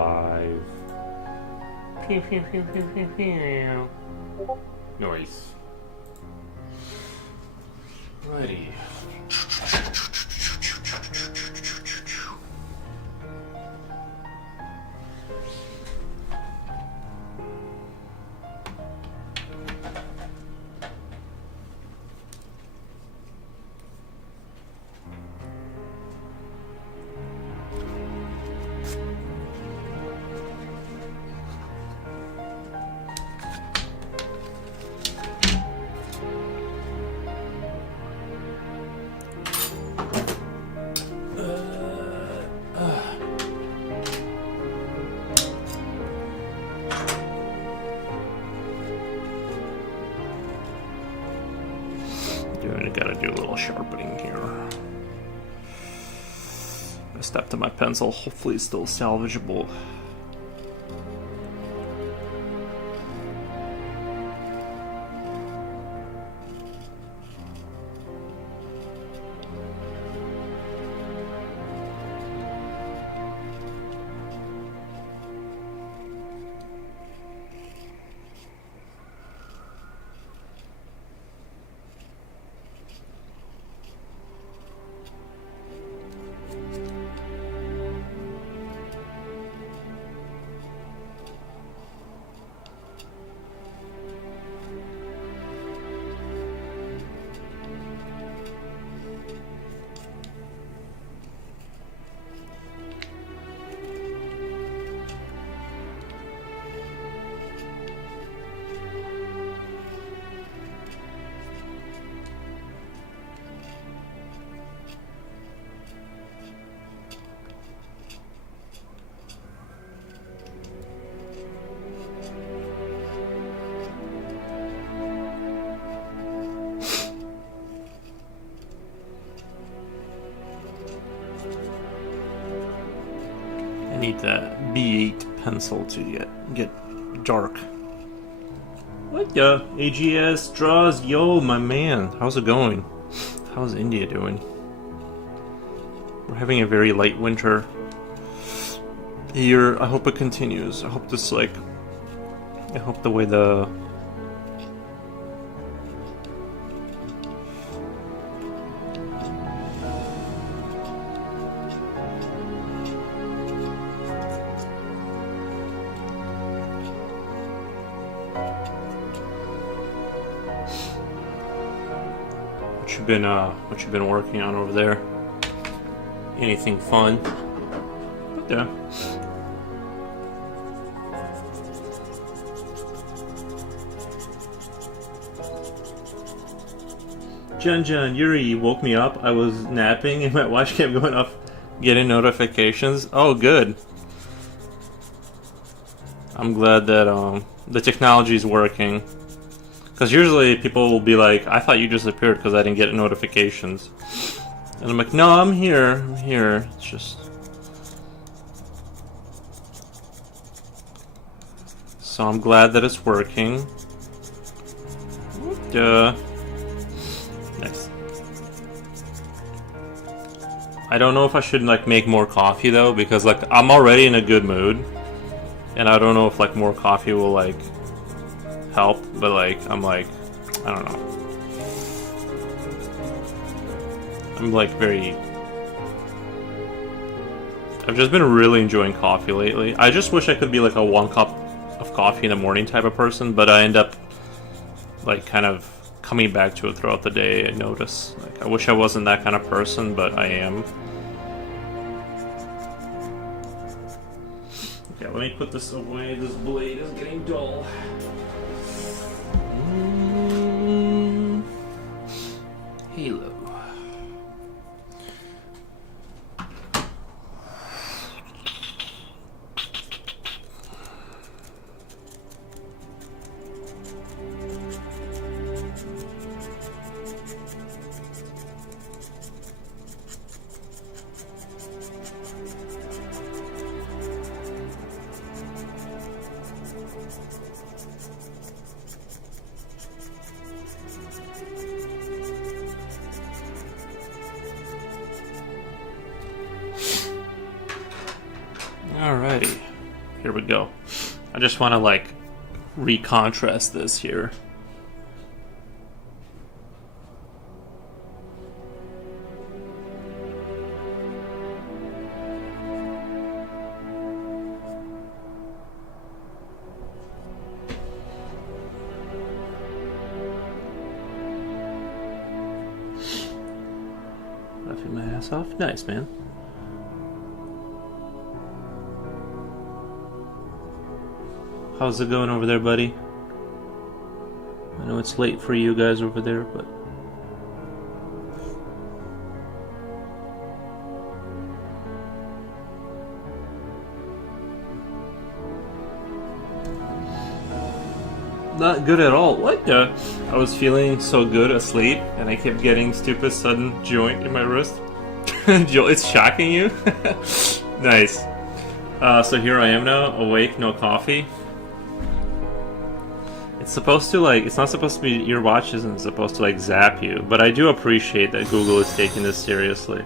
alive. Pew, pew, pew, pew, pew, pew. Noise. Righty. Gotta do a little sharpening here. I stepped to my pencil, hopefully it's still salvageable. I need that B8 pencil to get dark. What ya? AGS draws, yo, my man. How's it going? How's India doing? We're having a very light winter here. I hope it continues. I hope this I hope the way the what you've been working on over there? Anything fun? Yeah. Jen, Yuri woke me up. I was napping and my watch kept going off, getting notifications. Oh, good. I'm glad that the technology is working. Because usually people will be like, I thought you disappeared because I didn't get notifications. And I'm like, no, I'm here. I'm here. It's just... So I'm glad that it's working. Nice. I don't know if I should make more coffee though, because I'm already in a good mood. And I don't know if more coffee will help, but I don't know. I'm very... I've just been really enjoying coffee lately. I just wish I could be a 1 cup of coffee in the morning type of person, but I end up kind of coming back to it throughout the day. I notice. I wish I wasn't that kind of person, but I am. Okay, let me put this away. This blade is getting dull. Halo. Alrighty. Here we go. I just want to like recontrast this here. Laughing my ass off. Nice, man. How's it going over there, buddy? I know it's late for you guys over there, but... Not good at all. What the? I was feeling so good asleep, and I kept getting stupid sudden joint in my wrist. It's shocking you? Nice. So here I am now, awake, no coffee. It's supposed to like, it's not supposed to be, your watch isn't supposed to like zap you, but I do appreciate that Google is taking this seriously.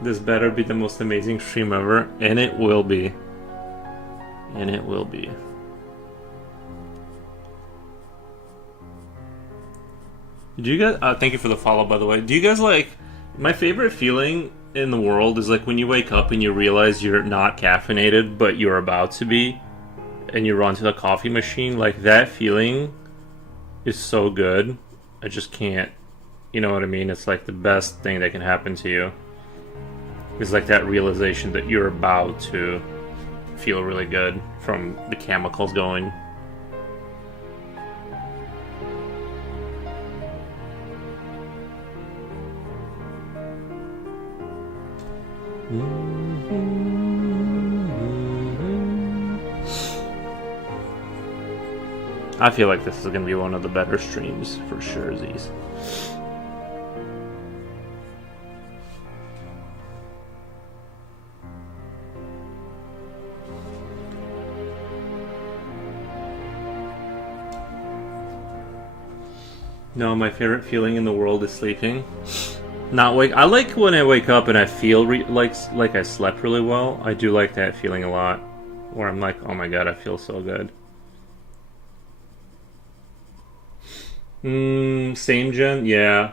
This better be the most amazing stream ever, and it will be. And it will be. Do you guys, thank you for the follow, by the way. Do you guys like, my favorite feeling in the world is like when you wake up and you realize you're not caffeinated, but you're about to be, and you run to the coffee machine. Like, that feeling is so good. I just can't, you know what I mean? It's like the best thing that can happen to you. It's like that realization that you're about to feel really good from the chemicals going. I feel like this is going to be one of the better streams for sure, Z's. No, my favorite feeling in the world is sleeping. Not wake. I like when I wake up and I feel like I slept really well. I do like that feeling a lot, where I'm like, oh my god, I feel so good. Same gen, yeah.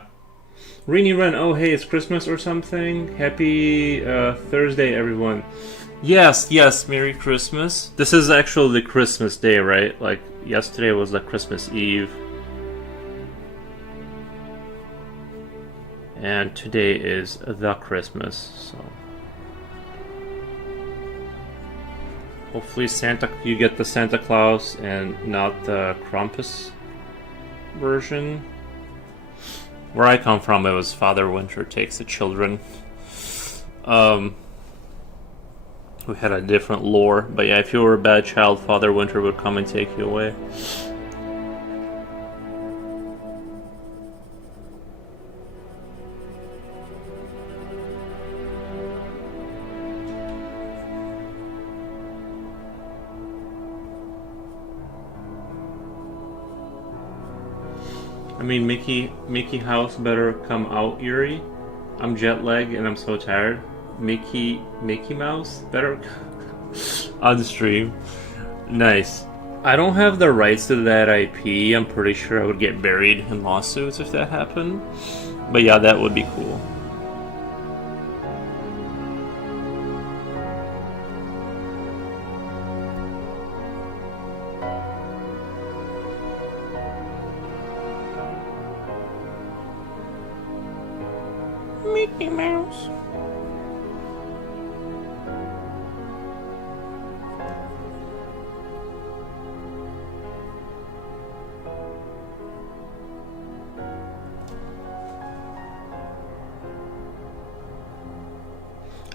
Rini Ren, oh hey, it's Christmas or something. Happy Thursday, everyone. Yes, Merry Christmas. This is actually the Christmas day, right? Like, yesterday was the Christmas Eve. And today is the Christmas, so... Hopefully you get the Santa Claus and not the Krampus version. Where I come from, it was Father Winter takes the children. We had a different lore, but yeah, if you were a bad child, Father Winter would come and take you away. I mean, Mickey House better come out, Yuri. I'm jet lagged and I'm so tired. Mickey Mouse better on the stream. Nice. I don't have the rights to that IP. I'm pretty sure I would get buried in lawsuits if that happened. But yeah, that would be cool. Mickey Mouse.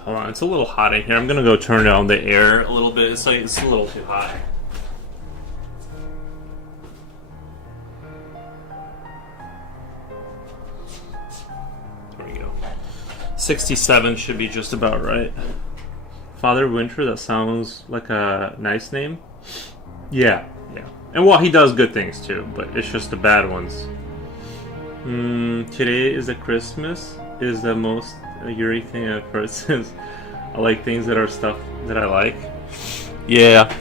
Hold on, it's a little hot in here. I'm gonna go turn down the air a little bit. It's a little too hot. There we go. 67 should be just about right. Father Winter, that sounds like a nice name. Yeah. And well, he does good things too, but it's just the bad ones. Today is the Christmas. Is the most Yuri thing I've heard since I like things that are stuff that I like. Yeah.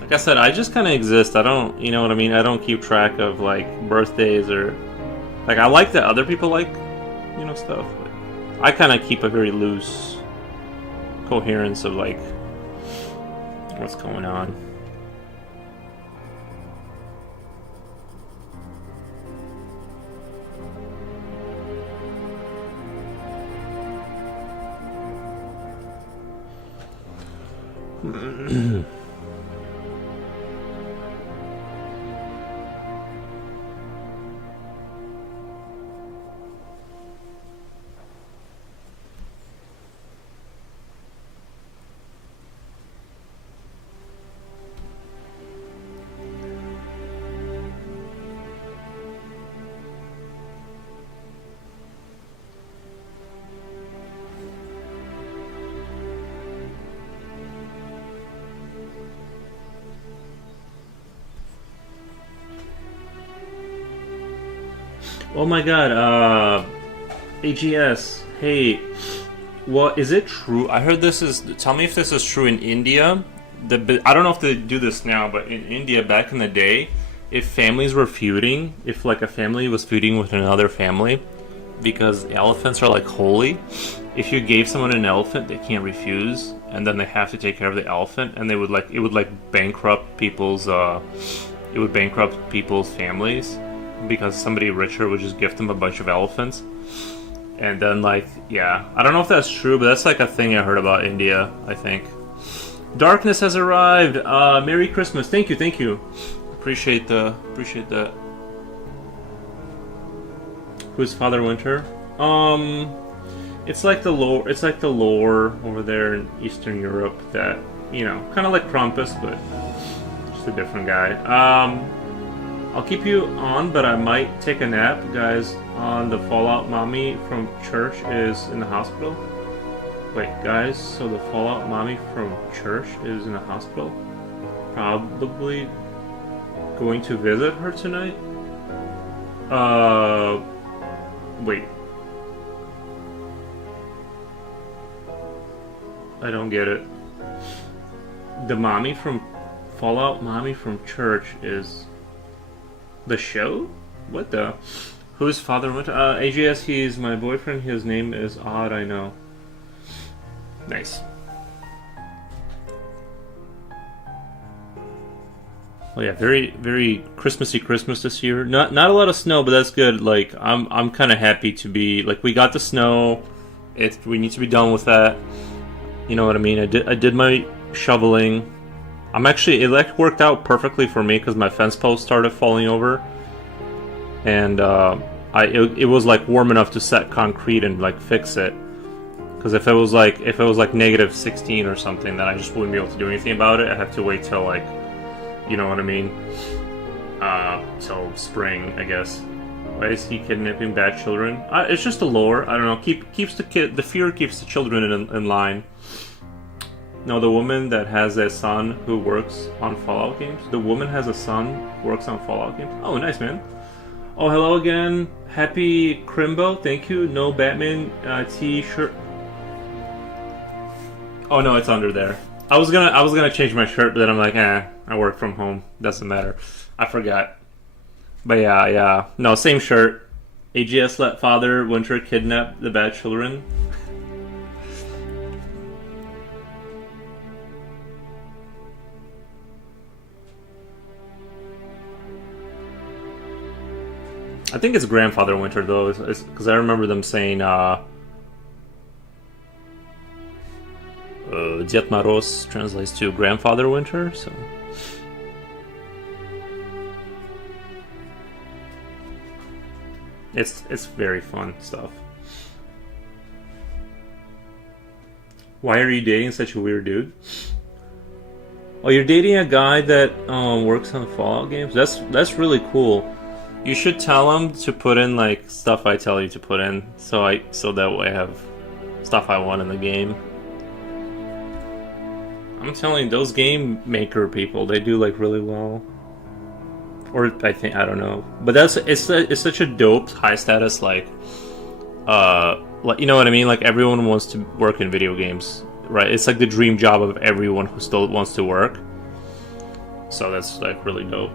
Like I said, I just kind of exist. I don't, you know what I mean? I don't keep track of like birthdays or like I like that other people like, you know, stuff. But I kind of keep a very loose coherence of like what's going on. Oh my god, AGS, hey, well, is it true? I heard this is, tell me if this is true in India. I don't know if they do this now, but in India back in the day, if families were feuding, if like a family was feuding with another family, because elephants are like holy, if you gave someone an elephant, they can't refuse, and then they have to take care of the elephant, and they would like, it would like bankrupt people's, it would bankrupt people's families. Because somebody richer would just gift them a bunch of elephants. And then, like, yeah. I don't know if that's true, but that's like a thing I heard about India, I think. Darkness has arrived! Merry Christmas. Thank you, thank you. Appreciate that. Who's Father Winter? It's like the lore over there in Eastern Europe that, you know, kind of like Krampus, but just a different guy. I'll keep you on, but I might take a nap, guys. The Fallout mommy from church is in the hospital. Wait, guys, so the Fallout mommy from church is in the hospital? Probably going to visit her tonight? Wait. I don't get it. The mommy from Fallout mommy from church is the show? What the? Who's Father Winter? AGS, he's my boyfriend. His name is Odd, I know. Nice. Oh yeah, very, very Christmassy Christmas this year. Not a lot of snow, but that's good. Like I'm kind of happy to be like we got the snow. We need to be done with that. You know what I mean? I did my shoveling. It like worked out perfectly for me because my fence post started falling over, and it was like warm enough to set concrete and like fix it. Because if it was like negative 16 or something, then I just wouldn't be able to do anything about it. I have to wait till like, you know what I mean, till spring, I guess. Why is he kidnapping bad children? It's just a lore. I don't know. Keeps the fear keeps the children in line. No, the woman that has a son who works on Fallout games. The woman has a son who works on Fallout games. Oh, nice, man. Oh, hello again. Happy Crimbo. Thank you. No Batman t-shirt. Oh no, it's under there. I was gonna change my shirt, but then I'm like, I work from home. Doesn't matter. I forgot. But yeah. No, same shirt. AGS let Father Winter kidnap the bad children. I think it's Grandfather Winter though, because I remember them saying Dед Moroz translates to Grandfather Winter, so it's very fun stuff. Why are you dating such a weird dude? Oh, you're dating a guy that works on Fallout games? That's really cool. You should tell him to put in like stuff I tell you to put in, so that way I have stuff I want in the game. I'm telling you, those game maker people, they do like really well. Or I don't know, but it's such a dope high status like like, you know what I mean? Like, everyone wants to work in video games, right? It's like the dream job of everyone who still wants to work. So that's like really dope.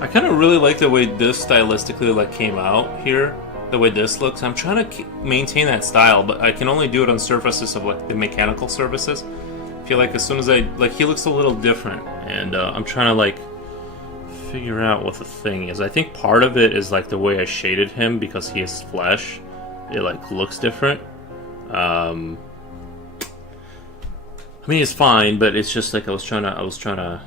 I kind of really like the way this stylistically like came out here. The way this looks, I'm trying to maintain that style, but I can only do it on surfaces of like the mechanical surfaces. I feel like as soon as I like, he looks a little different, and I'm trying to like figure out what the thing is. I think part of it is like the way I shaded him because he is flesh. It like looks different. I mean, it's fine, but it's just like I was trying to.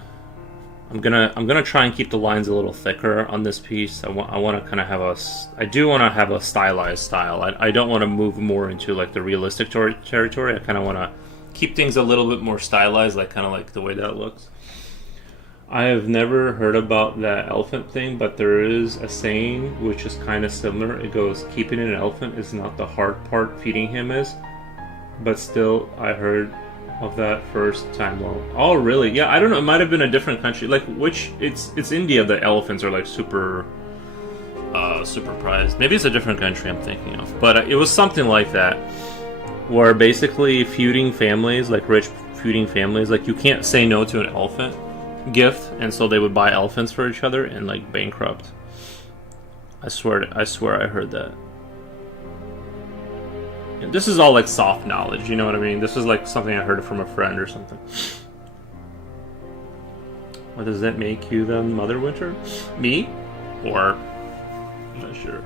I'm gonna try and keep the lines a little thicker on this piece. I want to kind of have I do want to have a stylized style. I don't want to move more into like the realistic territory. I kind of want to keep things a little bit more stylized, like kind of like the way that looks. I have never heard about that elephant thing, but there is a saying which is kind of similar. It goes, keeping an elephant is not the hard part, feeding him is. But still, I heard of that first time. Well, oh really? Yeah, I don't know. It might have been a different country. Like, it's India. The elephants are like super prized. Maybe it's a different country I'm thinking of. But it was something like that, where basically feuding families, like rich feuding families, like you can't say no to an elephant gift, and so they would buy elephants for each other and like bankrupt. I swear I heard that. And this is all like soft knowledge, you know what I mean? This is like something I heard from a friend or something. What does that make you then, Mother Winter? Me? Or I'm not sure.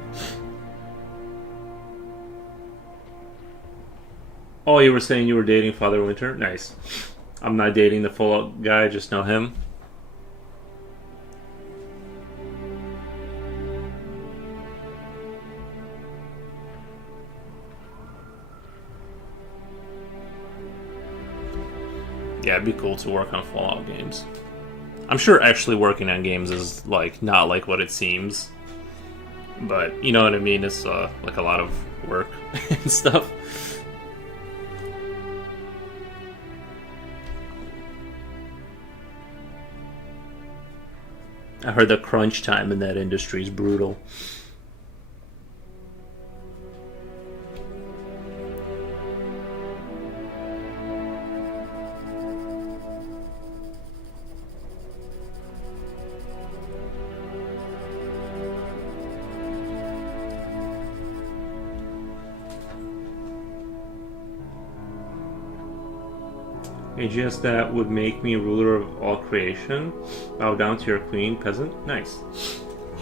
Oh, you were saying you were dating Father Winter? Nice. I'm not dating the Fallout guy, I just know him. Yeah, it'd be cool to work on Fallout games. I'm sure actually working on games is like not like what it seems. But you know what I mean? It's like a lot of work and stuff. I heard the crunch time in that industry is brutal. AGS, that would make me ruler of all creation. Bow down to your queen, peasant. Nice.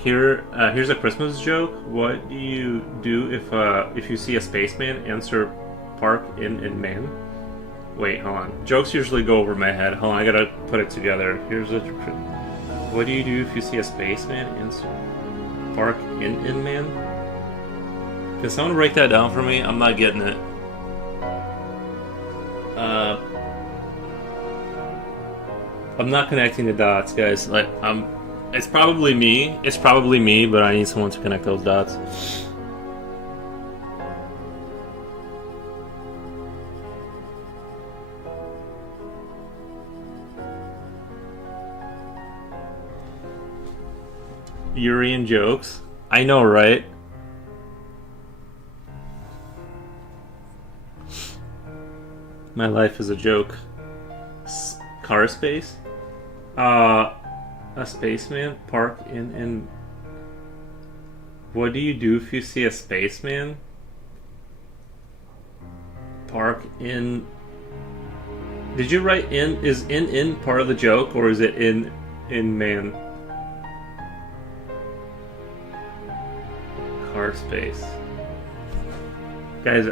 Here's a Christmas joke. What do you do if you see a spaceman? Answer, park in man. Wait, hold on. Jokes usually go over my head. Hold on, I gotta put it together. What do you do if you see a spaceman? Answer, park in man. Can someone break that down for me? I'm not getting it. I'm not connecting the dots, guys. Like, it's probably me. It's probably me, but I need someone to connect those dots. Urian jokes. I know, right? My life is a joke. Car space? A spaceman? Park in... What do you do if you see a spaceman? Park in... Did you write in? Is in part of the joke, or is it in man? Car space. Guys,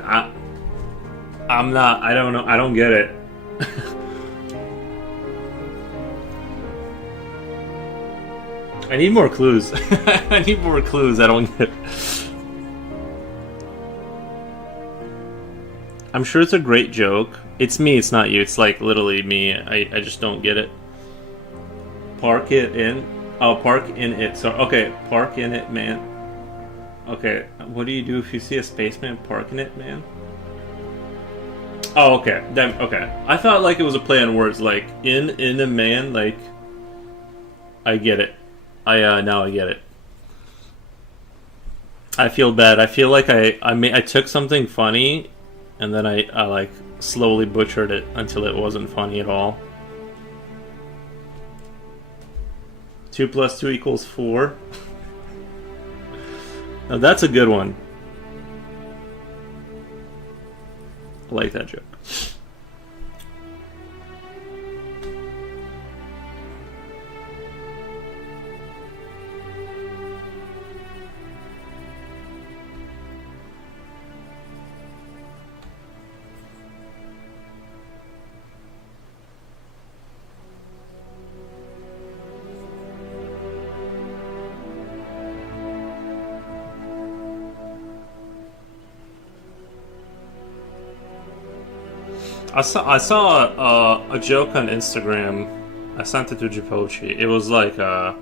I'm not... I don't know. I don't get it. I need more clues. I need more clues. I don't get it. I'm sure it's a great joke. It's me, it's not you. It's like literally me. I just don't get it. Park it in. Oh, park in it. So, okay, park in it, man. Okay, what do you do if you see a spaceman? Park in it, man? Oh, okay. Then okay. I thought like it was a play on words, like in a man. Like I get it. I now I get it. I feel bad. I feel like I took something funny, and then I like slowly butchered it until it wasn't funny at all. 2 plus 2 equals 4. Now that's a good one. I like that joke. I saw a joke on Instagram. I sent it to Jipochi. It was like a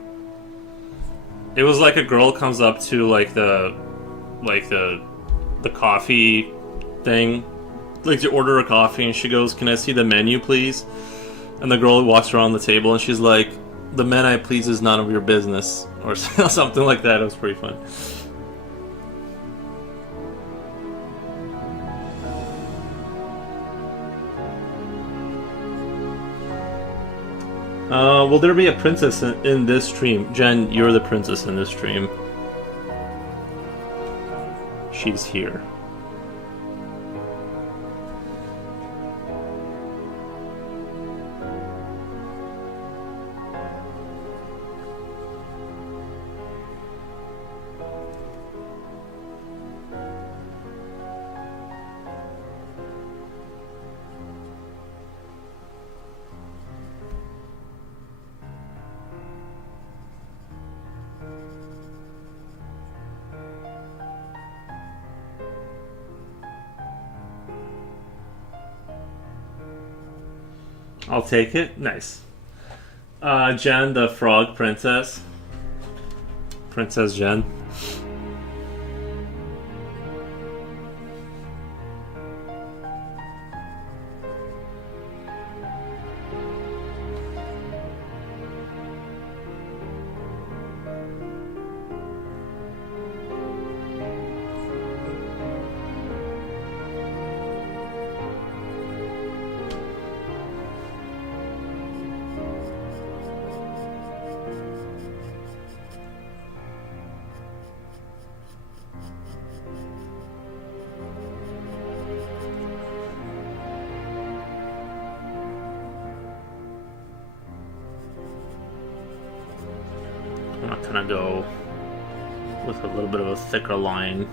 girl comes up to like the coffee thing, like to order a coffee, and she goes, "Can I see the menu, please?" And the girl walks around the table and she's like, "The men I please is none of your business," or something like that. It was pretty fun. Will there be a princess in this stream? Jen, you're the princess in this stream. She's here. I'll take it. Nice. Jen, the frog princess. Princess Jen. I'm not gonna go with a little bit of a thicker line.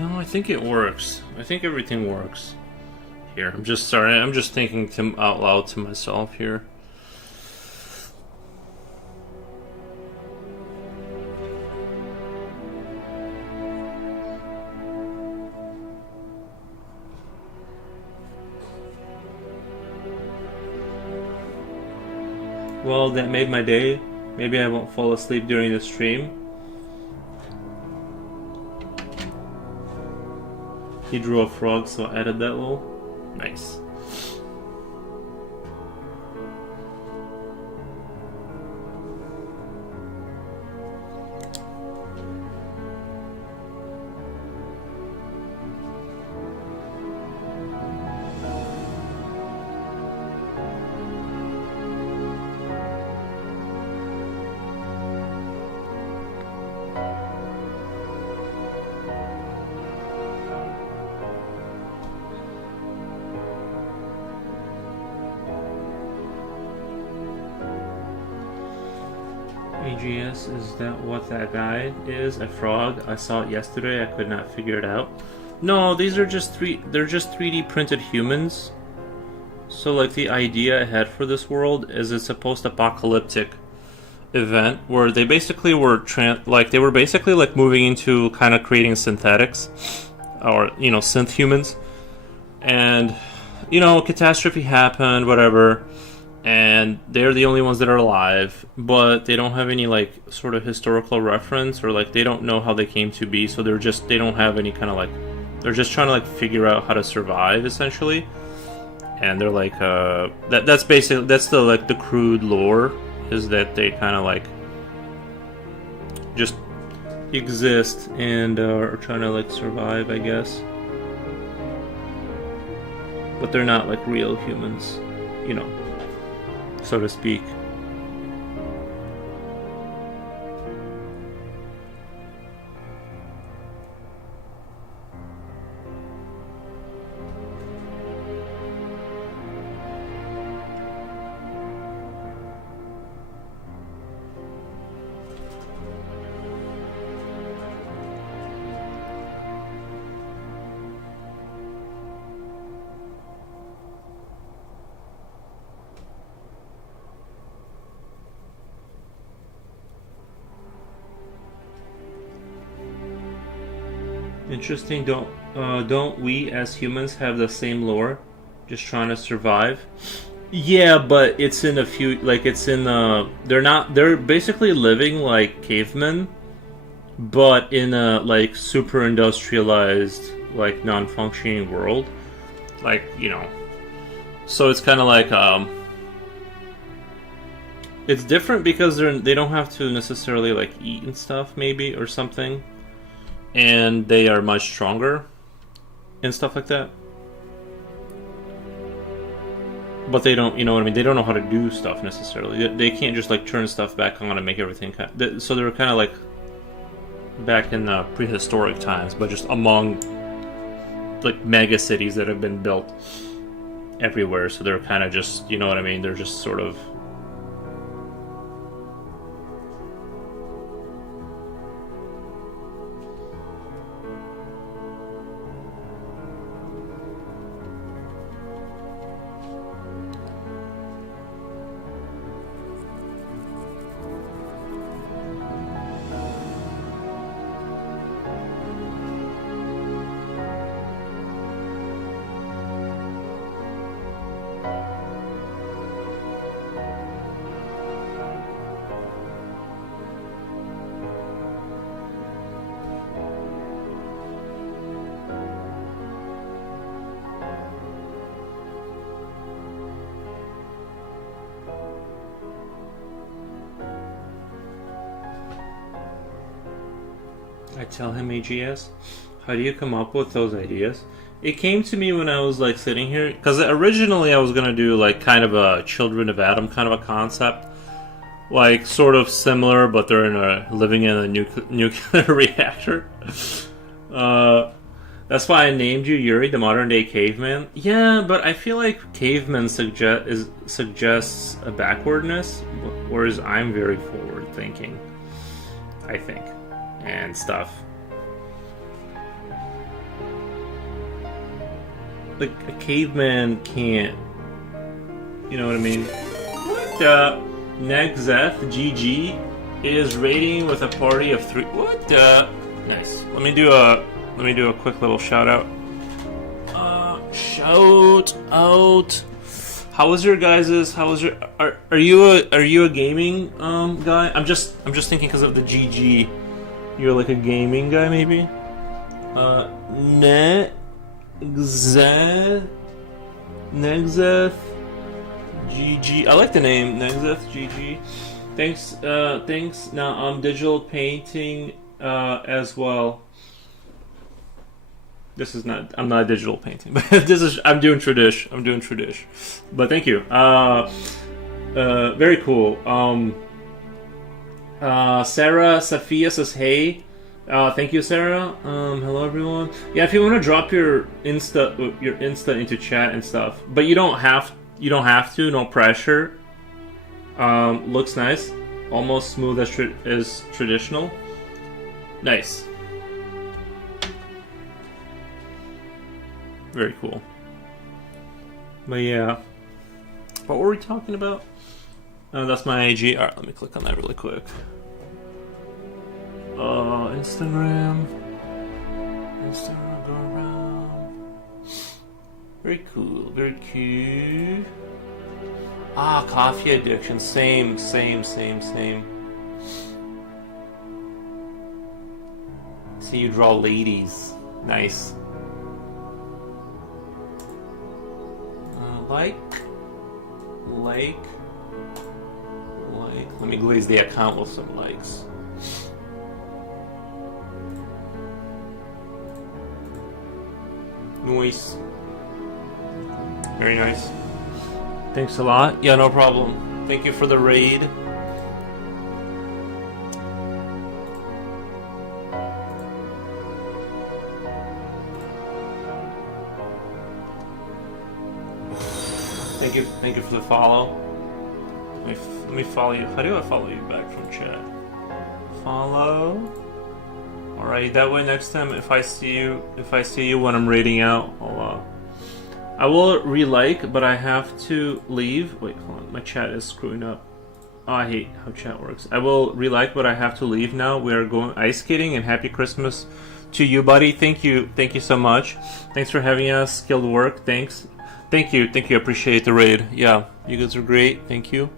No, I think it works. I think everything works here. I'm just sorry. I'm just thinking out loud to myself here. Well, that made my day. Maybe I won't fall asleep during the stream. He drew a frog, so I added that little. Nice. AGS, is that what that guy is? A frog? I saw it yesterday, I could not figure it out. No, these are just they're just 3D printed humans. So like the idea I had for this world is it's a post-apocalyptic event where they basically were they were basically like moving into kind of creating synthetics, or synth humans, and catastrophe happened, whatever, and they're the only ones that are alive, but they don't have any like sort of historical reference, or like they don't know how they came to be, so they don't have any kind of like, they're just trying to like figure out how to survive essentially. And they're like that's basically, that's the like the crude lore, is that they kind of like just exist and are trying to like survive, I guess. But they're not like real humans, so to speak. Interesting. Don't we as humans have the same lore, just trying to survive? Yeah, but it's in a few, like it's in they're basically living like cavemen, but in a like super industrialized, like non-functioning world, like so it's kind of like it's different because they don't have to necessarily like eat and stuff, maybe, or something. And they are much stronger and stuff like that. But they don't, what I mean? They don't know how to do stuff necessarily. They can't just like turn stuff back on and make everything so they're kind of like back in prehistoric times, but just among like mega cities that have been built everywhere. So they're kind of just, what I mean? They're just sort of I tell him AGS, how do you come up with those ideas? It came to me when I was like sitting here, because originally I was gonna do like kind of a Children of Atom kind of a concept, like sort of similar, but they're living in a nuclear reactor. That's why I named you Yuri, the modern day caveman. Yeah, but I feel like caveman suggests a backwardness, whereas I'm very forward thinking, I think, and stuff. Like a caveman can't, you know what I mean? What Negzeth GG is raiding with a party of 3. What nice. Let me do a quick little shout out. Shout out. How was your guys's? How was your? Are you a gaming guy? I'm just thinking because of the GG. You're like a gaming guy, maybe. Negzeth GG. I like the name Negzeth GG. Thanks. Now I'm digital painting as well. This is not. I'm not digital painting, but I'm doing tradish. But thank you. Very cool. Sarah Safia says hey. Thank you, Sarah. Hello, everyone. Yeah, if you want to drop your Insta into chat and stuff, but you don't have to. No pressure. Looks nice. almost smooth as traditional. Nice. Very cool. But yeah. What were we talking about? Oh, that's my IG. Alright, let me click on that really quick. Instagram. Instagram, go around. Very cool, very cool. Ah, coffee addiction. Same. See, you draw ladies. Nice. Like. Let me glaze the account with some likes. Nice. Very nice. Thanks a lot. Yeah, no problem. Thank you for the raid. Thank you for the follow. Let me follow you. How do I follow you back from chat? Follow. Alright, that way next time if I see you when I'm raiding out, I will re-like, but I have to leave. Wait, hold on. My chat is screwing up. Oh, I hate how chat works. I will re-like, but I have to leave now. We are going ice skating, and happy Christmas to you, buddy. Thank you so much. Thanks for having us. Skilled work. Thanks. Thank you. Appreciate the raid. Yeah, you guys are great. Thank you.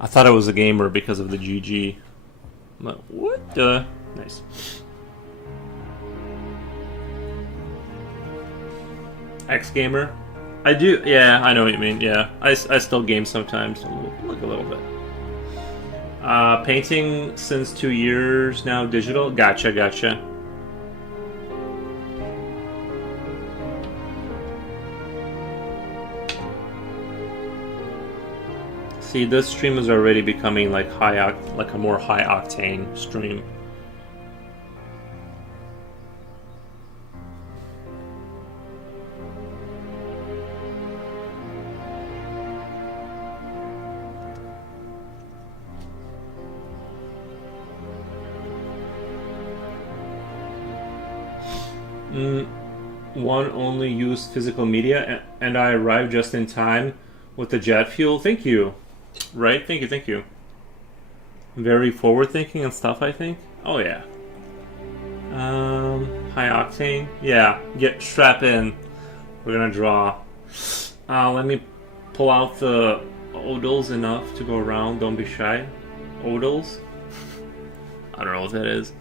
I thought I was a gamer because of the GG. I'm like, what the? Nice. Ex-gamer? I do, yeah, I know what you mean, yeah. I still game sometimes, like a little bit. Painting since 2 years now, digital? Gotcha. See, this stream is already becoming like a more high octane stream. One only used physical media, and I arrived just in time with the jet fuel. Thank you. Right? Thank you. Very forward thinking and stuff, I think. Oh yeah. High octane. Yeah. Strap in. We're gonna draw. Let me pull out the odals enough to go around. Don't be shy. Odals? I don't know what that is.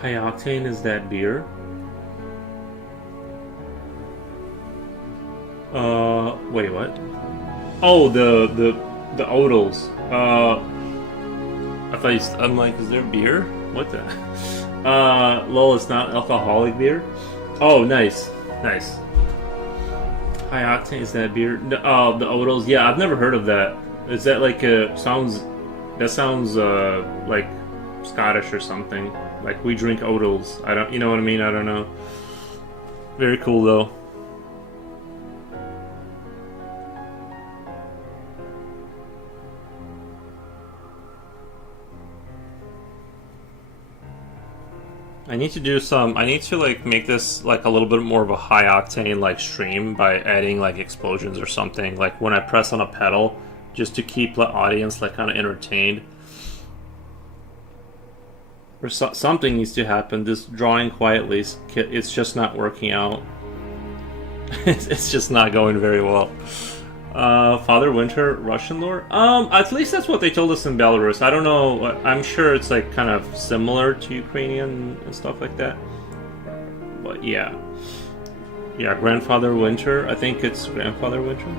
High octane is that beer? Wait, what? Oh, the odals. I thought I'm like, is there beer? What the? Lol, it's not alcoholic beer. Oh, nice. High octane is that beer? The odals. Yeah, I've never heard of that. Is that like sounds like Scottish or something? Like we drink odals. You know what I mean? I don't know. Very cool though. I need to like make this like a little bit more of a high octane like stream by adding like explosions or something. Like when I press on a pedal, just to keep the audience like kind of entertained. Or something needs to happen. This drawing quietly, it's just not working out. It's just not going very well. Father Winter, Russian lore. At least that's what they told us in Belarus. I don't know. I'm sure it's like kind of similar to Ukrainian and stuff like that. But yeah, Grandfather Winter. I think it's Grandfather Winter.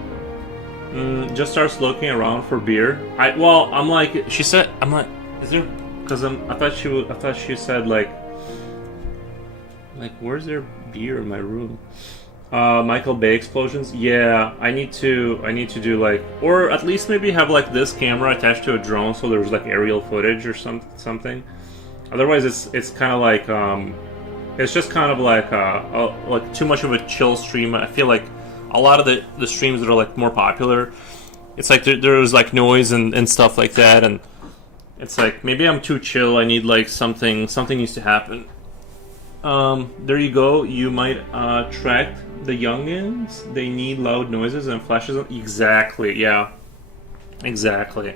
Just starts looking around for beer. I'm like, she said, I'm like, is there? Because I thought she said like, where's there beer in my room? Michael Bay explosions. Yeah, I need to do like, or at least maybe have like this camera attached to a drone, so there's like aerial footage or something. Otherwise, it's kind of like it's just kind of like too much of a chill stream. I feel like a lot of the streams that are like more popular, it's like there's like noise and stuff like that, and it's like maybe I'm too chill. I need like something needs to happen. There you go. You might attract the youngins. They need loud noises and flashes. Exactly. Yeah. Exactly.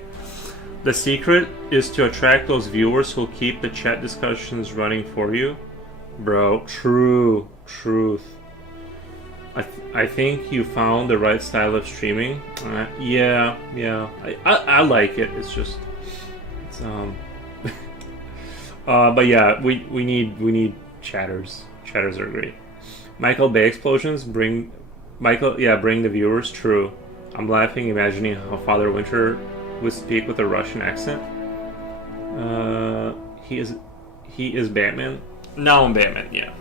The secret is to attract those viewers who'll keep the chat discussions running for you, bro. Truth. I think you found the right style of streaming. Yeah. I like it. It's just but yeah, we need chatters. Chatters are great. Michael Bay explosions bring the viewers. True. I'm laughing imagining how Father Winter would speak with a Russian accent. He is Batman. Now I'm Batman. Yeah.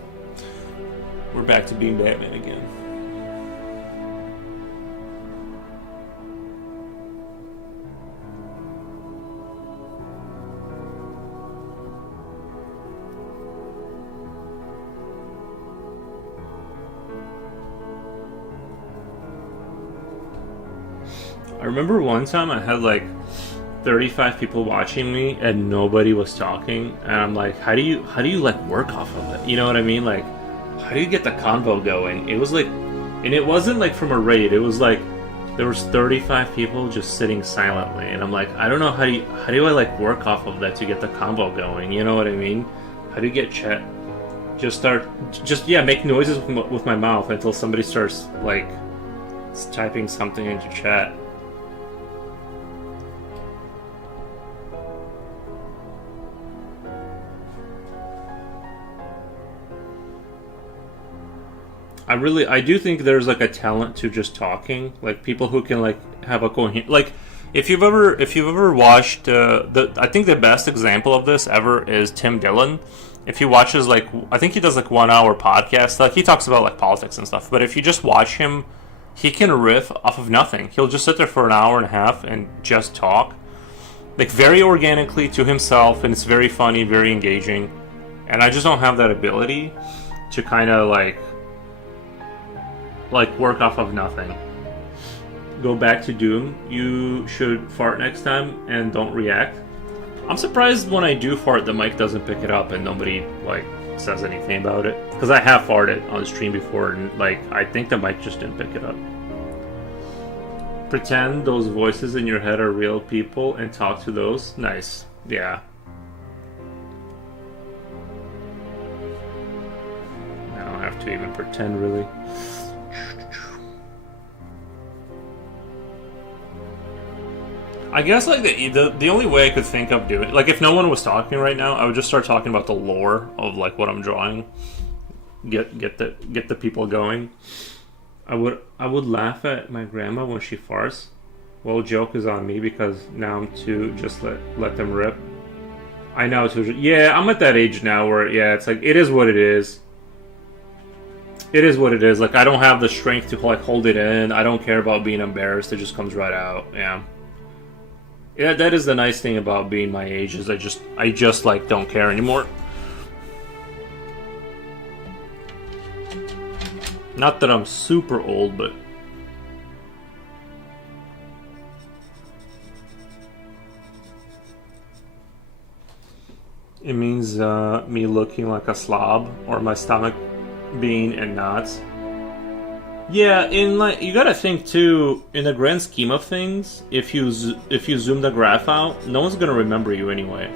We're back to being Batman again. I remember one time I had like 35 people watching me and nobody was talking, and I'm like, how do you like work off of it? You know what I mean? Like, how do you get the convo going? It was like, and it wasn't like from a raid. It was like there was 35 people just sitting silently, and I'm like, I don't know how do I like work off of that to get the convo going? You know what I mean? How do you get chat? Just make noises with my mouth until somebody starts like typing something into chat. I do think there's like a talent to just talking, like people who can like have a coherent, like if you've ever watched I think the best example of this ever is Tim Dillon. If he watches like, I think he does like 1 hour podcast, like he talks about like politics and stuff, but if you just watch him, he can riff off of nothing. He'll just sit there for an hour and a half and just talk, like very organically to himself, and it's very funny, very engaging, and I just don't have that ability to kind of like work off of nothing. Go back to Doom. You should fart next time and don't react. I'm surprised when I do fart the mic doesn't pick it up and nobody like says anything about it, because I have farted on stream before and like I think the mic just didn't pick it up. Pretend those voices in your head are real people and talk to those. Nice. Yeah. I don't have to even pretend really. I guess like the only way I could think of doing, like if no one was talking right now, I would just start talking about the lore of like what I'm drawing. Get the people going. I would laugh at my grandma when she farts. Well, joke is on me because now I'm too just let them rip. I know too. Yeah, I'm at that age now where it's like it is what it is. It is what it is. Like I don't have the strength to like hold it in. I don't care about being embarrassed. It just comes right out. Yeah. Yeah, that is the nice thing about being my age, is I just like don't care anymore. Not that I'm super old, but it means me looking like a slob or my stomach being in knots. Yeah, in like you gotta think too. In the grand scheme of things, if you zoom the graph out, no one's gonna remember you anyway.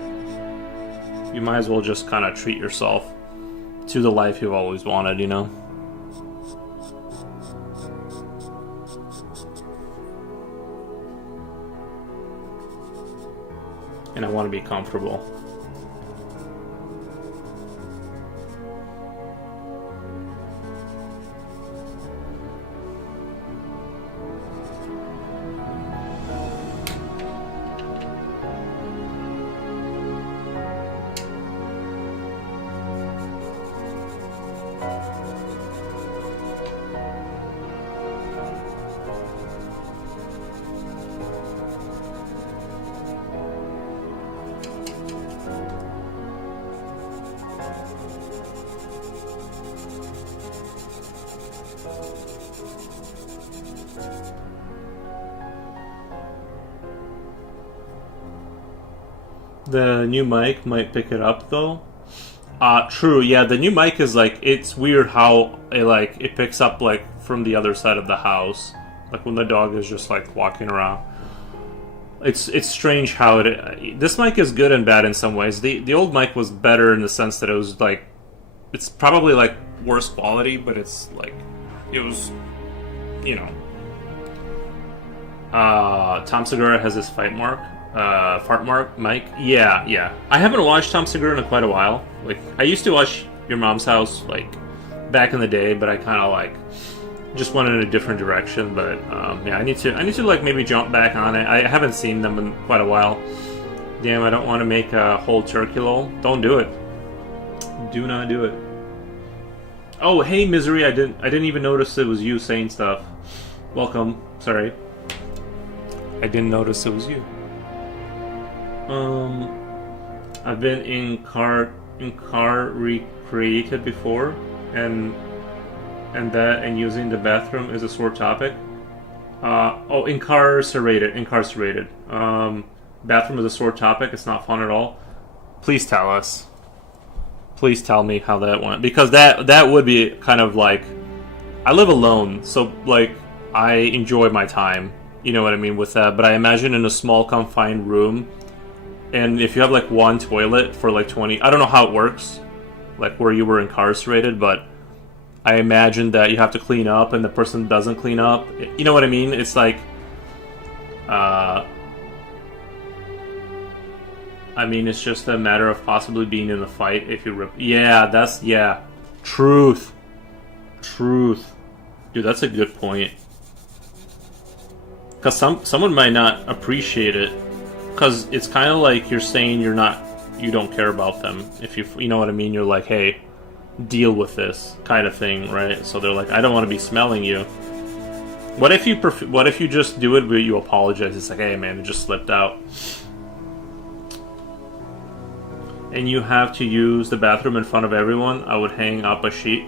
You might as well just kind of treat yourself to the life you've always wanted, you know. and I want to be comfortable. The new mic might pick it up though. True. Yeah, the new mic is like, it's weird how it picks up like from the other side of the house, like when the dog is just like walking around. It's strange how this mic is good and bad in some ways. The old mic was better in the sense that it was like, it's probably like worse quality, but it's like, it was, you know. Tom Segura has his fart mark mic. Yeah. I haven't watched Tom Segura in quite a while. Like, I used to watch Your Mom's House like back in the day, but I kind of like just went in a different direction. But yeah, I need to like maybe jump back on it. I haven't seen them in quite a while. Damn, I don't want to make a whole turkey lol. Don't do it. Do not do it. Oh, hey Misery, I didn't even notice it was you saying stuff. Welcome. Sorry. I didn't notice it was you. I've been in car recreated before, and using the bathroom is a sore topic. Incarcerated. Bathroom is a sore topic. It's not fun at all. Please tell us. Please tell me how that went, because that would be kind of like, I live alone, so like I enjoy my time. You know what I mean with that. But I imagine in a small confined room, and if you have like one toilet for like 20, I don't know how it works, like where you were incarcerated, but I imagine that you have to clean up and the person doesn't clean up. You know what I mean? It's like, I mean, it's just a matter of possibly being in a fight if you rip. Yeah. Truth. Dude, that's a good point. Because someone might not appreciate it. Because it's kind of like you're saying you don't care about them. If you know what I mean, you're like, hey, deal with this kind of thing, right? So they're like, I don't want to be smelling you. What if you just do it but you apologize? It's like, hey man, it just slipped out. And you have to use the bathroom in front of everyone. I would hang up a sheet.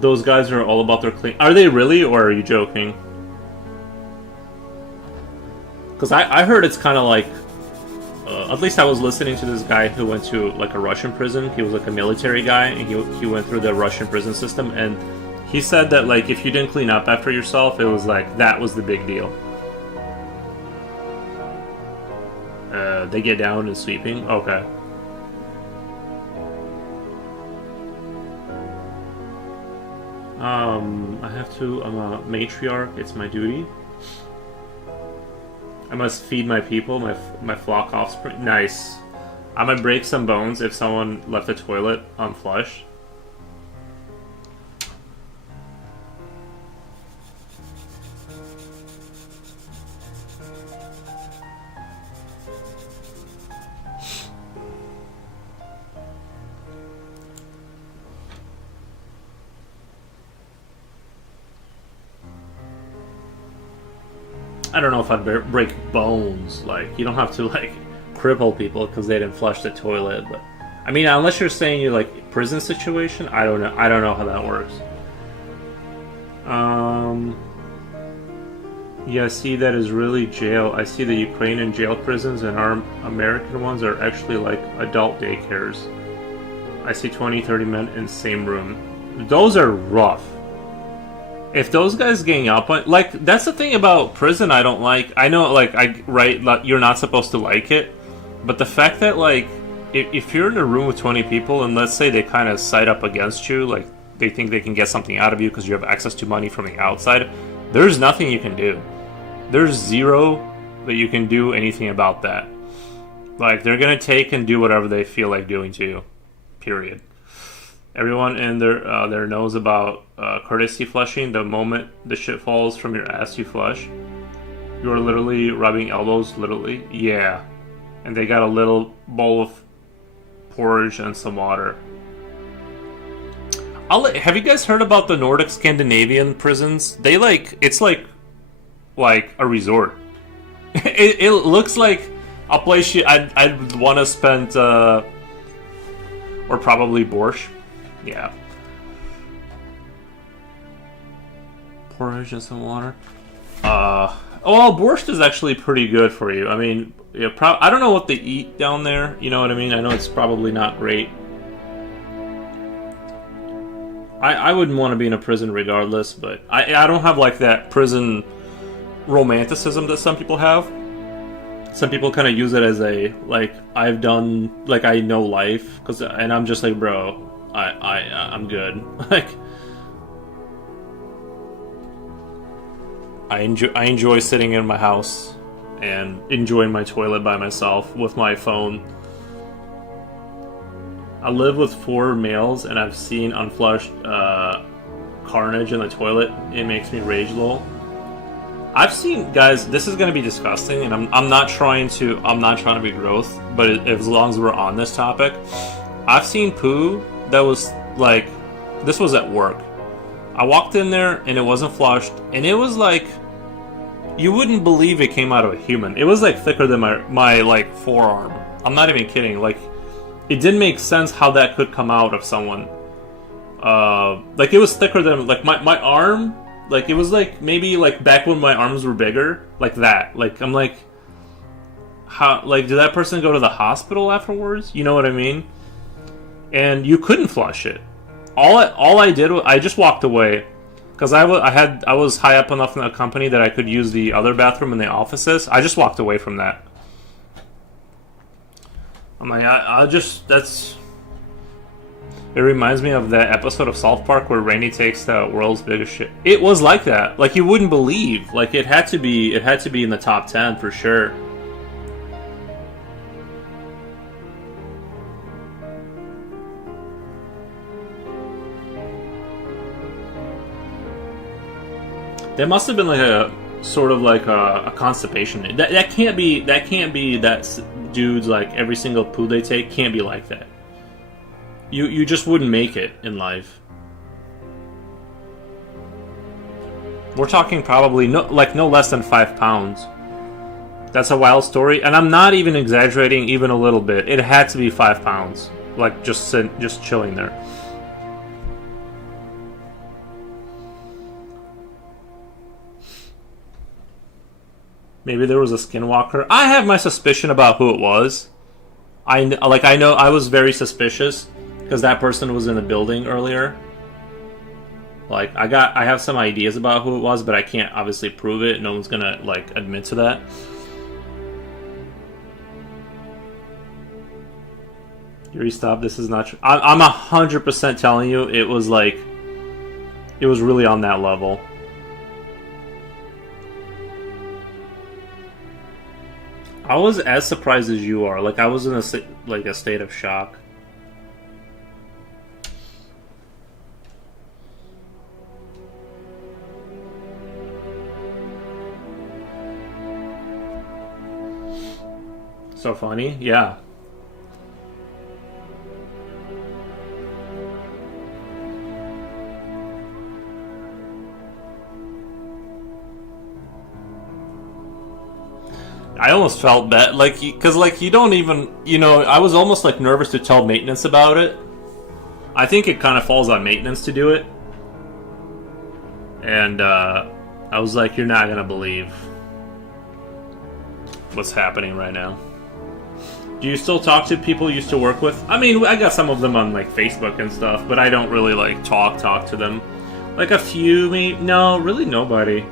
Those guys are all about their clean. Are they really, or are you joking? Because I heard it's kind of like, at least I was listening to this guy who went to like a Russian prison. He was like a military guy, and he went through the Russian prison system, and he said that like if you didn't clean up after yourself, it was like that was the big deal. They get down and sweeping. Okay. I'm a matriarch. It's my duty. I must feed my people, my flock offspring. Nice. I might break some bones if someone left the toilet unflushed. I don't know if I'd break bones. Like, you don't have to like cripple people because they didn't flush the toilet. But I mean, unless you're saying you're like prison situation, I don't know. I don't know how that works. Yeah, see, that is really jail. I see the Ukrainian jail prisons and our American ones are actually like adult daycares. I see 20, 30 men in the same room. Those are rough. If those guys gang up on, like, that's the thing about prison I don't like. I know, like, you're not supposed to like it, but the fact that, like, if you're in a room with 20 people and let's say they kind of side up against you, like, they think they can get something out of you because you have access to money from the outside, there's nothing you can do. There's zero that you can do anything about that. Like, they're gonna take and do whatever they feel like doing to you. Period. Everyone in their knows about courtesy flushing. The moment the shit falls from your ass, you flush. You are literally rubbing elbows, literally. Yeah. And they got a little bowl of porridge and some water. Have you guys heard about the Nordic Scandinavian prisons? They it's like a resort. it looks like a place I'd want to spend, or probably borscht. Yeah. Porridge and some water. Well, borscht is actually pretty good for you. I mean, yeah, I don't know what they eat down there. You know what I mean? I know it's probably not great. I wouldn't want to be in a prison regardless, but I don't have like that prison romanticism that some people have. Some people kind of use it as a, like, I've done, like, I know life, and I'm just like, bro, I'm good. Like, I enjoy sitting in my house and enjoying my toilet by myself with my phone. I live with 4 males, and I've seen unflushed carnage in the toilet. It makes me rage lol. I've seen, guys, this is going to be disgusting, and I'm not trying to be gross, but as long as we're on this topic, I've seen poo that was like, this was at work. I walked in there and it wasn't flushed, and it was like, you wouldn't believe it came out of a human. It was like thicker than my like forearm. I'm not even kidding. Like, it didn't make sense how that could come out of someone. Like, it was thicker than like my arm. Like, it was like maybe like back when my arms were bigger, like that. Like, I'm like, how? Like, did that person go to the hospital afterwards? You know what I mean? And you couldn't flush it. All I did was I just walked away, because I was high up enough in the company that I could use the other bathroom in the offices. I just walked away from that. I'm like, that's. It reminds me of that episode of South Park where Rainy takes the world's biggest shit. It was like that. Like, you wouldn't believe. Like, it had to be in the top 10 for sure. That must have been like a sort of like a constipation. That can't be that dudes, like, every single poo they take can't be like that. You just wouldn't make it in life. We're talking probably no less than 5 pounds. That's a wild story, and I'm not even exaggerating even a little bit. It had to be 5 pounds, like just chilling there. Maybe there was a skinwalker. I have my suspicion about who it was. I know I was very suspicious because that person was in the building earlier. Like, I have some ideas about who it was, but I can't obviously prove it. No one's gonna, like, admit to that. Yuri, stop. This is not true. I'm 100% telling you it was really on that level. I was as surprised as you are. Like, I was in a state of shock. So funny, yeah. I almost felt bad, because you don't even, I was almost like nervous to tell maintenance about it. I think it kind of falls on maintenance to do it. And I was like, you're not gonna believe what's happening right now. Do you still talk to people you used to work with? I mean, I got some of them on, like, Facebook and stuff, but I don't really, like, talk to them. Like, a few, no, really nobody.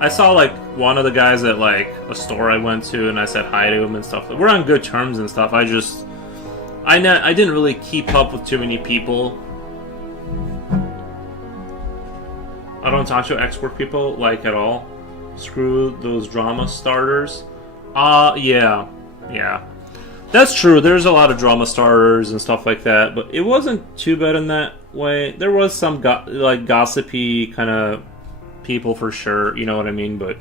I saw, like, one of the guys at, like, a store I went to, and I said hi to him and stuff. We're on good terms and stuff. I didn't really keep up with too many people. I don't talk to ex-work people, like, at all. Screw those drama starters. Yeah. Yeah. That's true. There's a lot of drama starters and stuff like that, but it wasn't too bad in that way. There was some gossipy kind of people for sure, you know what I mean, but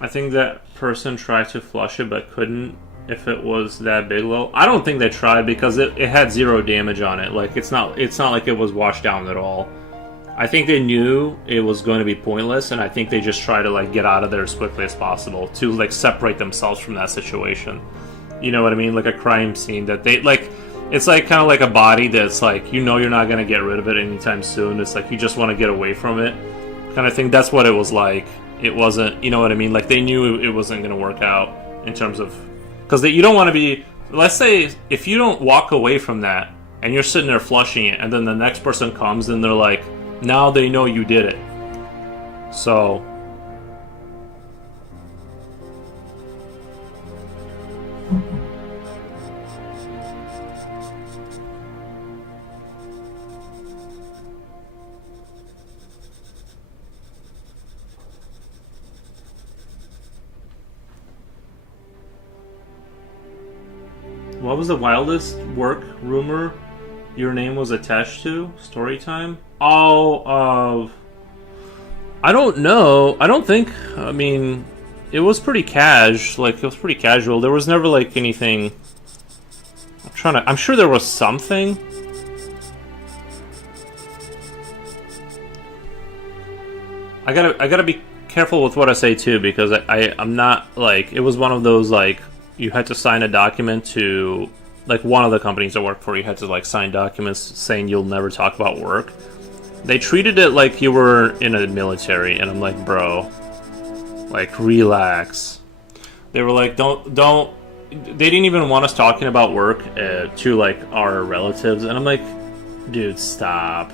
I think that person tried to flush it but couldn't if it was that Bigelow. I don't think they tried because it had zero damage on it. Like it's not like it was washed down at all. I think they knew it was going to be pointless, and I think they just try to like get out of there as quickly as possible to like separate themselves from that situation. You know what I mean? Like a crime scene that they like. It's like kind of like a body that's like you're not going to get rid of it anytime soon. It's like you just want to get away from it, kind of thing. That's what it was like. It wasn't, you know what I mean? Like they knew it wasn't going to work out in terms of because you don't want to be. Let's say if you don't walk away from that and you're sitting there flushing it, and then the next person comes and they're like. Now they know you did it. So what was the wildest work rumor your name was attached to? Story time? Oh, I don't know. I don't think. I mean, it was pretty Like it was pretty casual. There was never like anything. I'm sure there was something. I gotta be careful with what I say too because I'm not like it was one of those like you had to sign a document to like one of the companies I work for. You had to like sign documents saying you'll never talk about work. They treated it like you were in a military, and I'm like, bro, like, relax. They were like, don't. They didn't even want us talking about work to, like, our relatives, and I'm like, dude, stop.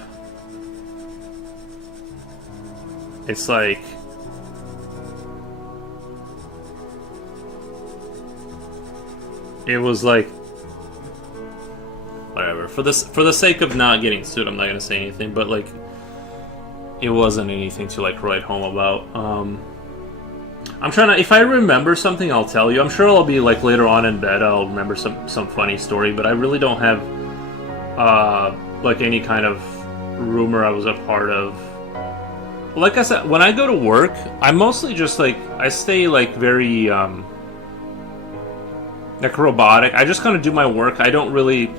It's like... It was like... Whatever. For the sake of not getting sued, I'm not gonna say anything. But like, it wasn't anything to like write home about. I'm trying to. If I remember something, I'll tell you. I'm sure I'll be like later on in bed. I'll remember some funny story. But I really don't have like any kind of rumor I was a part of. Like I said, when I go to work, I'm mostly just like I stay like very like robotic. I just kind of do my work. I don't really.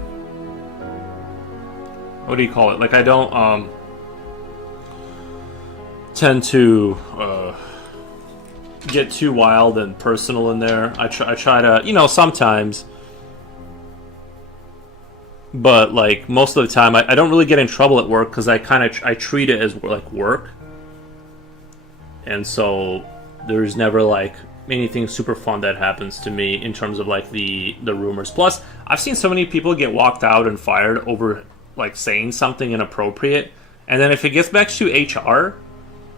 What do you call it? Like I don't tend to get too wild and personal in there. I try to, you know, sometimes, but like most of the time, I don't really get in trouble at work because I treat it as like work, and so there's never like anything super fun that happens to me in terms of like the rumors. Plus, I've seen so many people get walked out and fired over like saying something inappropriate, and then if it gets back to HR,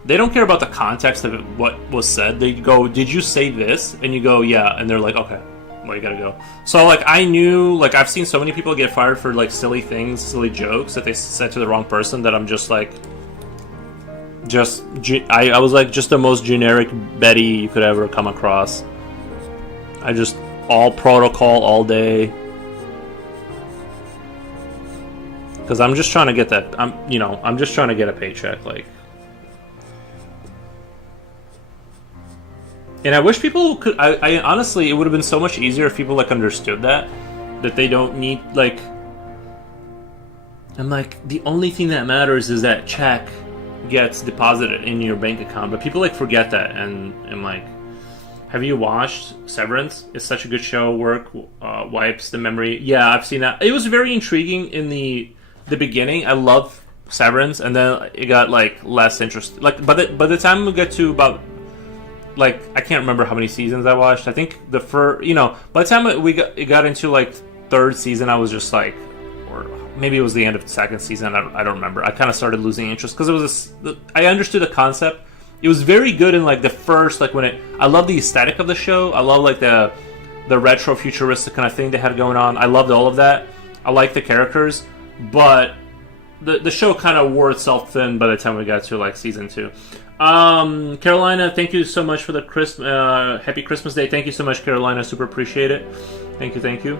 they don't care about the context of it, what was said. They go, "Did you say this?" And you go, "Yeah," and they're like, "Okay, well, you gotta go." So like I knew, like I've seen so many people get fired for like silly things, silly jokes that they said to the wrong person that I'm just like, I was like just the most generic Betty you could ever come across. I just all protocol all day. Because I'm just trying to get that. I'm just trying to get a paycheck, like. And I wish people could. I honestly, it would have been so much easier if people like understood that they don't need like. I'm like the only thing that matters is that check gets deposited in your bank account, but people like forget that, and I'm like, have you watched Severance? It's such a good show. Work wipes the memory. Yeah, I've seen that. It was very intriguing in the beginning. I love Severance, and then it got like less interesting. Like by the time we get to about like I can't remember how many seasons I watched. I think the first, by the time it got into like third season, I was just like, or maybe it was the end of the second season. I don't remember. I kind of started losing interest because it was I understood the concept. It was very good in like the first, like when I love the aesthetic of the show. I love like the the retro futuristic kind of thing they had going on. I loved all of that. I liked the characters, but the show kind of wore itself thin by the time we got to like season 2. Carolina, thank you so much for the happy Christmas Day. Thank you so much, Carolina. Super appreciate it. Thank you, thank you.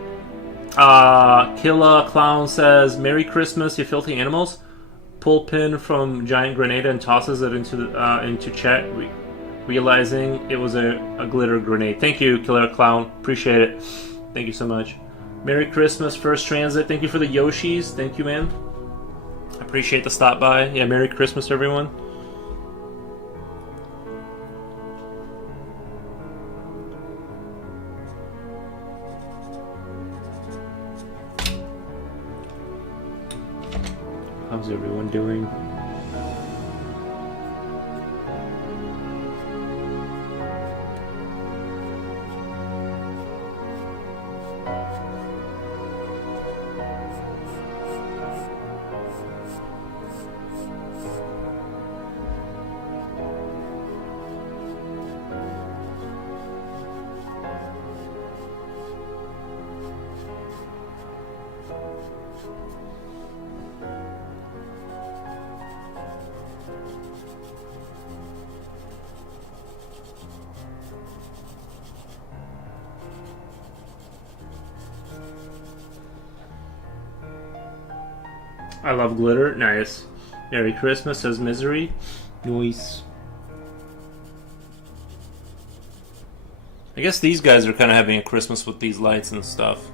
Killa Clown says, Merry Christmas, you filthy animals. Pull pin from giant grenade and tosses it into chat, realizing it was a glitter grenade. Thank you, Killer Clown. Appreciate it. Thank you so much. Merry Christmas, First Transit. Thank you for the Yoshis. Thank you, man. I appreciate the stop by. Yeah, Merry Christmas, everyone. How's everyone doing? I love glitter. Nice. Merry Christmas, says Misery. Nice. I guess these guys are kind of having a Christmas with these lights and stuff.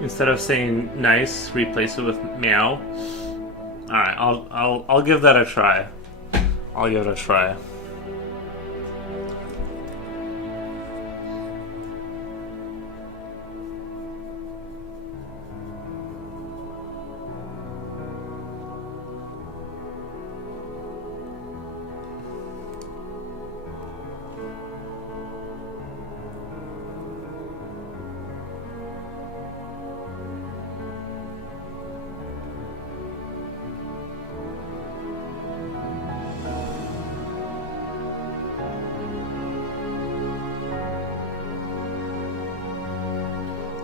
Instead of saying nice, replace it with meow. Alright, I'll give that a try. I'll give it a try.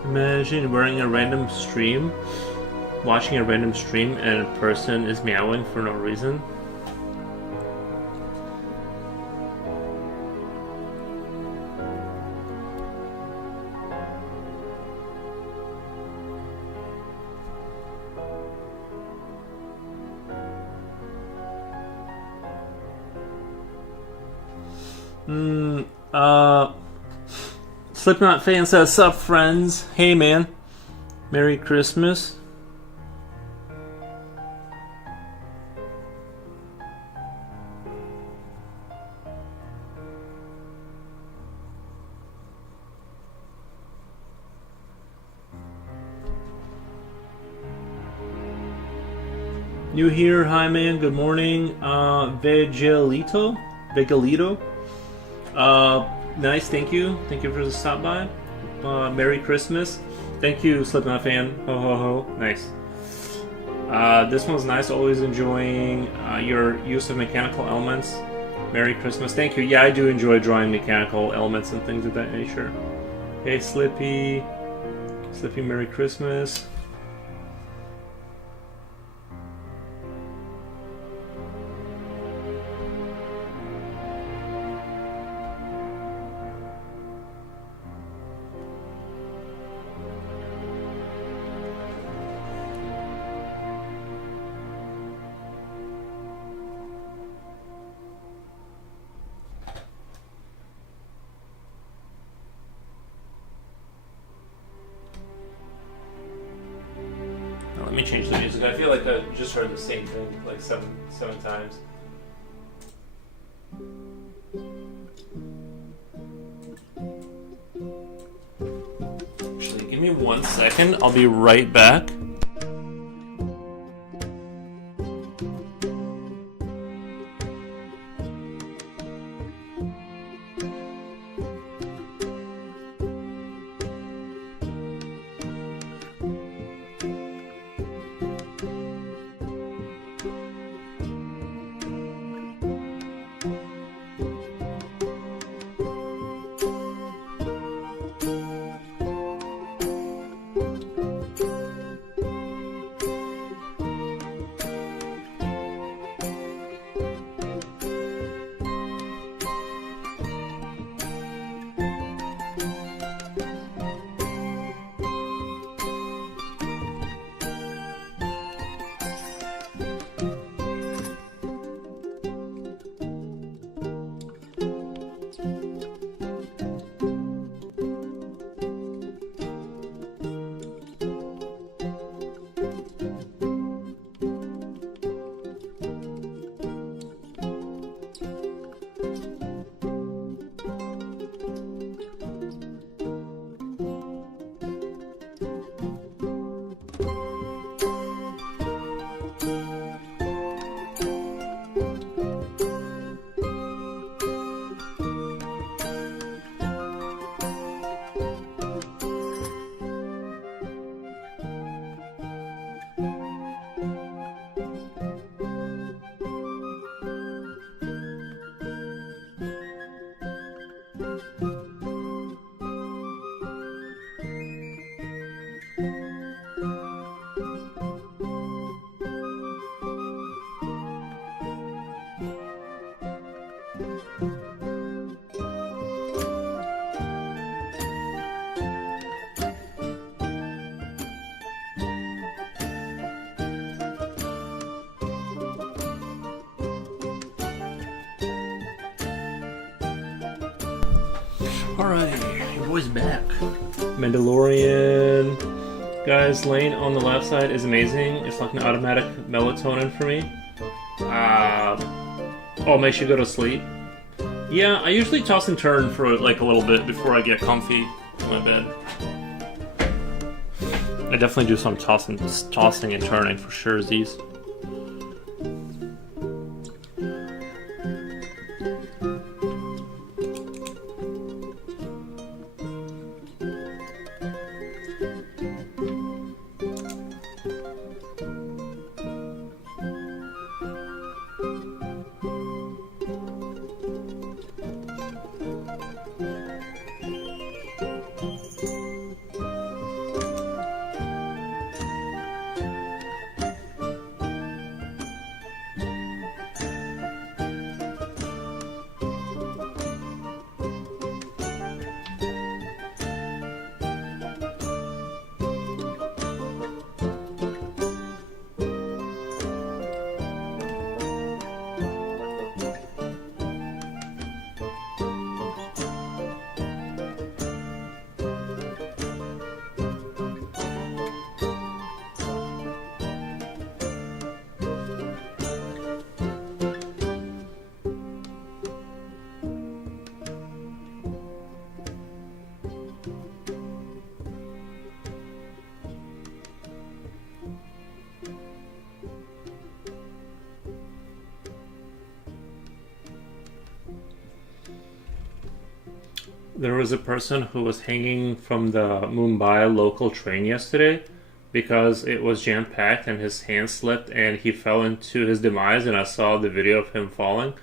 Imagine wearing a random stream, watching a random stream, and a person is meowing for no reason. Slipknot fan says, sup friends? Hey man. Merry Christmas. New here, hi man, good morning. Vegelito? Nice, thank you. Thank you for the stop by. Merry Christmas. Thank you, Slipknot fan. Ho ho ho. Nice. This one's nice, always enjoying your use of mechanical elements. Merry Christmas. Thank you. Yeah, I do enjoy drawing mechanical elements and things of that nature. Hey, Slippy. Slippy, Merry Christmas. Let me change the music. I feel like I just heard the same thing like seven times. Actually, give me 1 second. I'll be right back. Alright, your boy's back. Mandalorian. Guys, lane on the left side is amazing. It's like an automatic melatonin for me. Oh, makes you go to sleep. Yeah, I usually toss and turn for like a little bit before I get comfy in my bed. I definitely do some tossing and turning for sure, these. There was a person who was hanging from the Mumbai local train yesterday because it was jam packed and his hand slipped and he fell into his demise. And I saw the video of him falling.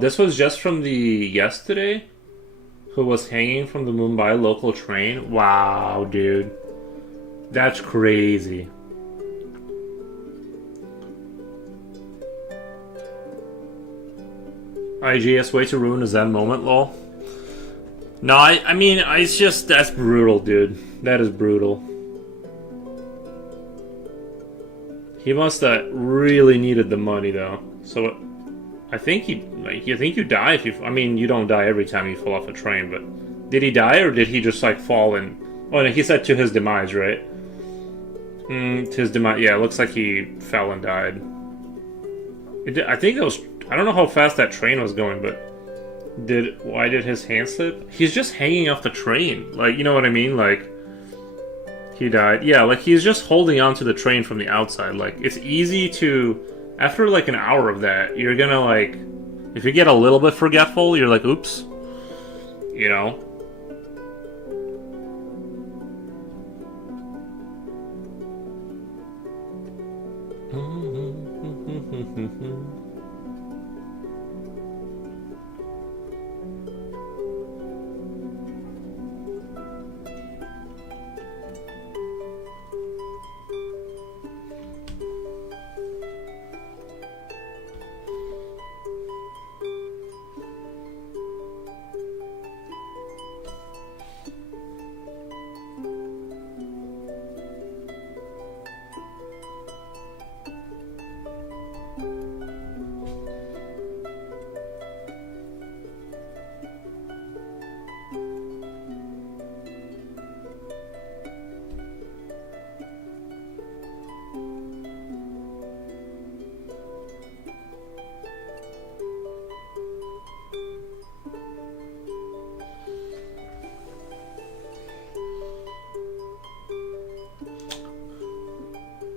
This was just from the yesterday, who was hanging from the Mumbai local train. Wow, dude. That's crazy. IGS way to ruin a Zen moment, lol. No, I mean, it's just, that's brutal, dude. That is brutal. He must have really needed the money, though. So, I think you die if you, I mean, you don't die every time you fall off a train, but did he die or did he just, like, fall and, oh, no, he said to his demise, right? To his demise, yeah, it looks like he fell and died. I think it was, I don't know how fast that train was going, but why did his hand slip? He's just hanging off the train. Like, you know what I mean? Like, he died. Yeah, like, he's just holding onto the train from the outside. Like, it's easy to, after, like, an hour of that, you're gonna, like, if you get a little bit forgetful, you're like, oops. You know?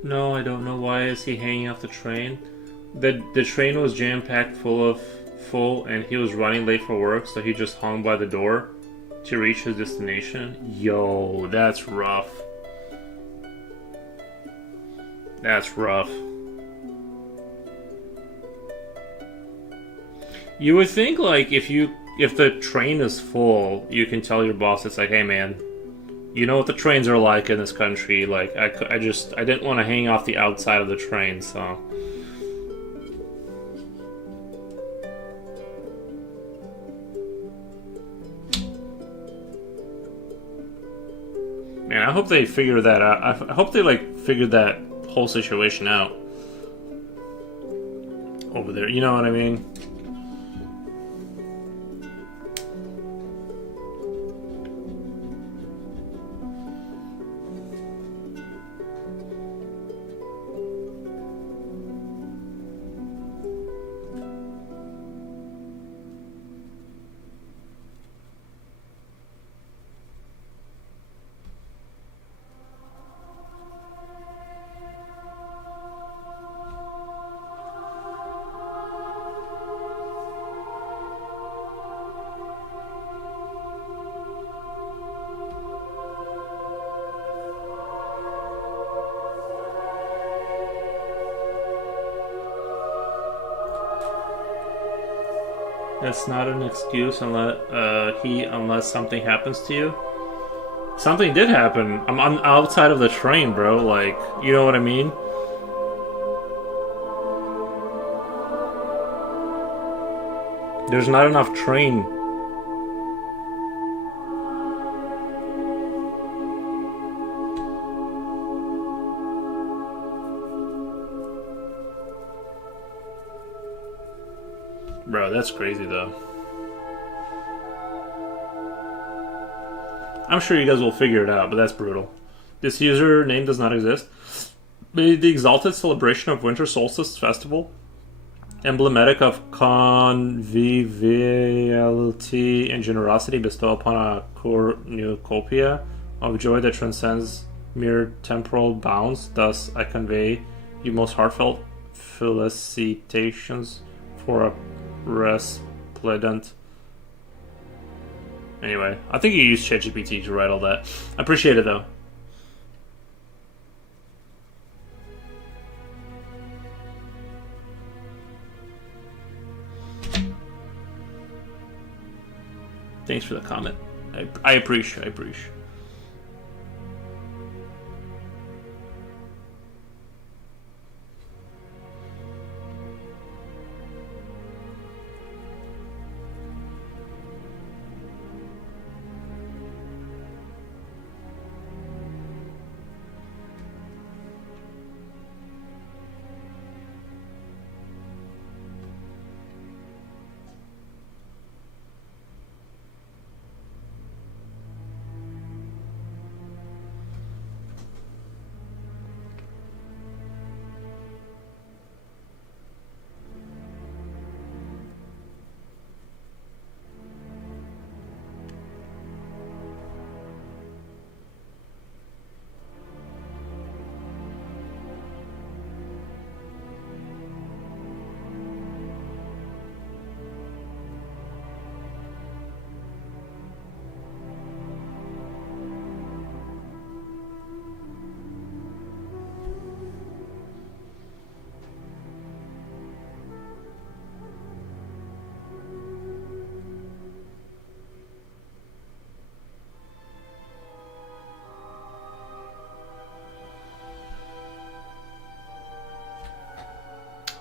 No, I don't know. Why is he hanging off the train? The train was jam-packed full and he was running late for work, so he just hung by the door to reach his destination. Yo, that's rough. That's rough. You would think, like, if the train is full, you can tell your boss, it's like, hey man, you know what the trains are like in this country. Like, I didn't want to hang off the outside of the train, so. Man, I hope they figure that out. I hope they, like, figured that whole situation out over there. You know what I mean? That's not an excuse unless something happens to you. Something did happen. I'm outside of the train, bro. Like, you know what I mean? There's not enough train. Bro, that's crazy though. I'm sure you guys will figure it out, but that's brutal. This username does not exist. The exalted celebration of Winter Solstice Festival, emblematic of conviviality and generosity, bestow upon a cornucopia of joy that transcends mere temporal bounds. Thus, I convey you most heartfelt felicitations for a resplendent Anyway, I think you used ChatGPT to write all that. I appreciate it though. Thanks for the comment. I appreciate.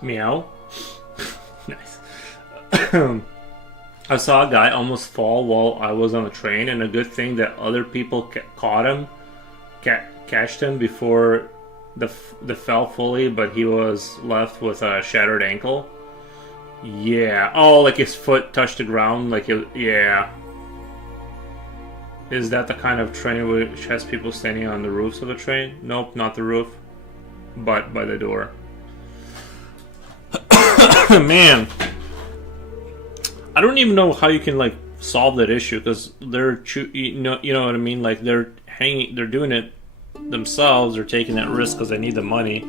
Meow. Nice. I saw a guy almost fall while I was on the train, and a good thing that other people caught him, catched him before the fell fully, but he was left with a shattered ankle. Yeah. Oh, like his foot touched the ground, like it, yeah. Is that the kind of train which has people standing on the roofs of the train? Nope, not the roof, but by the door. Man, I don't even know how you can like solve that issue, because they're you know what I mean. Like they're doing it themselves. They're taking that risk because they need the money.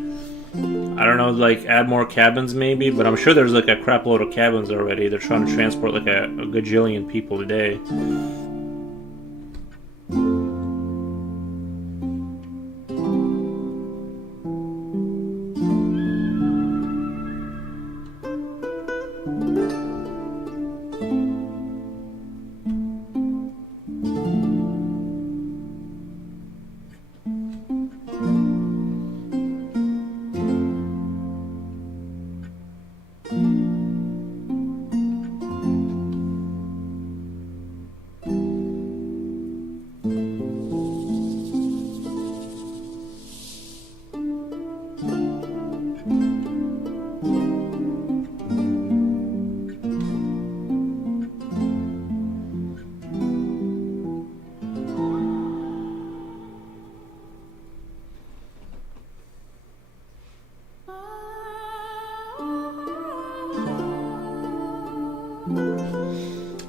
I don't know, like add more cabins maybe, but I'm sure there's like a crap load of cabins already. They're trying to transport like a gajillion people a day.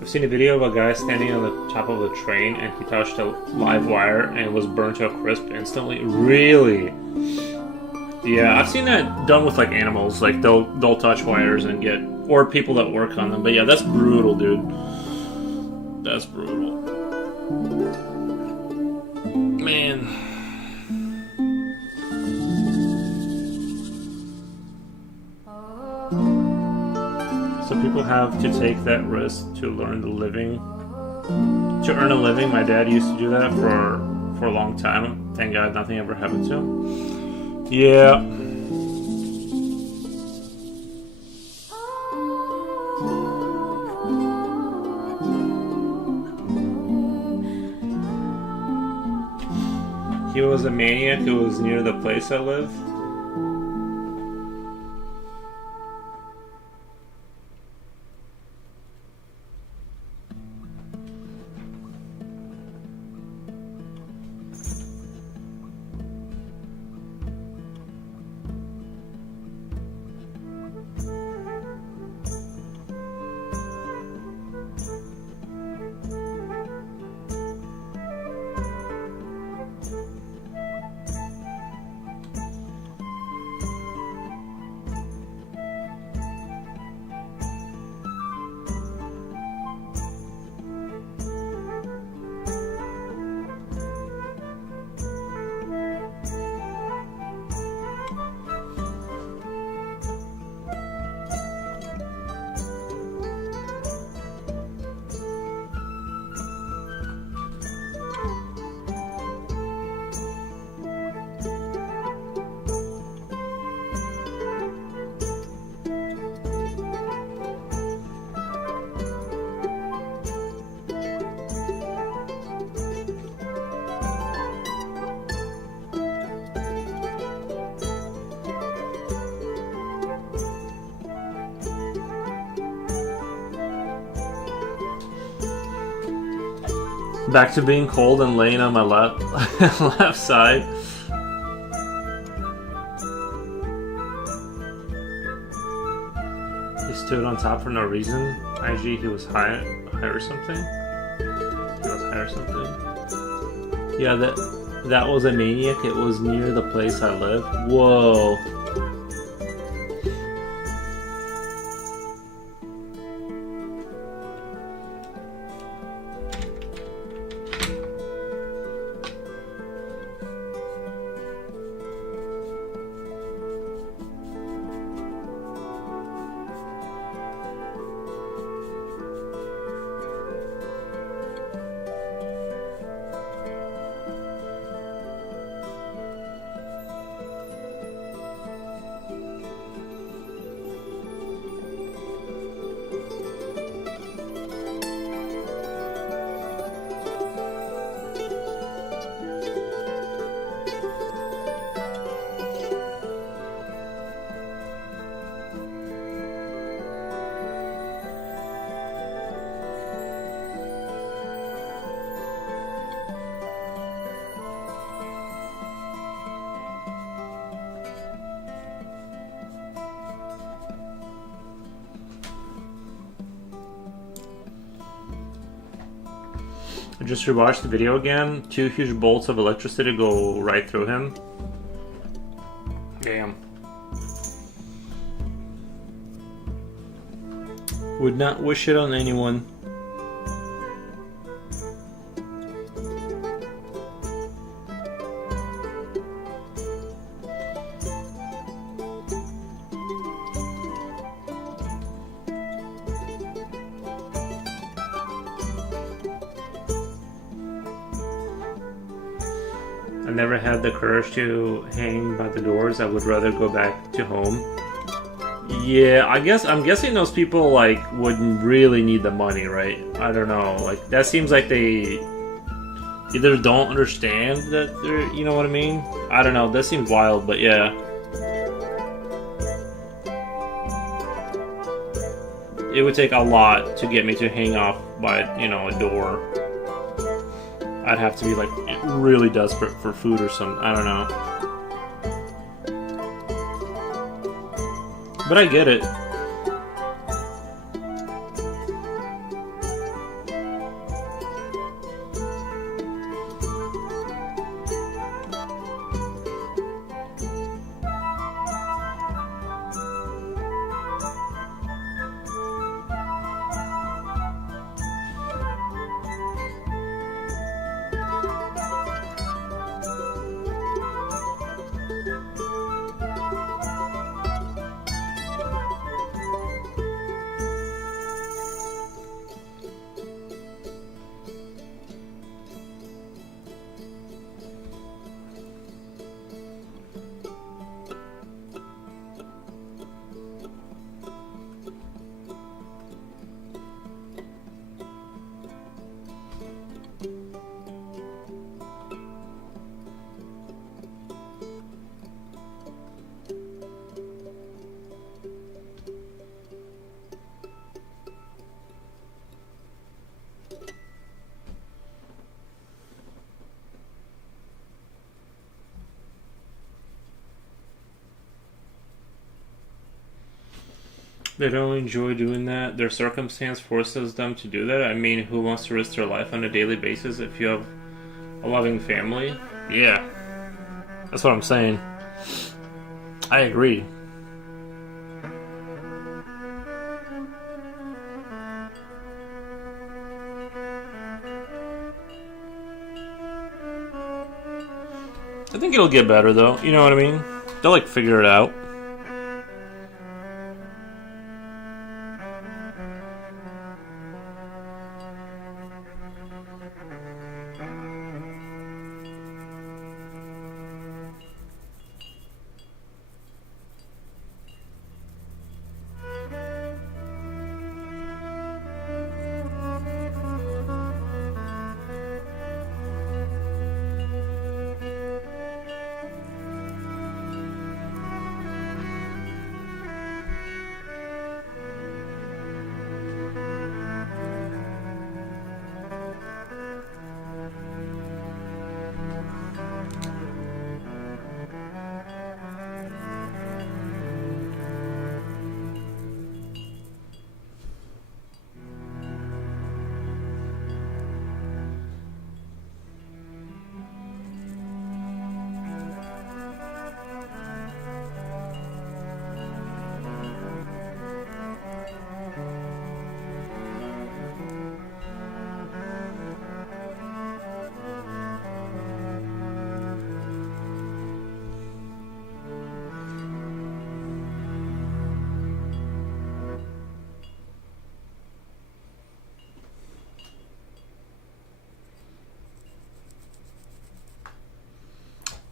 I've seen a video of a guy standing on the top of a train and he touched a live wire and it was burnt to a crisp instantly. Really? Yeah, I've seen that done with like animals. Like they'll touch wires and get, or people that work on them. But yeah, that's brutal, dude. That's brutal. Man. So people have to take that risk to learn to earn a living. My dad used to do that for a long time. Thank God nothing ever happened to him. Yeah. He was a maniac who was near the place I live. Back to being cold and laying on my left left side. He stood on top for no reason. IG, he was high or something. He was high or something. Yeah, that was a maniac. It was near the place I live. Whoa. I just rewatched the video again. 2 huge bolts of electricity go right through him. Damn. Would not wish it on anyone. I never had the courage to hang by the doors. I would rather go back to home. Yeah, I'm guessing those people like wouldn't really need the money, right? I don't know. Like that seems like they either don't understand that they're, you know what I mean? I don't know. That seems wild, but yeah. It would take a lot to get me to hang off by, you know, a door. I'd have to be like really desperate for food or something. I don't know. But I get it. They don't enjoy doing that. Their circumstance forces them to do that. I mean, who wants to risk their life on a daily basis if you have a loving family? Yeah. That's what I'm saying. I agree. I think it'll get better though, you know what I mean? They'll like figure it out.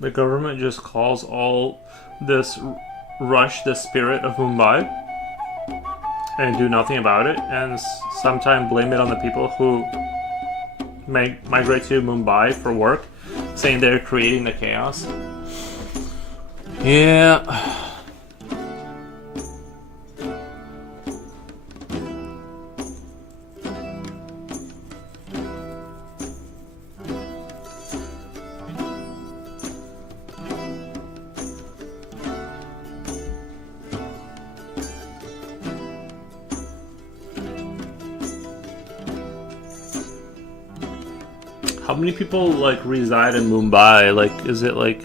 The government just calls all this rush the spirit of Mumbai and do nothing about it, and sometimes blame it on the people who migrate to Mumbai for work, saying they're creating the chaos. Yeah. How many people like reside in Mumbai? Like, is it like?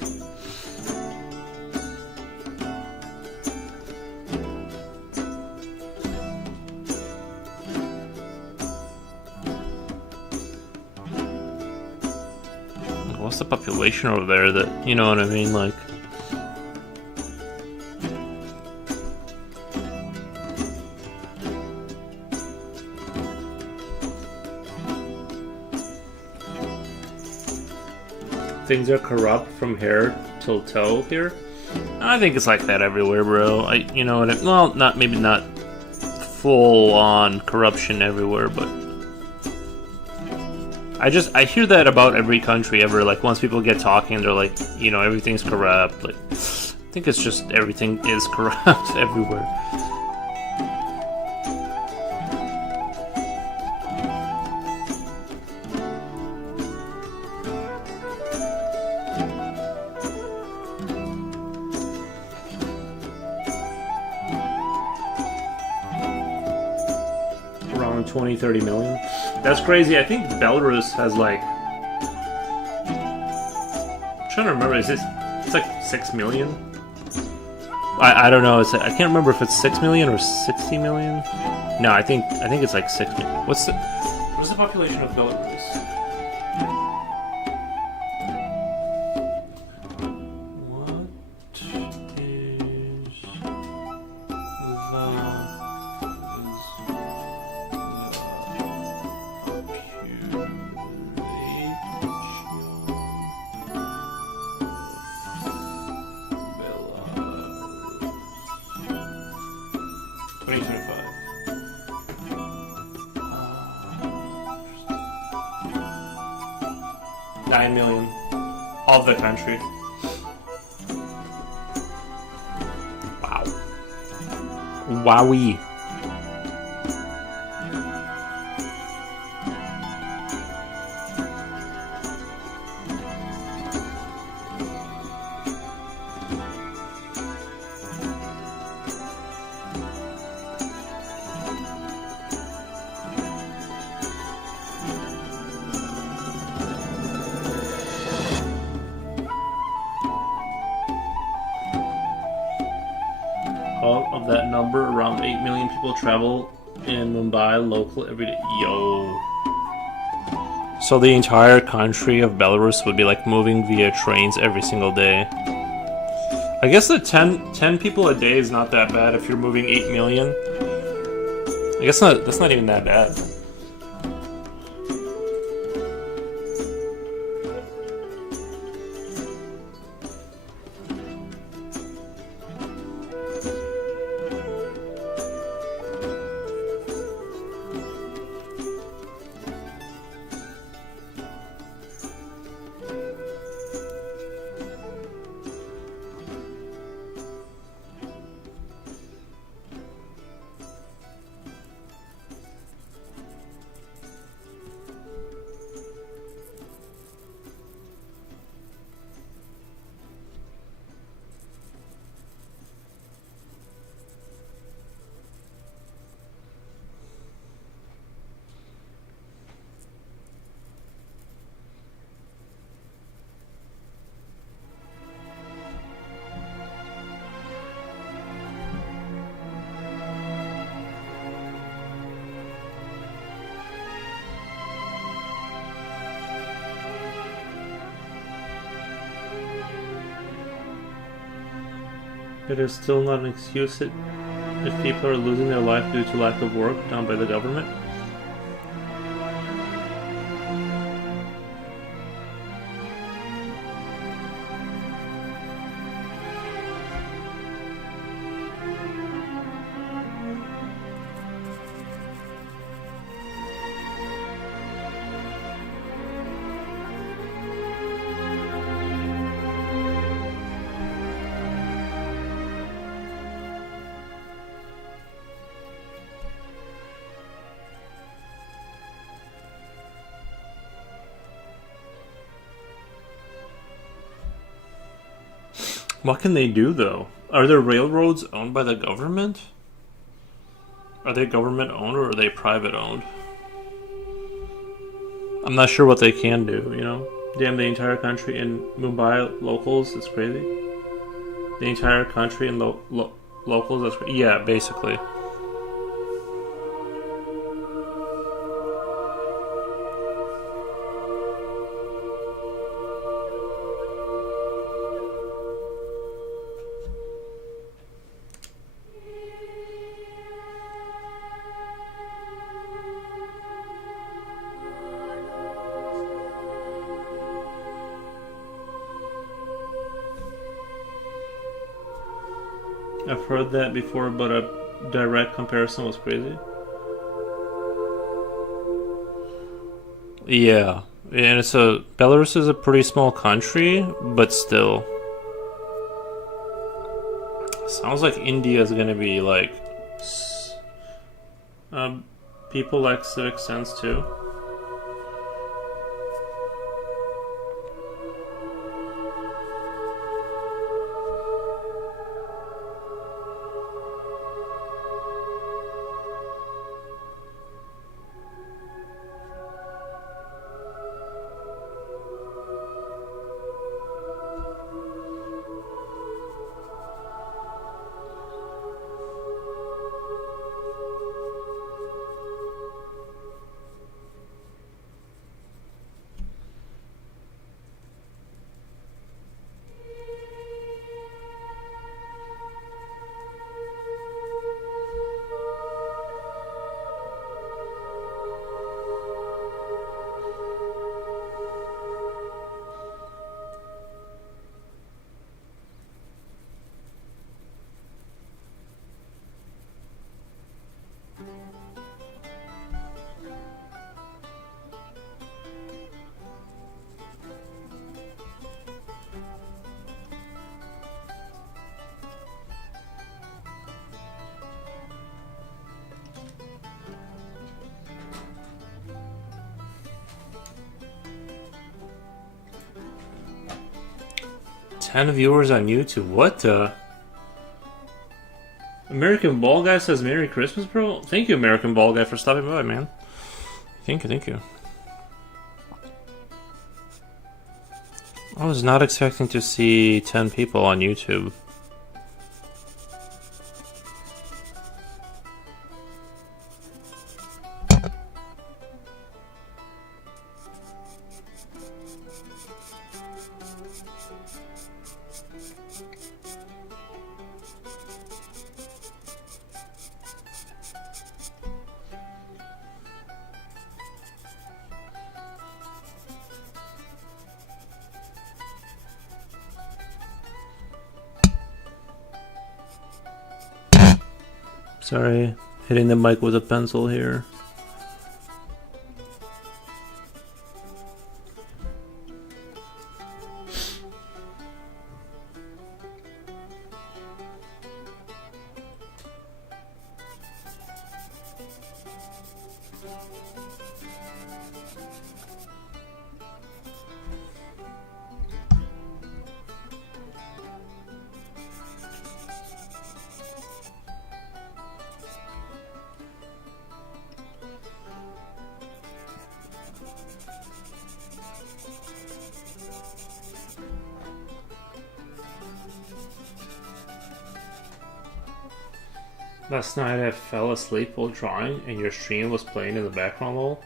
What's the population over there? That, you know what I mean? Like. Things are corrupt from hair till toe here. I think it's like that everywhere, bro. You know what? Well, maybe not full on corruption everywhere, but I hear that about every country ever. Like once people get talking, they're like, you know, everything's corrupt. Like I think it's just everything is corrupt everywhere. Around 20-30 million. That's crazy. I think Belarus has like, I'm trying to remember, it's like 6 million? I don't know. I can't remember if it's 6 million or 60 million. No, I think it's like 6 million. What's the population of Belarus? $9 million of the country. Wow. Wowie. Of that number, around 8 million people travel in Mumbai local every day. Yo. So the entire country of Belarus would be like moving via trains every single day. I guess the 10 people a day is not that bad if you're moving 8 million. I guess that's not even that bad. It is still not an excuse if people are losing their life due to lack of work done by the government. What can they do though? Are there railroads owned by the government? Are they government owned or are they private owned? I'm not sure what they can do, you know? Damn the entire country in Mumbai locals, it's crazy. The entire country in locals, that's crazy. Yeah, basically. I've heard that before, but a direct comparison was crazy. Yeah, and Belarus is a pretty small country, but still, sounds like India is gonna be like, people like Civic Sense too. Ten viewers on YouTube. What the? American Ball Guy says Merry Christmas, bro. Thank you, American Ball Guy, for stopping by, man. Thank you. I was not expecting to see 10 people on YouTube. Sorry, hitting the mic with a pencil here. Last night I fell asleep while drawing and your stream was playing in the background, lol.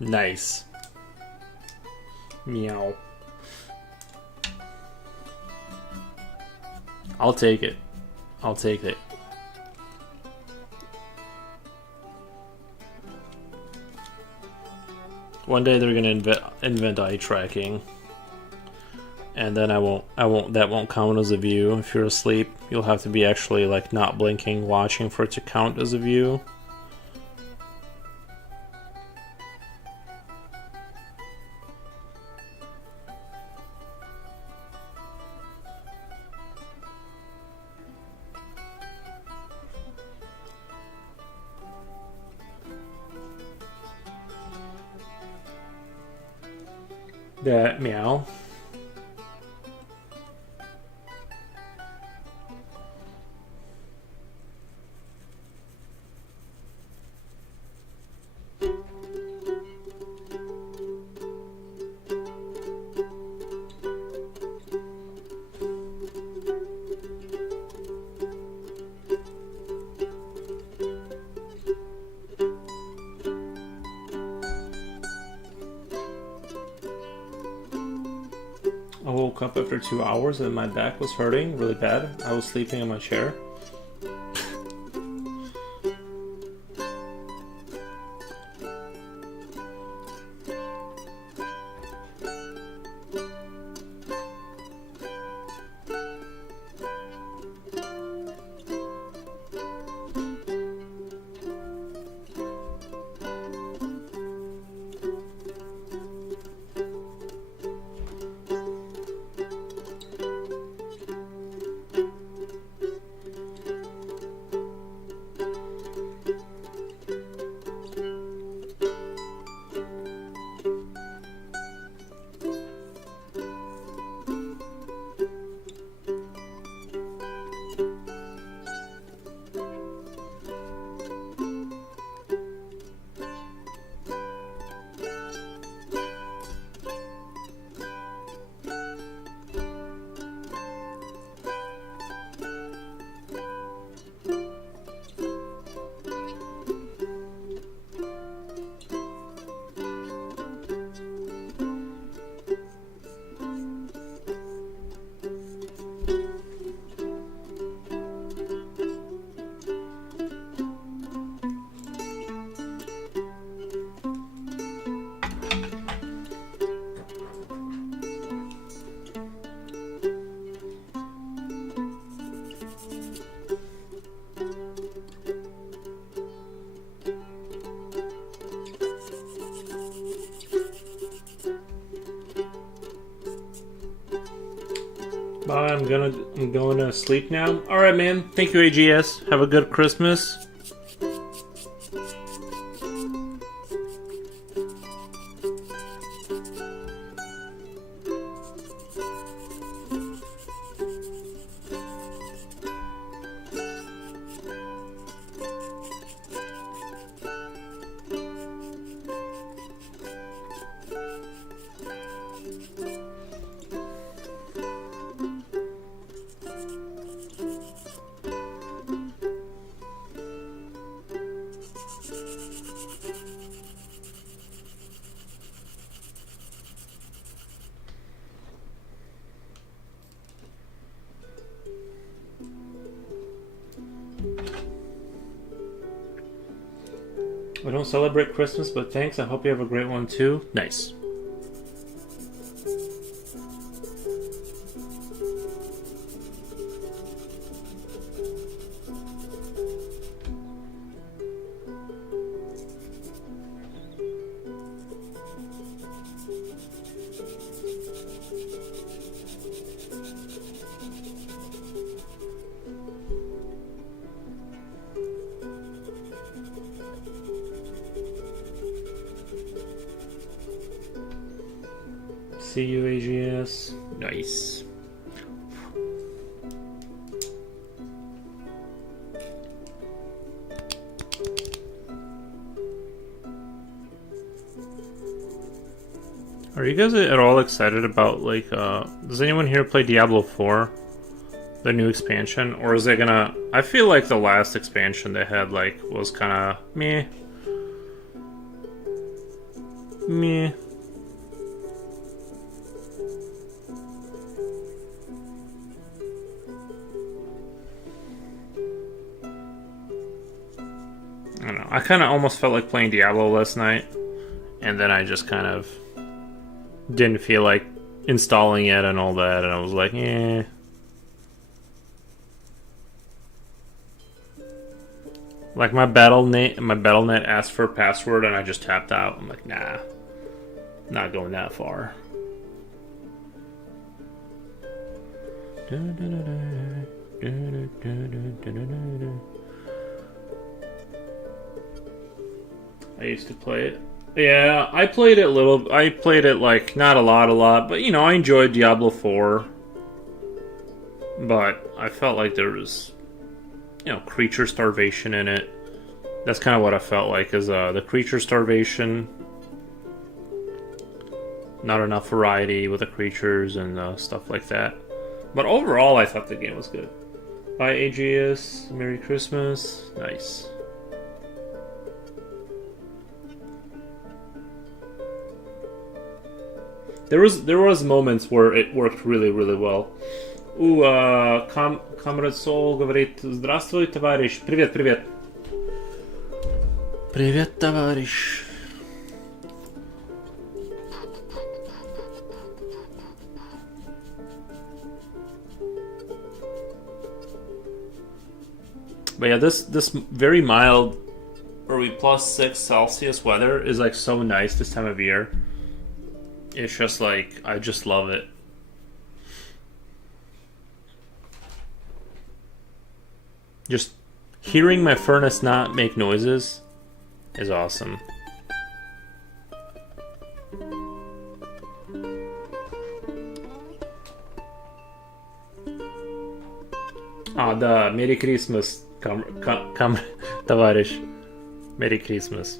Nice. Meow. I'll take it. I'll take it. One day they're gonna invent eye tracking. And then that won't count as a view if you're asleep. You'll have to be actually like not blinking, watching for it to count as a view. That meow. I woke up after 2 hours and my back was hurting really bad. I was sleeping in my chair. Bye, I'm going to sleep now. Alright, man. Thank you, AGS. Have a good Christmas. I don't celebrate Christmas, but thanks. I hope you have a great one too. Nice. See you, AGS. Nice. Are you guys at all excited about, like, does anyone here play Diablo 4? The new expansion? Or is it gonna... I feel like the last expansion they had, like, was kinda meh. Meh. I don't know. I kind of almost felt like playing Diablo last night, and then I just kind of didn't feel like installing it and all that, and I was like, eh. Like my BattleNet asked for a password, and I just tapped out. I'm like, nah, not going that far. I used to play it Yeah, I played it little. I played it like not a lot, but you know, I enjoyed Diablo 4. But I felt like there was, you know, creature starvation in it. That's kind of what I felt like, is the creature starvation. Not enough variety with the creatures and stuff like that. But overall, I thought the game was good. Bye, AGS. Merry Christmas. Nice. There was moments where it worked really well. Камрад Сол говорит: Здравствуй, товарищ. Привет, привет. Привет, товарищ. But yeah, this very mild, early +6 Celsius weather is like so nice this time of year. It's just like I just love it. Just hearing my furnace not make noises is awesome. Да, Merry Christmas, товарищ. Merry Christmas.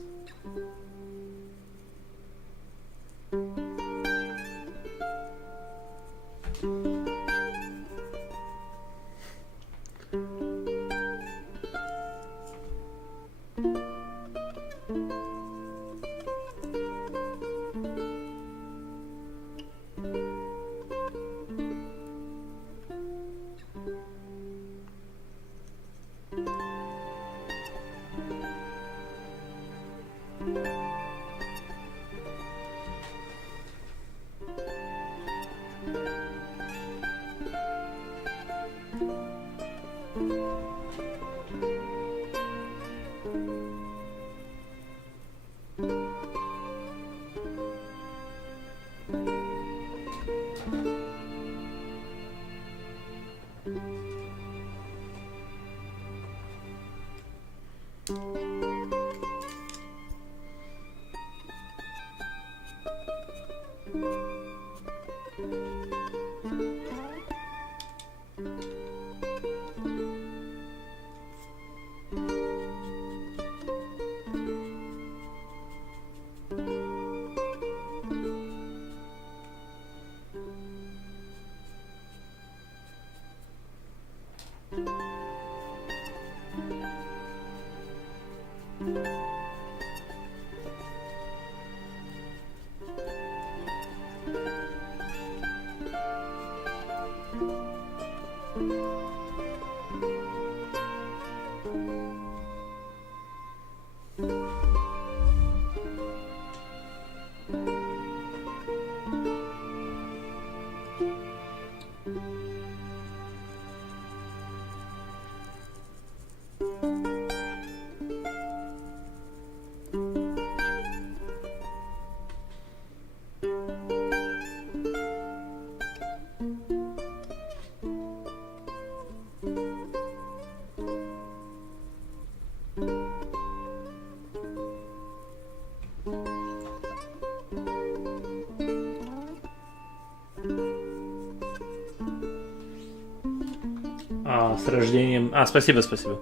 С рождением... спасибо, спасибо.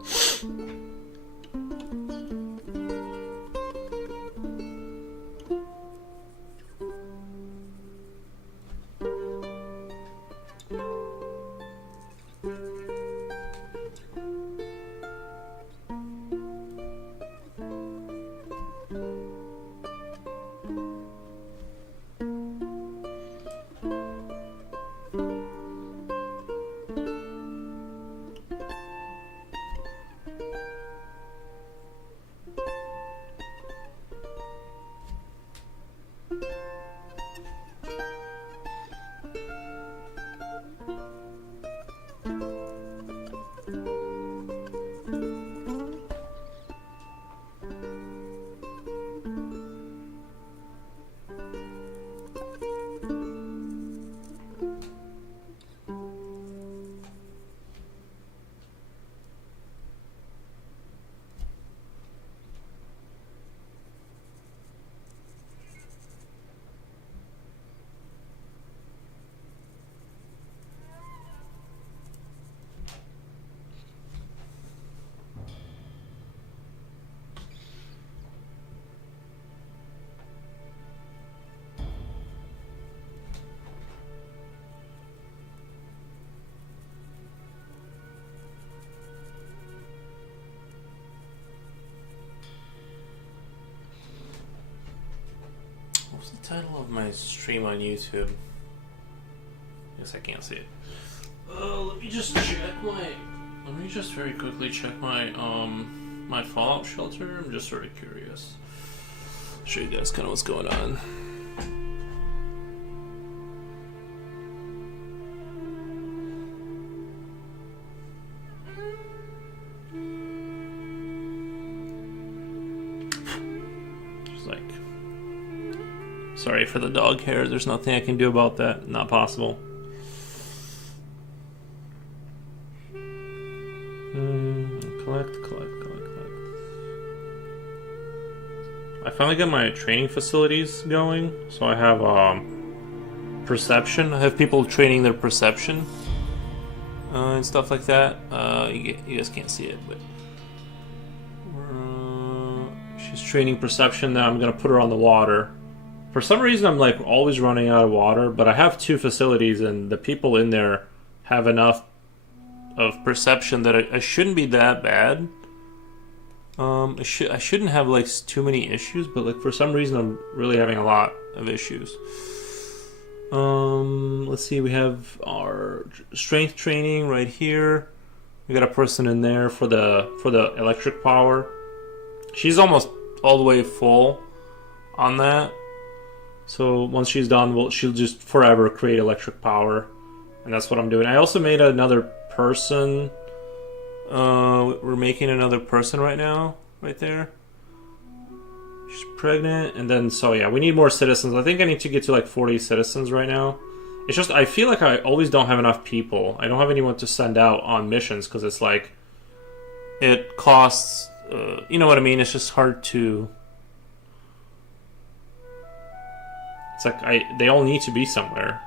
title of my stream on YouTube? Guess I can't see it. Let me just check my. Let me just very quickly check my my Fallout shelter. I'm just sort of curious. Show you guys kind of what's going on. Just like, sorry for the dog hair. There's nothing I can do about that. Not possible. Collect. I finally got my training facilities going, so I have perception. I have people training their perception and stuff like that. You guys can't see it, but she's training perception. Now I'm gonna put her on the water. For some reason, I'm like always running out of water, but I have 2 facilities, and the people in there have enough of perception that I shouldn't be that bad. I shouldn't have like too many issues, but like for some reason I'm really having a lot of issues. Let's see, we have our strength training right here. We got a person in there for the electric power. She's almost all the way full on that. So once she's done, she'll just forever create electric power, and that's what I'm doing. I also made another person. We're making another person right now, right there. She's pregnant, and then so yeah, we need more citizens. I think I need to get to like 40 citizens right now. It's just I feel like I always don't have enough people. I don't have anyone to send out on missions because it's like it costs. You know what I mean? It's just hard to. It's like they all need to be somewhere,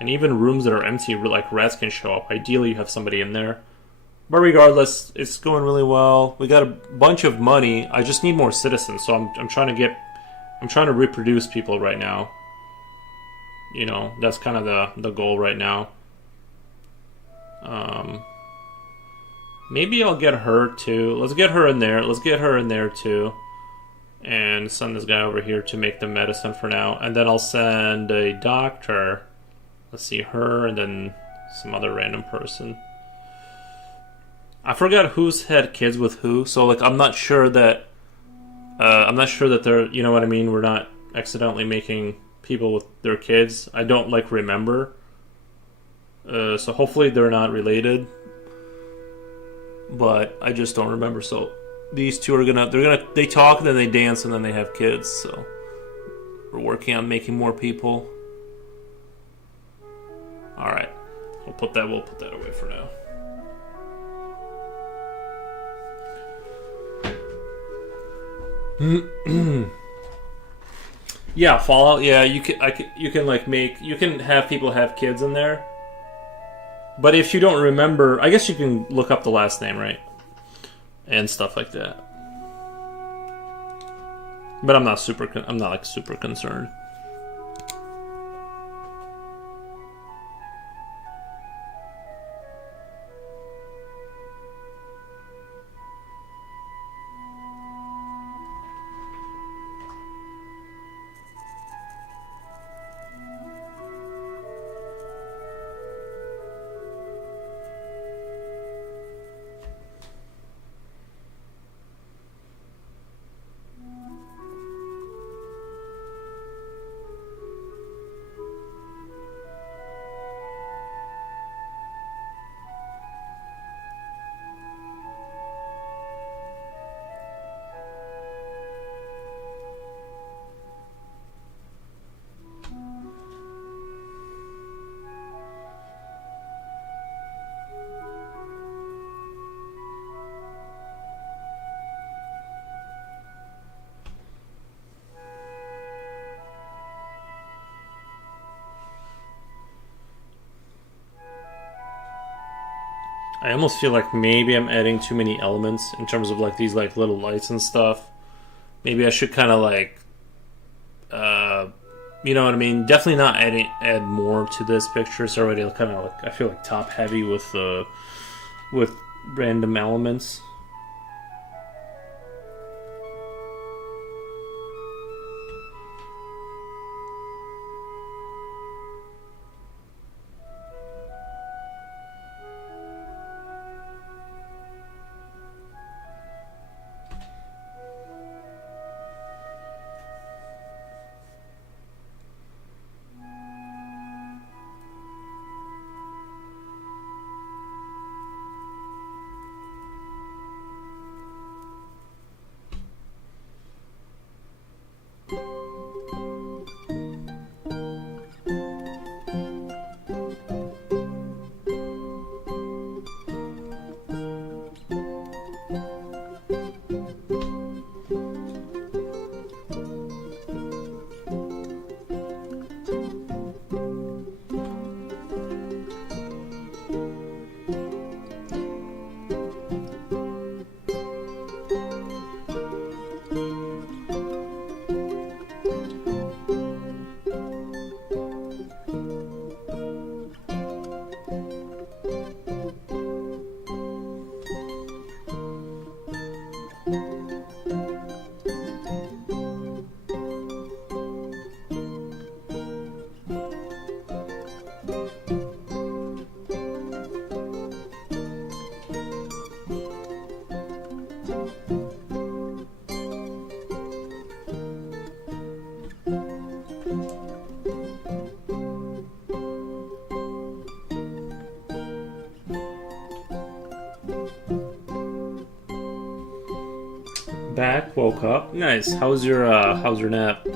and even rooms that are empty, like rats can show up. Ideally, you have somebody in there. But regardless, it's going really well. We got a bunch of money. I just need more citizens, so I'm trying to reproduce people right now. You know, that's kind of the goal right now. Maybe I'll get her too. Let's get her in there. Let's get her in there too. And send this guy over here to make the medicine for now. And then I'll send a doctor. Let's see, her and then some other random person. I forgot who's had kids with who, so like I'm not sure that they're, you know what I mean, we're not accidentally making people with their kids. I don't like remember. So hopefully they're not related. But I just don't remember. So these two are they talk and then they dance and then they have kids. So we're working on making more people. All right, we'll put that away for now. Yeah, Fallout. Yeah, you can have people have kids in there. But if you don't remember, I guess you can look up the last name, right? And stuff like that. But I'm not super concerned. I almost feel like maybe I'm adding too many elements in terms of like these like little lights and stuff. Maybe I should kind of like, you know what I mean? Definitely not add more to this picture. It's already kind of like I feel like top heavy with random elements. Back, woke up. Nice. How's your nap?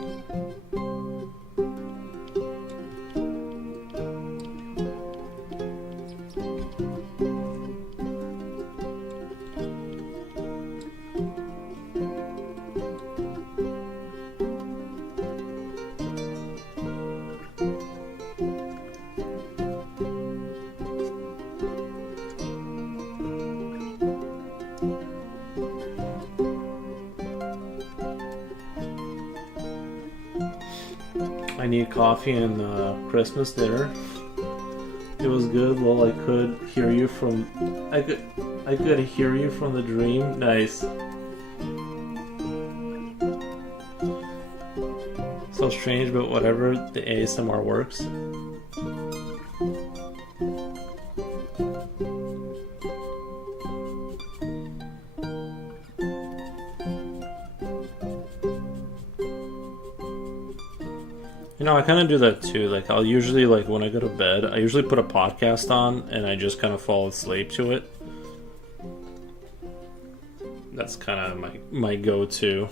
I need coffee and Christmas dinner. It was good. Well, I could hear you from. I could hear you from the dream. Nice. So strange, but whatever. The ASMR works. You know, I kind of do that too. Like, I'll usually, like, when I go to bed, I usually put a podcast on and I just kind of fall asleep to it. That's kind of my go-to.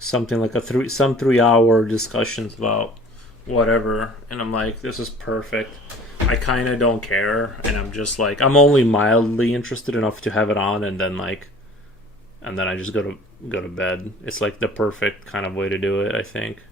Something like some 3 hour discussions about whatever, and I'm like, this is perfect. I kind of don't care, and I'm just like, I'm only mildly interested enough to have it on, and then I just go to bed. It's like the perfect kind of way to do it, I think.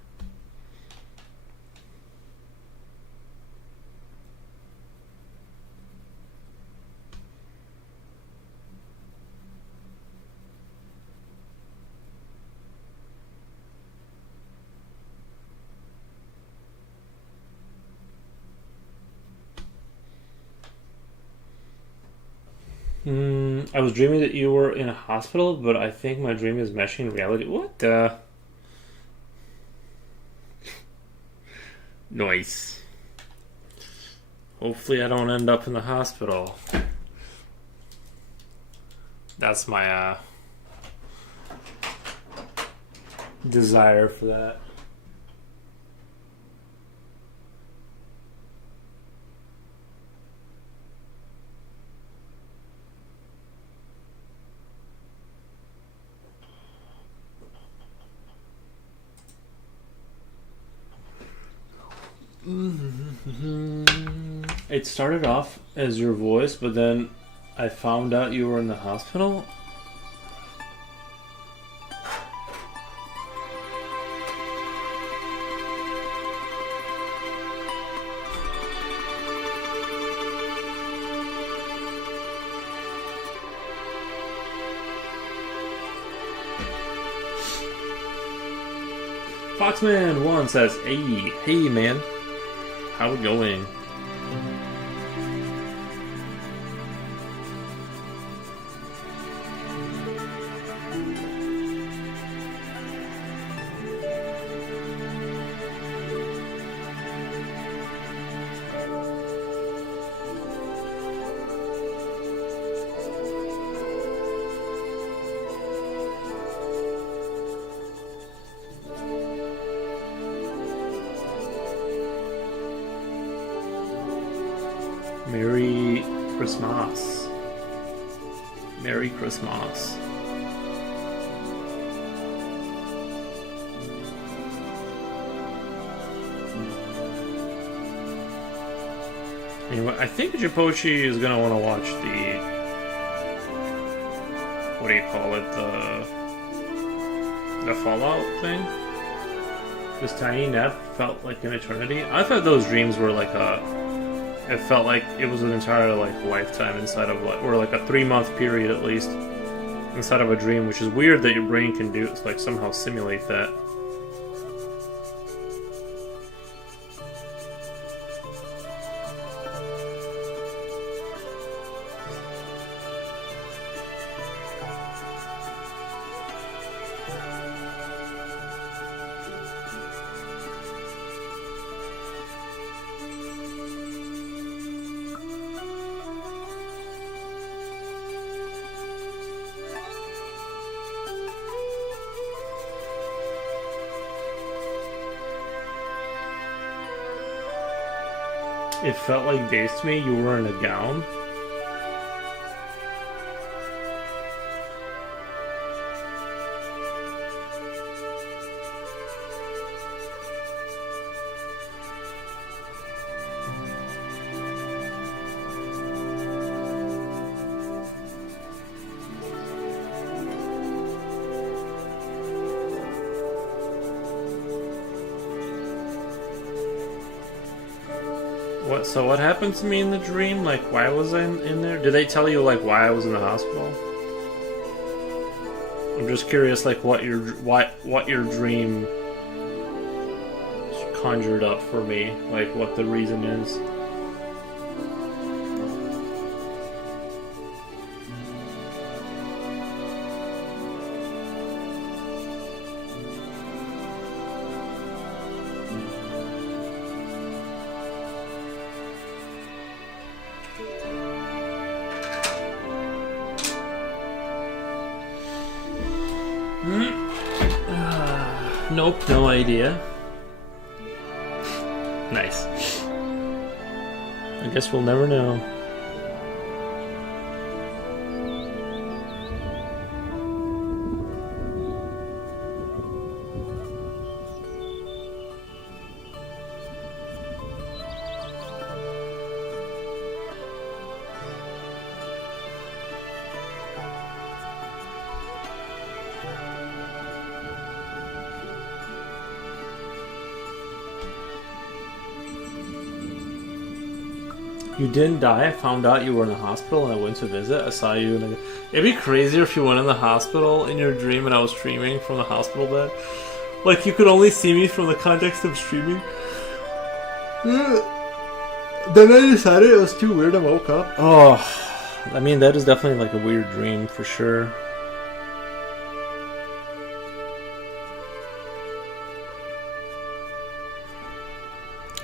I was dreaming that you were in a hospital, but I think my dream is meshing reality. What the? Nice. Hopefully I don't end up in the hospital. That's my desire for that. It started off as your voice, but then I found out you were in the hospital. Foxman1 says, hey man, how it going? Merry Christmas. Merry Christmas. Anyway, I think Jipochi is gonna want to watch the, what do you call it, the Fallout thing. This tiny nap felt like an eternity. I thought those dreams were like it felt like it was an entire like lifetime inside of or like a 3-month period at least inside of a dream, which is weird that your brain can do like somehow simulate that. It felt like days to me. You were in a gown. What? So what happened to me in the dream? Like, why was I in there? Did they tell you like why I was in the hospital? I'm just curious, like what your dream conjured up for me, like what the reason is. Nope, no idea. Nice. I guess we'll never know. You didn't die. I found out you were in the hospital and I went to visit. I saw you and it'd be crazier if you went in the hospital in your dream and I was streaming from the hospital bed. Like you could only see me from the context of streaming. Then I decided it was too weird. I woke up. Oh, I mean that is definitely like a weird dream for sure.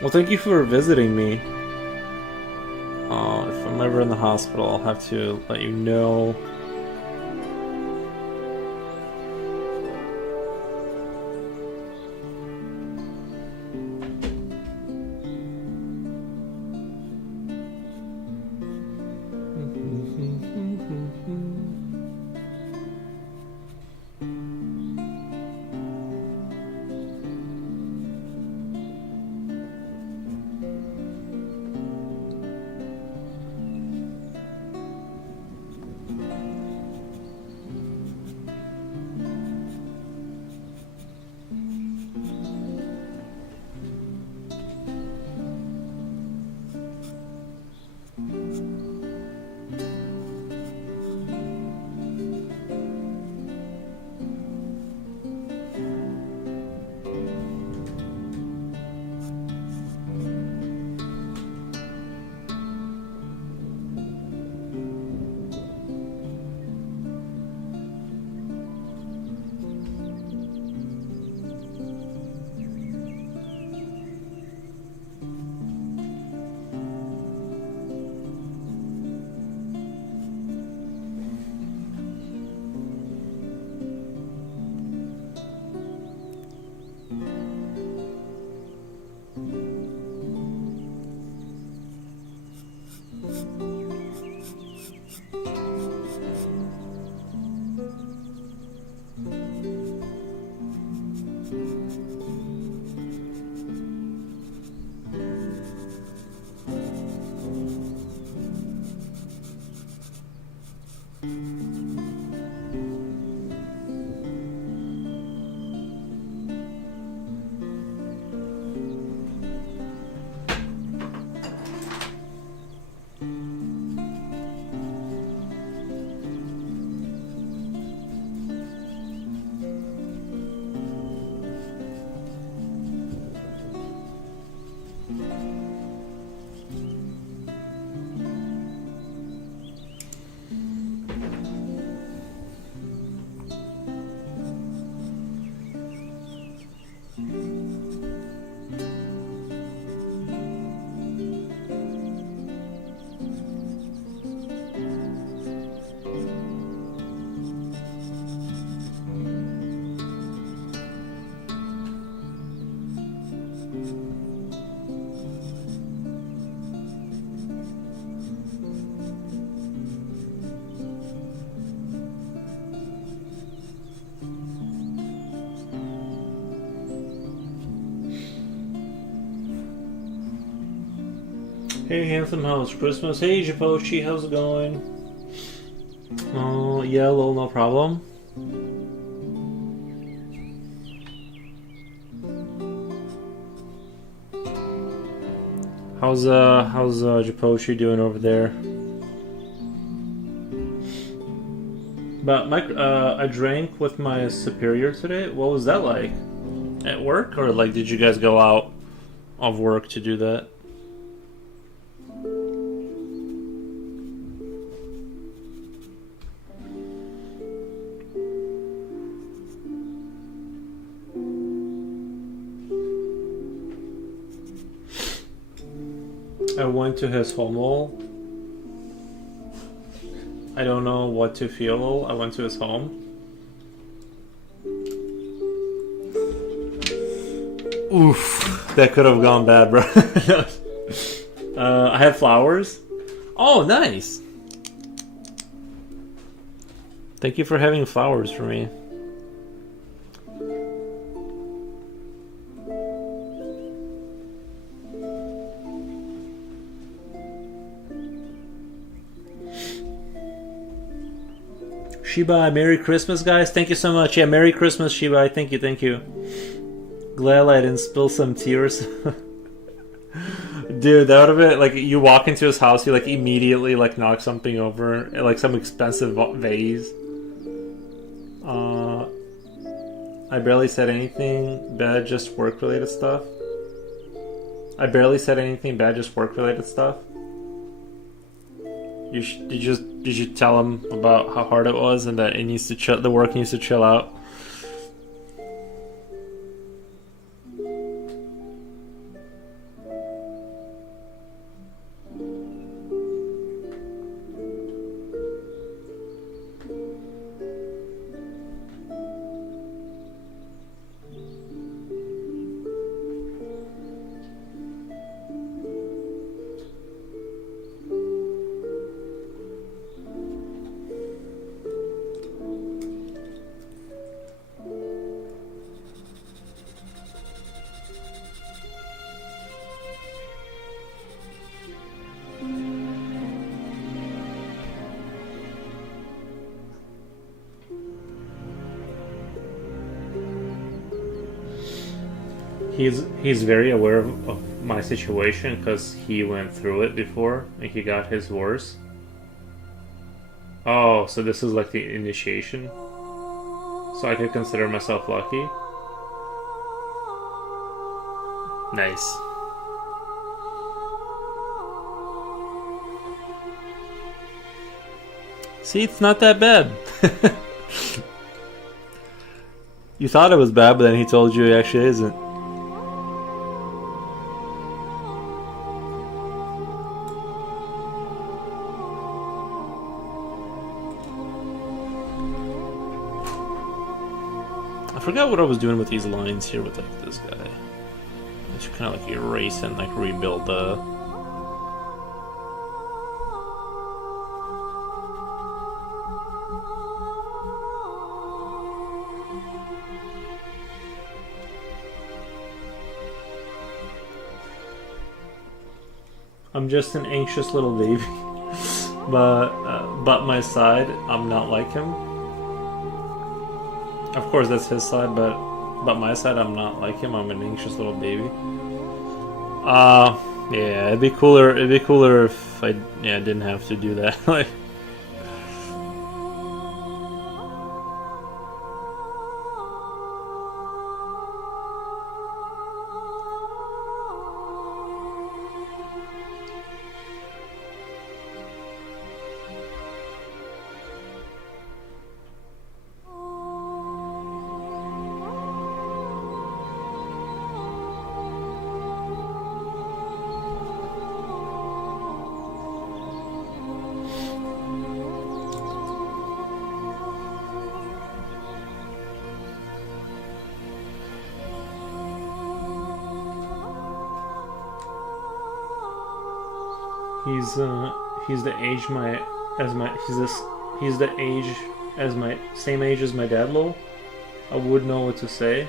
Well, thank you for visiting me. If I'm ever in the hospital, I'll have to let you know. Hey, Handsome, how's Christmas? Hey, Japochi, how's it going? Oh, yeah, lol, no problem. How's Japochi doing over there? But I drank with my superior today. What was that like? At work, or like did you guys go out of work to do that? I went to his home. I don't know what to feel. I went to his home. Oof, that could have gone bad, bro. I had flowers. Oh, nice. Thank you for having flowers for me. Shibai, Merry Christmas, guys. Thank you so much. Yeah, Merry Christmas, Shibai. Thank you, thank you. Glad I didn't spill some tears. Dude, that would have been like you walk into his house, you like immediately like knock something over, like some expensive vase. I barely said anything bad, just work related stuff. I barely said anything bad, just work related stuff. Did you tell him about how hard it was and that it needs to chill, the work needs to chill out? He's very aware of my situation because he went through it before and he got his horse. Oh, so this is like the initiation. So I could consider myself lucky. Nice. See, it's not that bad. You thought it was bad, but then he told you it actually isn't. I forgot what I was doing with these lines here with like this guy. I should kind of like erase and like rebuild the... I'm just an anxious little baby. But my side, I'm not like him. Of course, that's his side, but my side, I'm not like him. I'm an anxious little baby. Yeah, it'd be cooler. It'd be cooler if I didn't have to do that. Like. He's the age he's the age as my same age as my dad, lol. I would know what to say.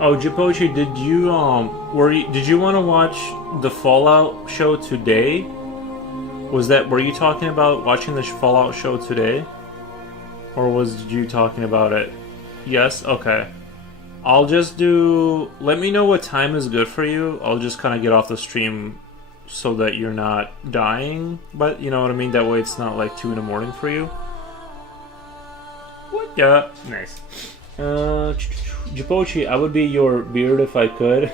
Oh, Jipochi, did you want to watch the Fallout show today? Were you talking about watching the Fallout show today? Or was you talking about it? Yes? Okay. I'll just let me know what time is good for you. I'll just kind of get off the stream so that you're not dying. But, you know what I mean? That way it's not like 2 in the morning for you. What? Yeah. Nice. Jipochi, I would be your beard if I could.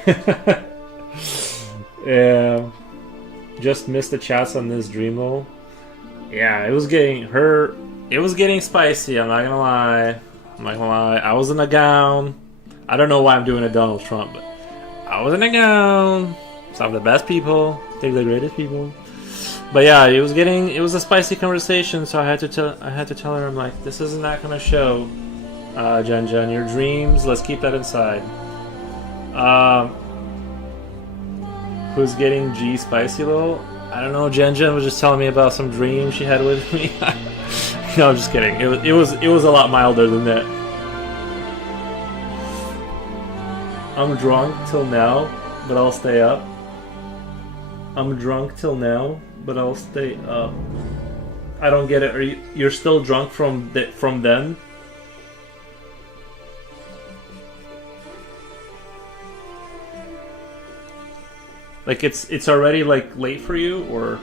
Yeah. Just missed the chats on this Dreamo. Yeah, it was getting spicy, I'm not gonna lie. I was in a gown. I don't know why I'm doing a Donald Trump, but I was in a gown. Some of the best people. They're the greatest people. But yeah, it was a spicy conversation, so I had to tell her, I'm like, this is not gonna show. Jen, your dreams, let's keep that inside. Who's getting G spicy little? I don't know. Jen was just telling me about some dream she had with me. No, I'm just kidding. It was a lot milder than that. I'm drunk till now, but I'll stay up. I'm drunk till now, but I'll stay up. I don't get it. You're still drunk from then? Like it's already like late for you, or?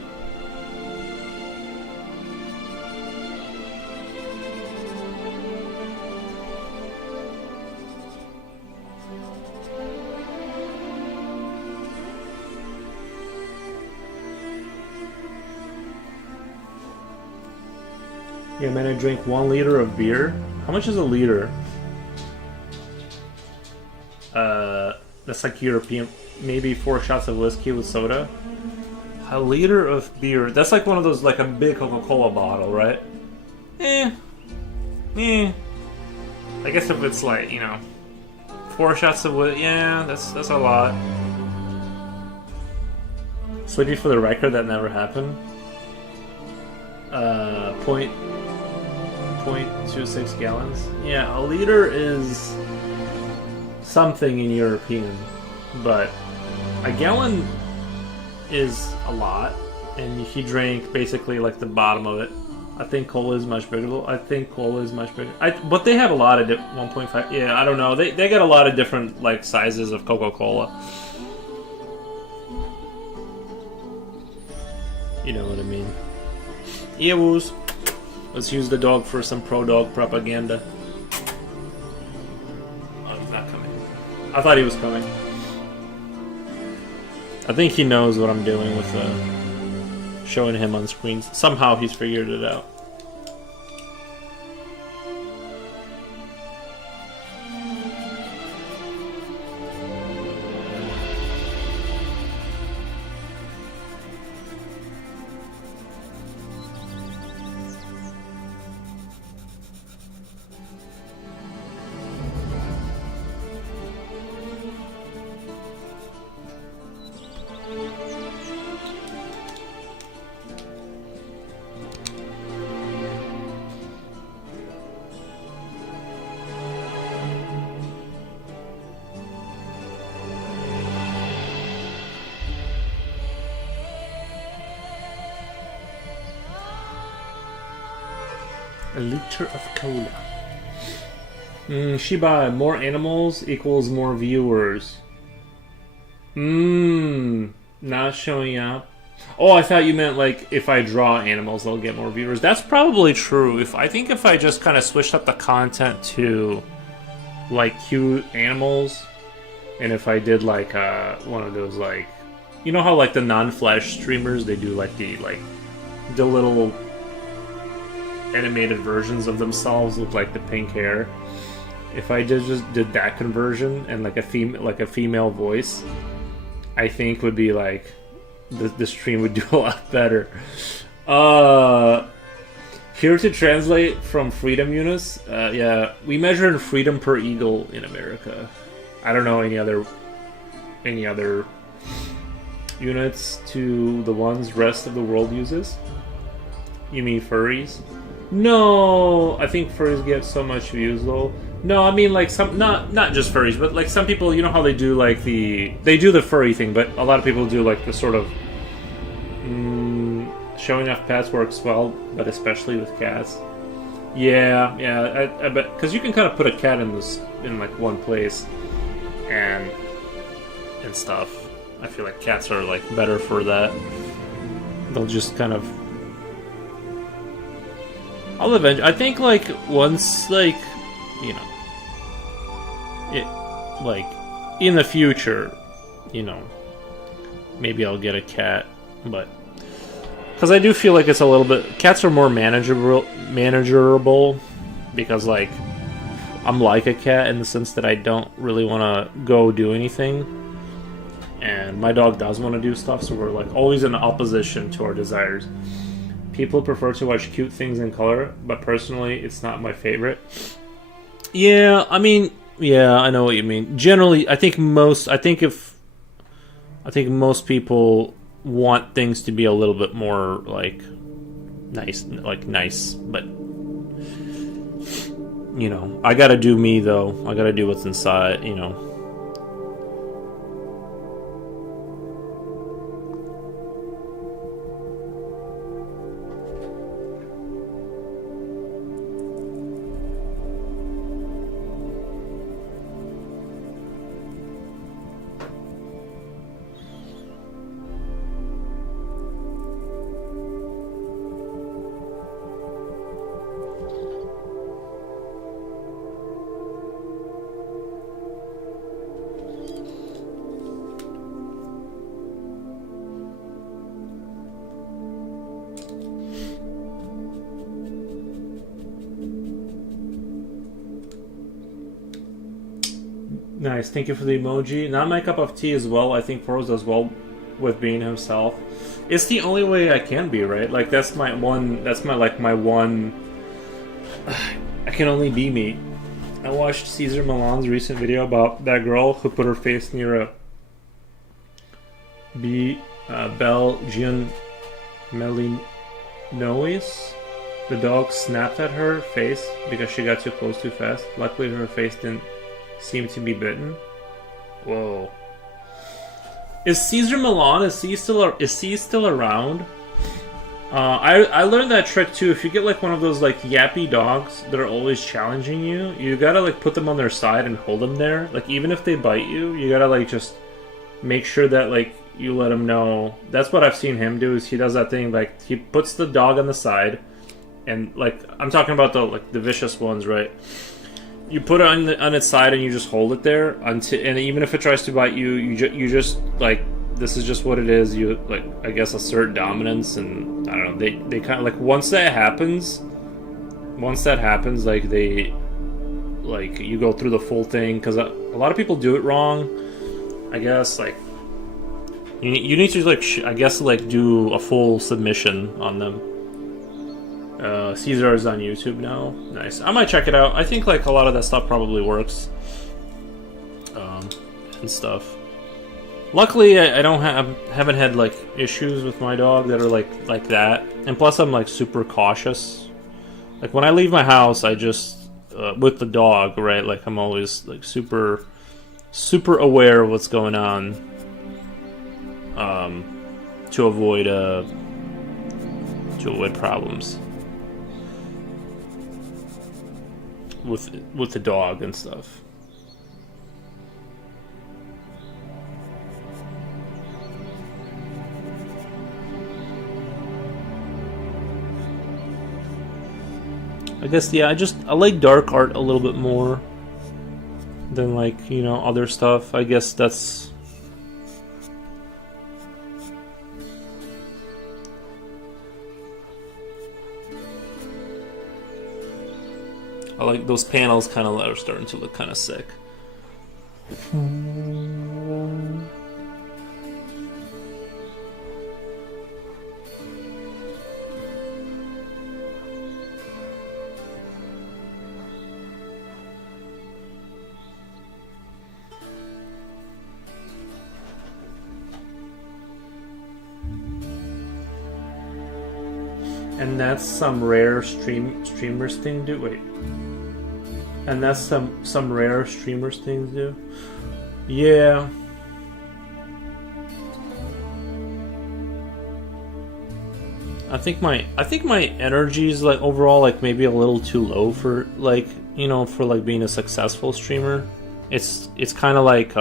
Yeah, man, I drink 1 liter of beer. How much is a liter? That's like European. Maybe 4 shots of whiskey with soda. A liter of beer. That's like one of those, like a big Coca-Cola bottle, right? I guess if it's like, 4 shots of whiskey, yeah, that's a lot. Sleepy, for the record, that never happened. 0.26 gallons. Yeah, a liter is something in European, but a gallon is a lot, and he drank basically like the bottom of it. I think cola is much bigger. But they have a lot of 1.5. Yeah, I don't know. They got a lot of different like sizes of Coca-Cola. You know what I mean? Ewoos. Let's use the dog for some pro-dog propaganda. Oh, he's not coming. I thought he was coming. I think he knows what I'm doing with showing him on screens. Somehow he's figured it out. A liter of cola. Shiba, more animals equals more viewers. Not showing up. Oh, I thought you meant like if I draw animals, they'll get more viewers. That's probably true. I think if I just kind of switched up the content to like cute animals, and if I did like one of those like, you know how like the non-flash streamers, they do like the little animated versions of themselves with like the pink hair. If I just did that conversion and like a female voice, I think would be like the stream would do a lot better. Here to translate from Freedom Eunice. Yeah, we measure in freedom per eagle in America. I don't know any other units to the ones rest of the world uses. You mean furries? No, I think furries get so much views though. No, I mean like some not just furries, but like some people, you know how they do like they do the furry thing, but a lot of people do like the sort of showing off pets works well, but especially with cats. Yeah, yeah, I bet because you can kind of put a cat in this in like one place, and stuff. I feel like cats are like better for that. They'll just kind of. I'll eventually. I think like once like you know it like in the future, you know, maybe I'll get a cat, but because I do feel like it's a little bit cats are more manageable because like I'm like a cat in the sense that I don't really want to go do anything, and my dog does want to do stuff, so we're like always in opposition to our desires. People prefer to watch cute things in color, but personally, it's not my favorite. Yeah, I mean, yeah, I know what you mean. Generally, I think most people want things to be a little bit more like nice, but you know, I gotta do me though. I gotta do what's inside, you know. Nice, thank you for the emoji. Not my cup of tea as well. I think Pros does well with being himself. It's the only way I can be, right? Like that's my one. That's my like my one. I can only be me. I watched Cesar Millan's recent video about that girl who put her face near a Belgian Malinois. The dog snapped at her face because she got too close too fast. Luckily, her face didn't seem to be bitten. Whoa. Is Cesar Millan? Is he still around? I learned that trick too. If you get like one of those like yappy dogs that are always challenging you, you gotta like put them on their side and hold them there. Like even if they bite you, you gotta like just make sure that like you let him know. That's what I've seen him do. Is he does that thing like he puts the dog on the side, and like I'm talking about the vicious ones, right? You put it on its side and you just hold it there until, and even if it tries to bite you, you just like this is just what it is. You like I guess assert dominance, and I don't know. They kind of like once that happens, like they like you go through the full thing because a lot of people do it wrong. I guess like you need to like I guess like do a full submission on them. Caesar is on YouTube now. Nice. I might check it out. I think like a lot of that stuff probably works. And stuff. Luckily, I haven't had like issues with my dog that are like that. And plus, I'm like super cautious. Like when I leave my house, I just with the dog, right? Like I'm always like super aware of what's going on. To avoid problems. With the dog and stuff. I guess yeah, I like dark art a little bit more than like, you know, other stuff. I guess that's I like those panels kind of are starting to look kind of sick. And that's some rare streamers thing, dude. Wait. And that's some rare streamers things do. Yeah. I think my energy is like overall like maybe a little too low for like, you know, for like being a successful streamer. It's kind of like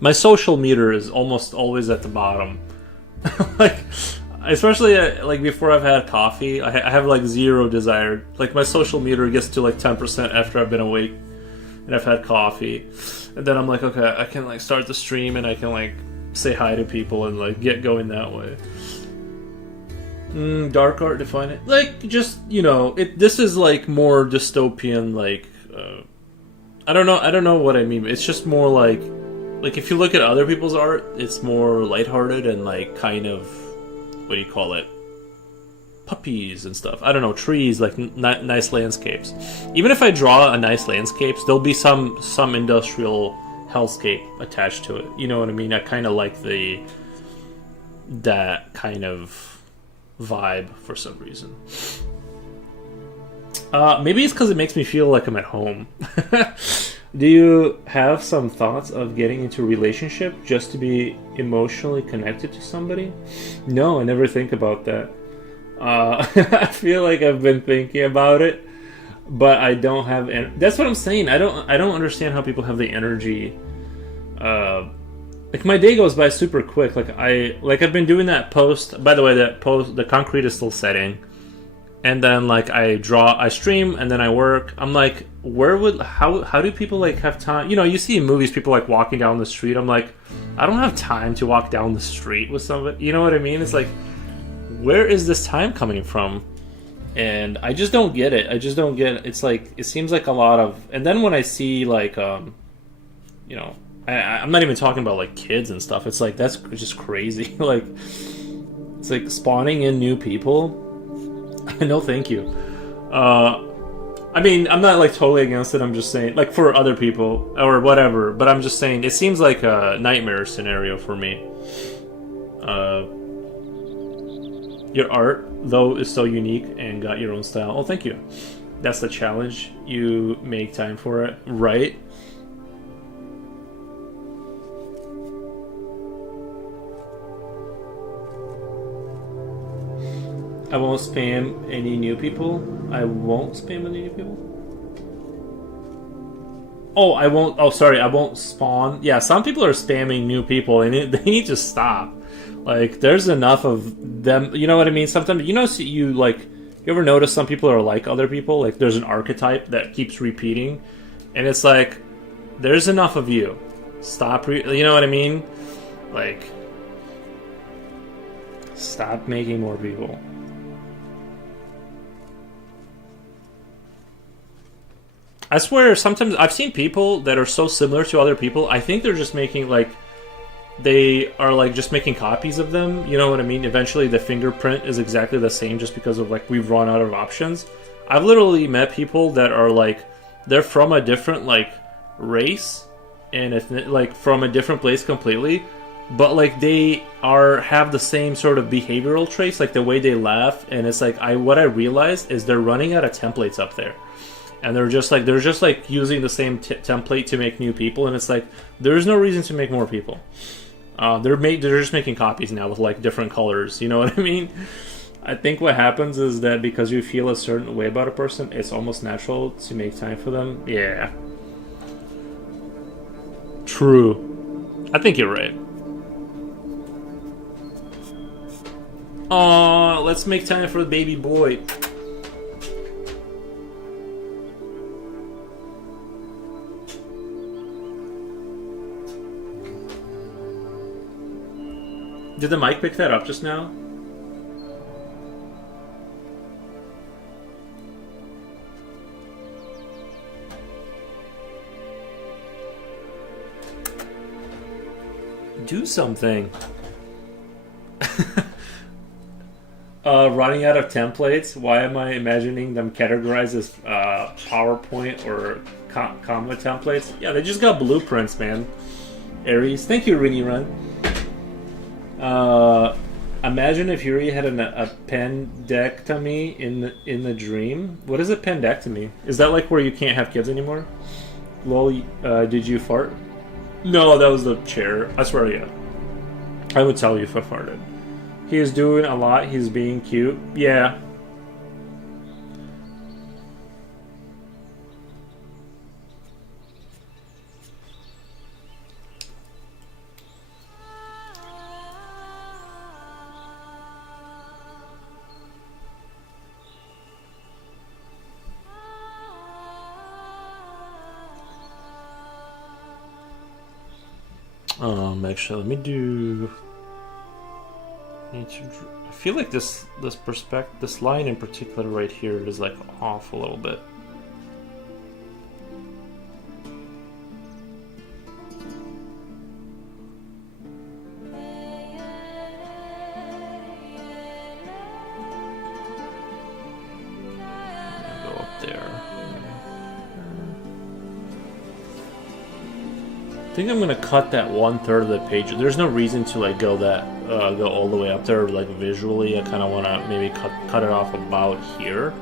my social meter is almost always at the bottom. Like especially like before I've had coffee, I have like zero desire. Like my social meter gets to like 10% after I've been awake and I've had coffee. And then I'm like, okay, I can like start the stream and I can like say hi to people and like get going that way. Dark art, define it. Like, just, you know, this is like more dystopian, like, I don't know what I mean. It's just more like if you look at other people's art, it's more lighthearted and like kind of, what do you call it? Puppies and stuff. I don't know, trees, like nice landscapes. Even if I draw a nice landscape, there'll be some industrial hellscape attached to it. You know what I mean? I kind of like that kind of vibe for some reason. Maybe it's because it makes me feel like I'm at home. Do you have some thoughts of getting into a relationship just to be emotionally connected to somebody? No, I never think about that. I feel like I've been thinking about it, but I don't have. That's what I'm saying. I don't understand how people have the energy. Like my day goes by super quick. I've been doing that post. By the way, the concrete is still setting, and then like I stream, and then I work. I'm like, how do people like have time? You know, you see in movies people like walking down the street. I'm like, I don't have time to walk down the street with somebody. You know what I mean? It's like, where is this time coming from? And I just don't get it. It's like, it seems like a lot of. And then when I see like, you know. I'm not even talking about like kids and stuff. It's like that's just crazy. Like it's like spawning in new people. No, thank you. I mean, I'm not like totally against it. I'm just saying, like for other people or whatever. But I'm just saying, it seems like a nightmare scenario for me. Your art though is so unique and got your own style. Oh, thank you. That's the challenge. You make time for it, right? I won't spam any new people. Oh, I won't. Oh, sorry, I won't spawn. Yeah, some people are spamming new people, and they need to stop. Like, there's enough of them. You know what I mean? Sometimes, you know, you ever notice some people are like other people? Like, there's an archetype that keeps repeating, and it's like, there's enough of you. Stop. You know what I mean? Like, stop making more people. I swear, sometimes I've seen people that are so similar to other people. I think they're just making they are like just making copies of them. You know what I mean? Eventually, the fingerprint is exactly the same, just because of like we've run out of options. I've literally met people that are like they're from a different like race and like from a different place completely, but like they have the same sort of behavioral traits, like the way they laugh. And it's like what I realized is they're running out of templates up there. And they're just like using the same template to make new people, and it's like there's no reason to make more people. They're just making copies now with like different colors. You know what I mean? I think what happens is that because you feel a certain way about a person, it's almost natural to make time for them. Yeah, true. I think you're right. Aw, let's make time for the baby boy. Did the mic pick that up just now? Do something. Running out of templates. Why am I imagining them categorized as PowerPoint or Canva templates? Yeah, they just got blueprints, man. Aries. Thank you, Rini Run. Imagine if Yuri had a appendectomy in the dream. What is a appendectomy? Is that like where you can't have kids anymore? Lol, did you fart? No, that was the chair. I swear to God. I would tell you if I farted. He is doing a lot. He's being cute. Yeah. Actually, let me do. I feel like this line in particular right here is like off a little bit. Go up there. I think I'm gonna cut that 1/3 of the page. There's no reason to like go all the way up there like visually. I kind of want to maybe cut it off about here.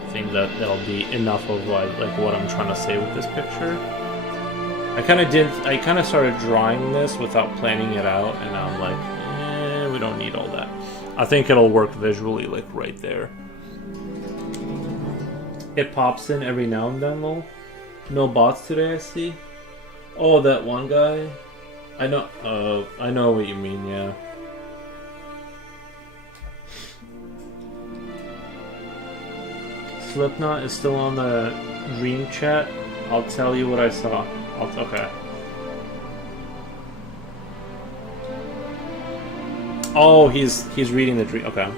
I think that'll be enough of like what I'm trying to say with this picture. I kind of started drawing this without planning it out, and I'm like, we don't need all that. I think it'll work visually like right there. It pops in every now and then, lol. No bots today, I see. Oh, that one guy? I know what you mean, yeah. Slipknot is still on the dream chat. I'll tell you what I saw. Okay. Oh, he's reading the dream. Okay.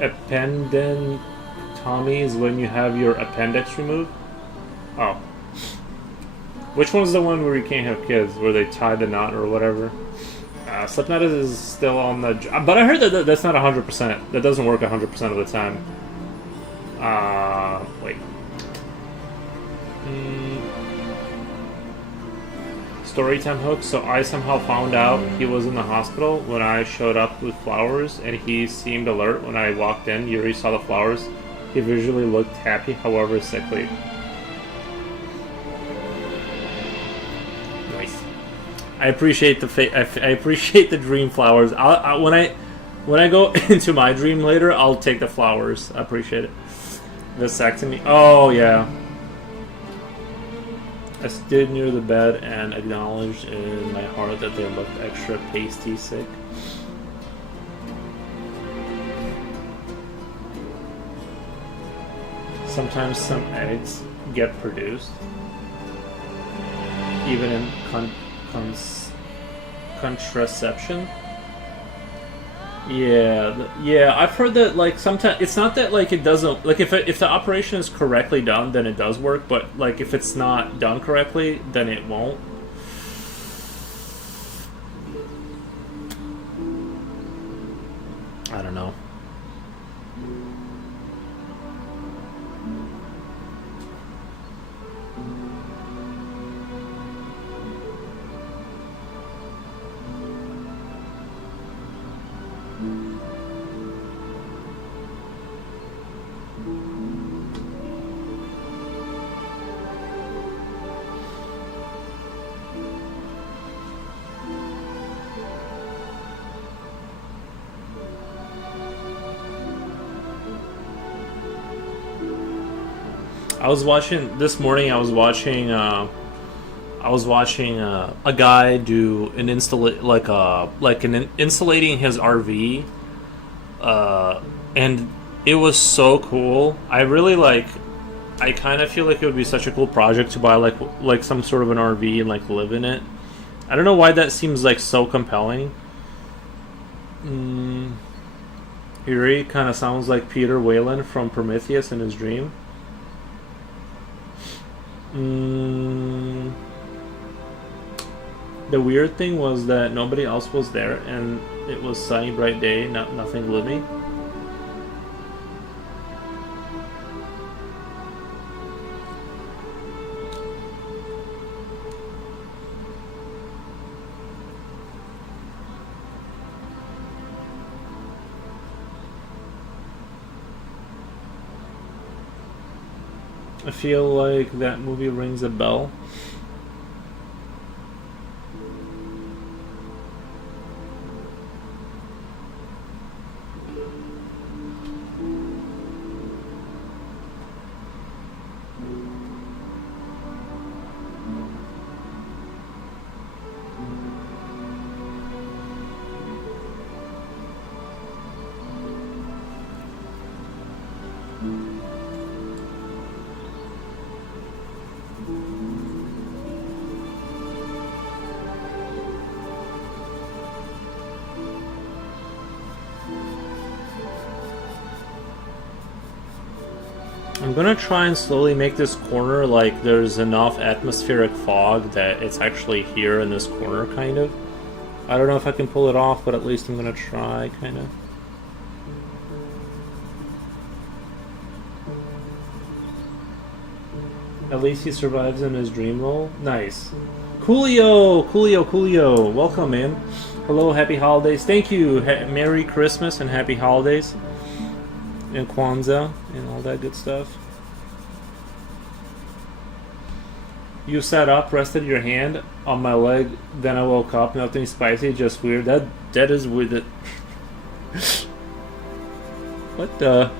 Appendectomy is when you have your appendix removed? Oh. Which one's the one where you can't have kids, where they tie the knot or whatever? Slipknot is still on the... But I heard that that's not 100%. That doesn't work 100% of the time. Wait. Storytime hook. So I somehow found out he was in the hospital when I showed up with flowers, and he seemed alert when I walked in. Yuri saw the flowers. He visually looked happy, however sickly. Nice. I appreciate I appreciate the dream flowers. When I go into my dream later, I'll take the flowers. I appreciate it. Vasectomy. Oh yeah. I stood near the bed and acknowledged in my heart that they looked extra pasty sick. Sometimes some eggs get produced, even in contraception. Yeah, I've heard that, like, sometimes it's not that, like, it doesn't, like, if the operation is correctly done, then it does work, but, like, if it's not done correctly, then it won't. I don't know. I was watching this morning. I was watching I was watching a guy do an insulating his RV, and it was so cool. I really like. I kind of feel like it would be such a cool project to buy like some sort of an RV and like live in it. I don't know why that seems like so compelling. He really kind of sounds like Peter Whalen from Prometheus in his dream. The weird thing was that nobody else was there, and it was sunny, bright day, nothing gloomy. I feel like that movie rings a bell. I'm gonna try and slowly make this corner like there's enough atmospheric fog that it's actually here in this corner, kind of. I don't know if I can pull it off, but at least I'm gonna try, kind of. At least he survives in his dream role. Nice. Coolio! Welcome, man. Hello, happy holidays. Thank you. Merry Christmas and happy holidays. And Kwanzaa and all that good stuff. You sat up, rested your hand on my leg, then I woke up. Nothing spicy, just weird. That is weird. What the?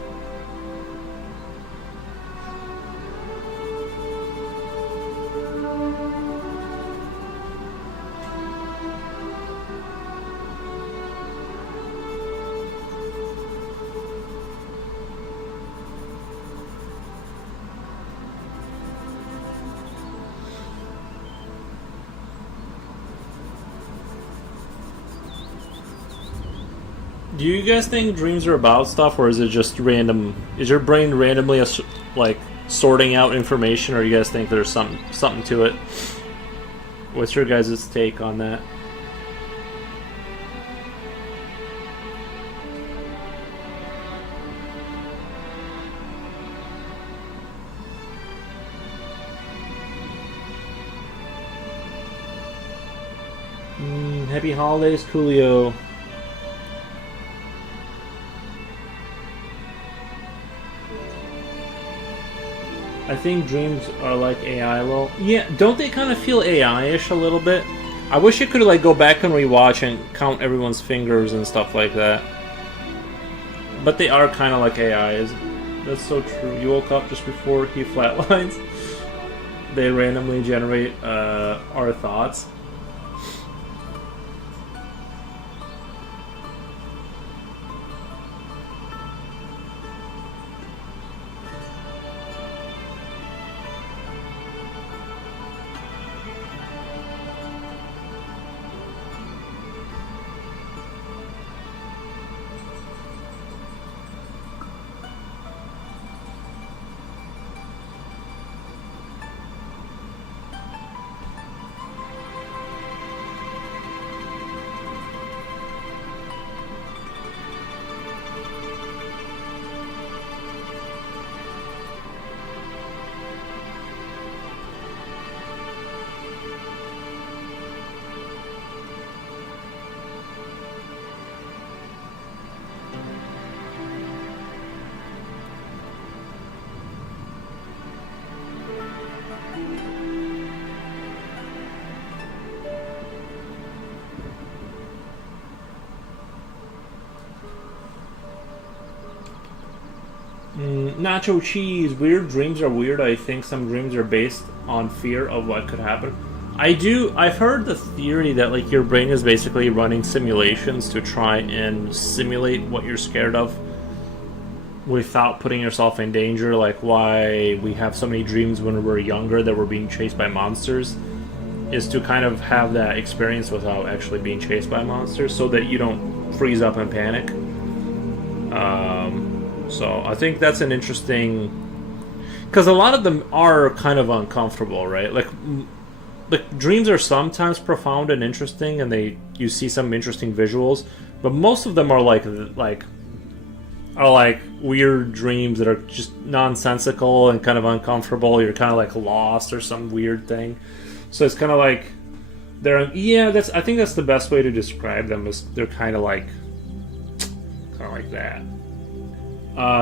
Do you guys think dreams are about stuff, or is it just random? Is your brain randomly like sorting out information, or you guys think there's something to it? What's your guys' take on that? Happy holidays, Coolio. I think dreams are like AI, lol. Yeah, don't they kind of feel AI-ish a little bit? I wish you could like go back and rewatch and count everyone's fingers and stuff like that. But they are kind of like AIs. That's so true. You woke up just before he flatlines. They randomly generate our thoughts. Nacho cheese. Weird dreams are weird. I think some dreams are based on fear of what could happen. I've heard the theory that like your brain is basically running simulations to try and simulate what you're scared of without putting yourself in danger, like why we have so many dreams when we're younger that we're being chased by monsters, is to kind of have that experience without actually being chased by monsters so that you don't freeze up and panic. So I think that's an interesting... Because a lot of them are kind of uncomfortable, right? Like dreams are sometimes profound and interesting, and you see some interesting visuals, but most of them are like weird dreams that are just nonsensical and kind of uncomfortable. You're kind of like lost or some weird thing. So it's kind of like I think that's the best way to describe them. Is they're kind of like that.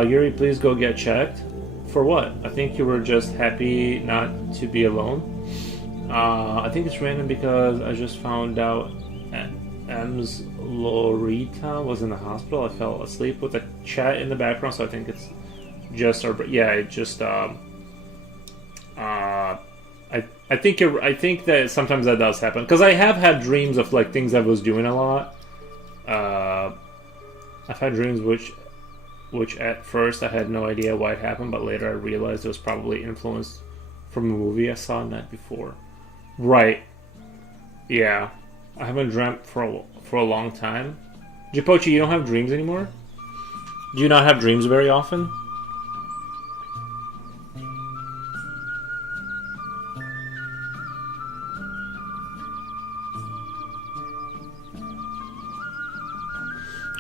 Yuri, please go get checked. For what? I think you were just happy not to be alone. I think it's random because I just found out M's Lorita was in the hospital. I fell asleep with a chat in the background, so I think it's just our... Yeah, it just... I think that sometimes that does happen. Because I have had dreams of like things I was doing a lot. I've had dreams which at first I had no idea why it happened, but later I realized it was probably influenced from a movie I saw the night before. Right. Yeah. I haven't dreamt for a long time. Jipochi, you don't have dreams anymore? Do you not have dreams very often?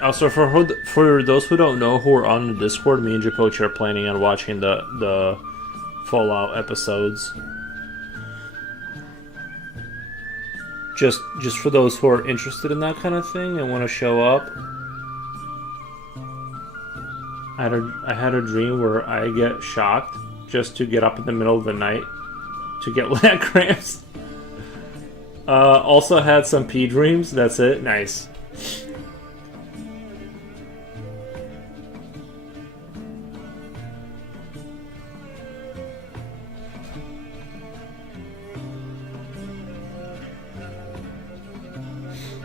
Also, for those who don't know who are on the Discord, me and Jipochi are planning on watching the Fallout episodes. Just for those who are interested in that kind of thing and want to show up. I had a dream where I get shocked just to get up in the middle of the night to get leg cramps. Also had some pee dreams. That's it. Nice.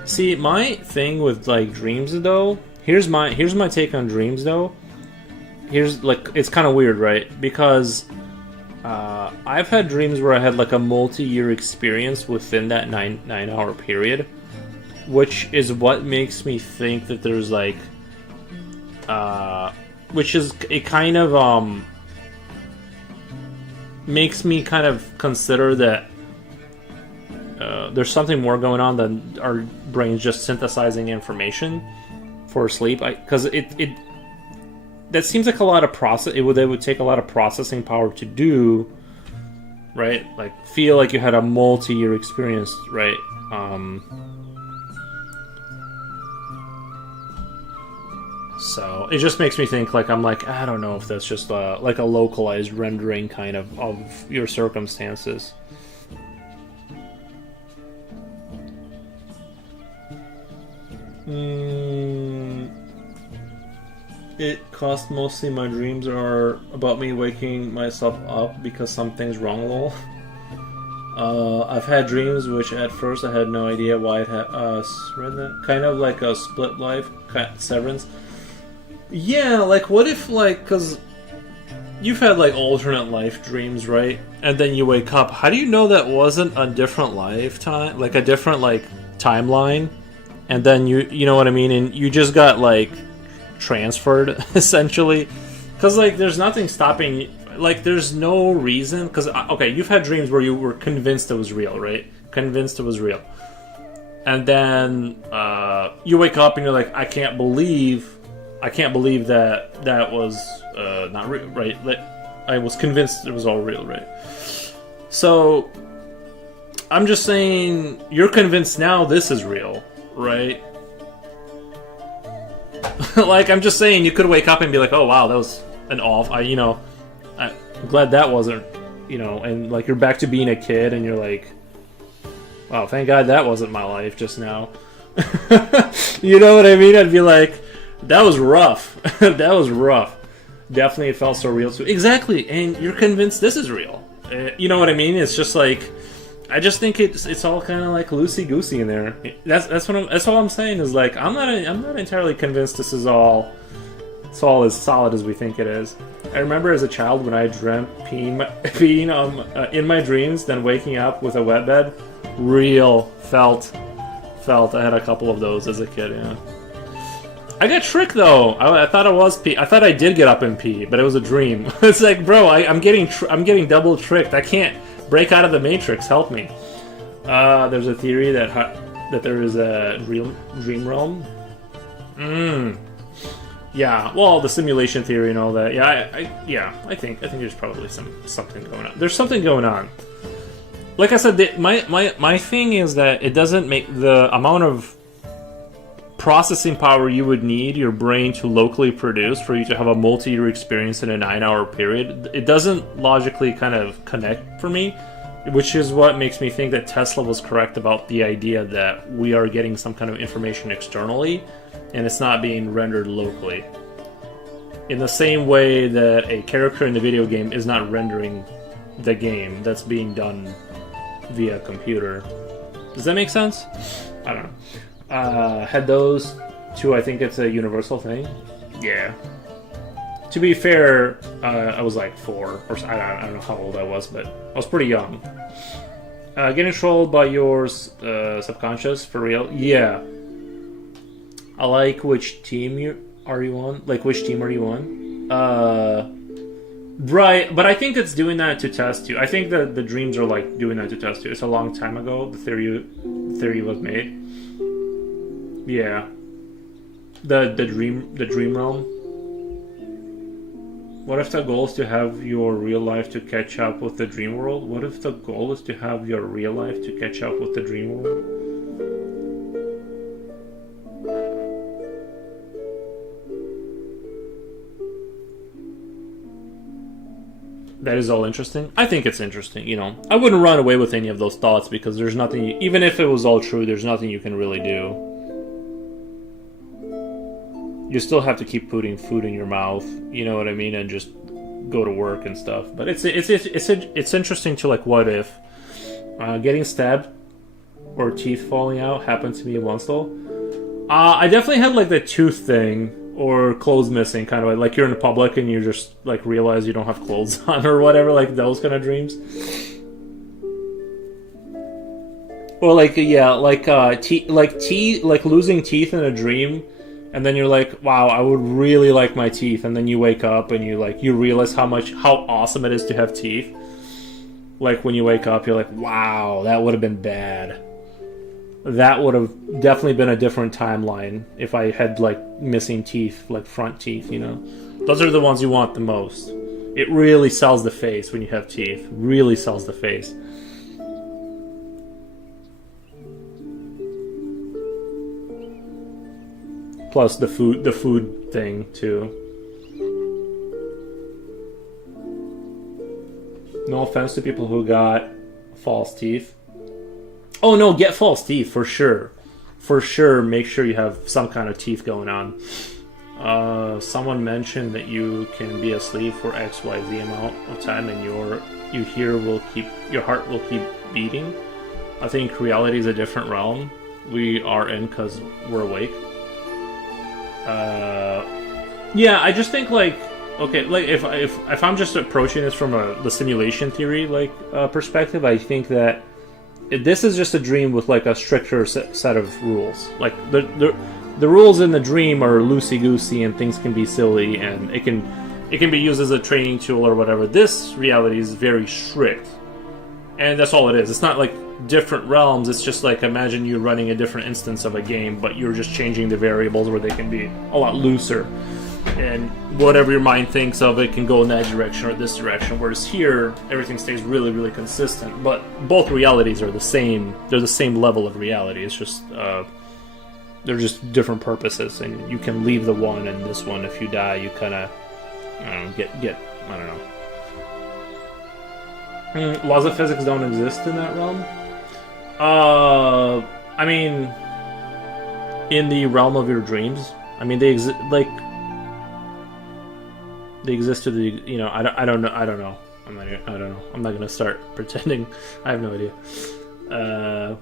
See, my thing with like dreams though, here's my take on dreams though. Here's like, it's kind of weird, right? Because I've had dreams where I had like a multi-year experience within that nine hour period, which is what makes me think that there's like, which is it kind of makes me kind of consider that there's something more going on than our brains just synthesizing information for sleep. Because it that seems like a lot of process. It would take a lot of processing power to do, right? Like feel like you had a multi-year experience, right? So it just makes me think like I don't know if that's just like a localized rendering kind of your circumstances. It cost mostly my dreams are about me waking myself up because something's wrong, lol. I've had dreams which at first I had no idea why it had read that. Kind of like a split life, Severance. Yeah, like what if like, cause you've had like alternate life dreams, right? And then you wake up. How do you know that wasn't a different lifetime, like a different like timeline? And then you know what I mean, and you just got like transferred essentially, because like there's nothing stopping, like there's no reason. Because okay, you've had dreams where you were convinced it was real, right? Convinced it was real, and then you wake up and you're like, I can't believe that was not real, right? Like, I was convinced it was all real, right? So I'm just saying, you're convinced now this is real, right? Like, I'm just saying, you could wake up and be like, oh wow, that was an off. I'm glad that wasn't, and like you're back to being a kid and you're like, wow, thank God that wasn't my life just now. You know what I mean? I'd be like, that was rough. That was rough. Definitely, it felt so real too. Exactly, and you're convinced this is real. You know what I mean? It's just like, I just think it's all kind of like loosey goosey in there. That's all I'm saying is like I'm not entirely convinced this is all it's all as solid as we think it is. I remember as a child when I dreamt peeing in my dreams, then waking up with a wet bed. Felt. I had a couple of those as a kid. Yeah. I got tricked though. I thought I was pee. I thought I did get up and pee, but it was a dream. It's like, bro, I'm getting double tricked. I can't break out of the matrix. Help me. There's a theory that there is a real dream realm. Yeah. Well, the simulation theory and all that. Yeah. I think there's probably something going on. There's something going on. Like I said, my thing is that it doesn't make the amount of processing power you would need your brain to locally produce for you to have a multi-year experience in a 9-hour period. It doesn't logically kind of connect for me, which is what makes me think that Tesla was correct about the idea that we are getting some kind of information externally and it's not being rendered locally. In the same way that a character in the video game is not rendering the game, that's being done via computer. Does that make sense? I don't know. Had those two, I think it's a universal thing. Yeah. To be fair, I was like 4, or I don't know how old I was, but I was pretty young. Getting trolled by your subconscious, for real? Yeah. I like which team are you on? Like, which team are you on? Right, but I think it's doing that to test you. I think that the dreams are like doing that to test you. It's a long time ago, the theory was made. Yeah. The dream realm. What if the goal is to have your real life to catch up with the dream world? What if the goal is to have your real life to catch up with the dream world? That is all interesting. I think it's interesting, you know. I wouldn't run away with any of those thoughts because there's nothing, even if it was all true, there's nothing you can really do. You still have to keep putting food in your mouth, you know what I mean, and just go to work and stuff. But it's interesting to like, what if getting stabbed or teeth falling out happened to me once though. I definitely had like the tooth thing or clothes missing, kind of like you're in public and you just like realize you don't have clothes on or whatever, like those kind of dreams. Or like like losing teeth in a dream. And then you're like, wow, I would really like my teeth. And then you wake up and you realize how awesome it is to have teeth. Like when you wake up, you're like, wow, that would have been bad. That would have definitely been a different timeline if I had like missing teeth, like front teeth, you know. Those are the ones you want the most. It really sells the face when you have teeth. Really sells the face. Plus the food thing too. No offense to people who got false teeth. Oh no, get false teeth for sure. For sure, make sure you have some kind of teeth going on. Someone mentioned that you can be asleep for XYZ amount of time and your heart will keep beating. I think reality is a different realm we are in because we're awake. Yeah, I just think like, okay, like if I'm just approaching this from the simulation theory perspective, I think that this is just a dream with like a stricter set of rules. Like the rules in the dream are loosey goosey and things can be silly and it can be used as a training tool or whatever. This reality is very strict, and that's all it is. It's not like different realms. It's just like, imagine you running a different instance of a game, but you're just changing the variables where they can be a lot looser, and whatever your mind thinks of it can go in that direction or this direction, whereas here everything stays really, really consistent. But both realities are the same. They're the same level of reality. It's just they're just different purposes, and you can leave the one and this one. If you die, you kind of get I don't know. Laws of physics don't exist in that realm. I mean, in the realm of your dreams, I mean, they exist. Like, they exist to the, you know. I don't know. I don't know. I don't know. I'm not gonna start pretending. I have no idea. Uh,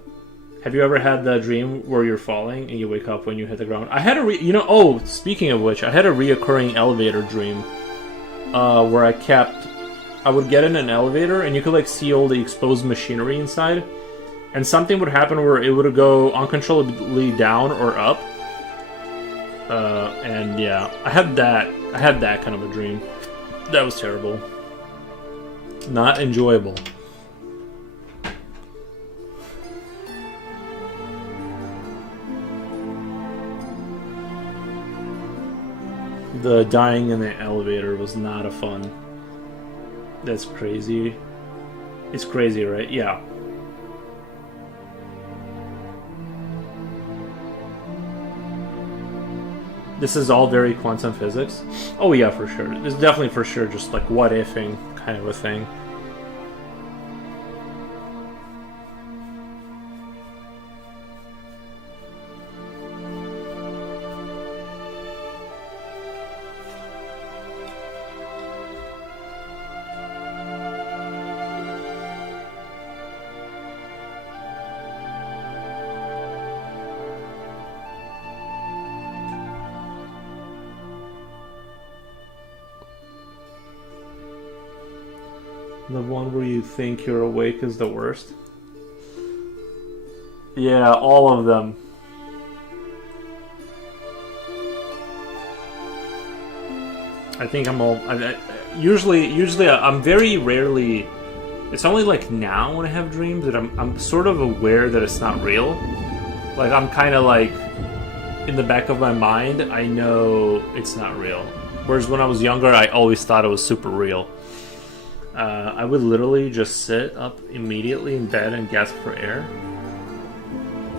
have you ever had the dream where you're falling and you wake up when you hit the ground? I had a oh, speaking of which, I had a reoccurring elevator dream where I would get in an elevator and you could like see all the exposed machinery inside, and something would happen where it would go uncontrollably down or up. And yeah, I had that kind of a dream. That was terrible. Not enjoyable. The dying in the elevator was not a fun. That's crazy. It's crazy, right? Yeah. This is all very quantum physics. Oh yeah, for sure. It's definitely for sure just like what ifing kind of a thing. The one where you think you're awake is the worst. Yeah, all of them. I think I'm all. Usually, I'm very rarely. It's only like now when I have dreams that I'm sort of aware that it's not real. Like I'm kind of like in the back of my mind, I know it's not real. Whereas when I was younger, I always thought it was super real. I would literally just sit up immediately in bed and gasp for air.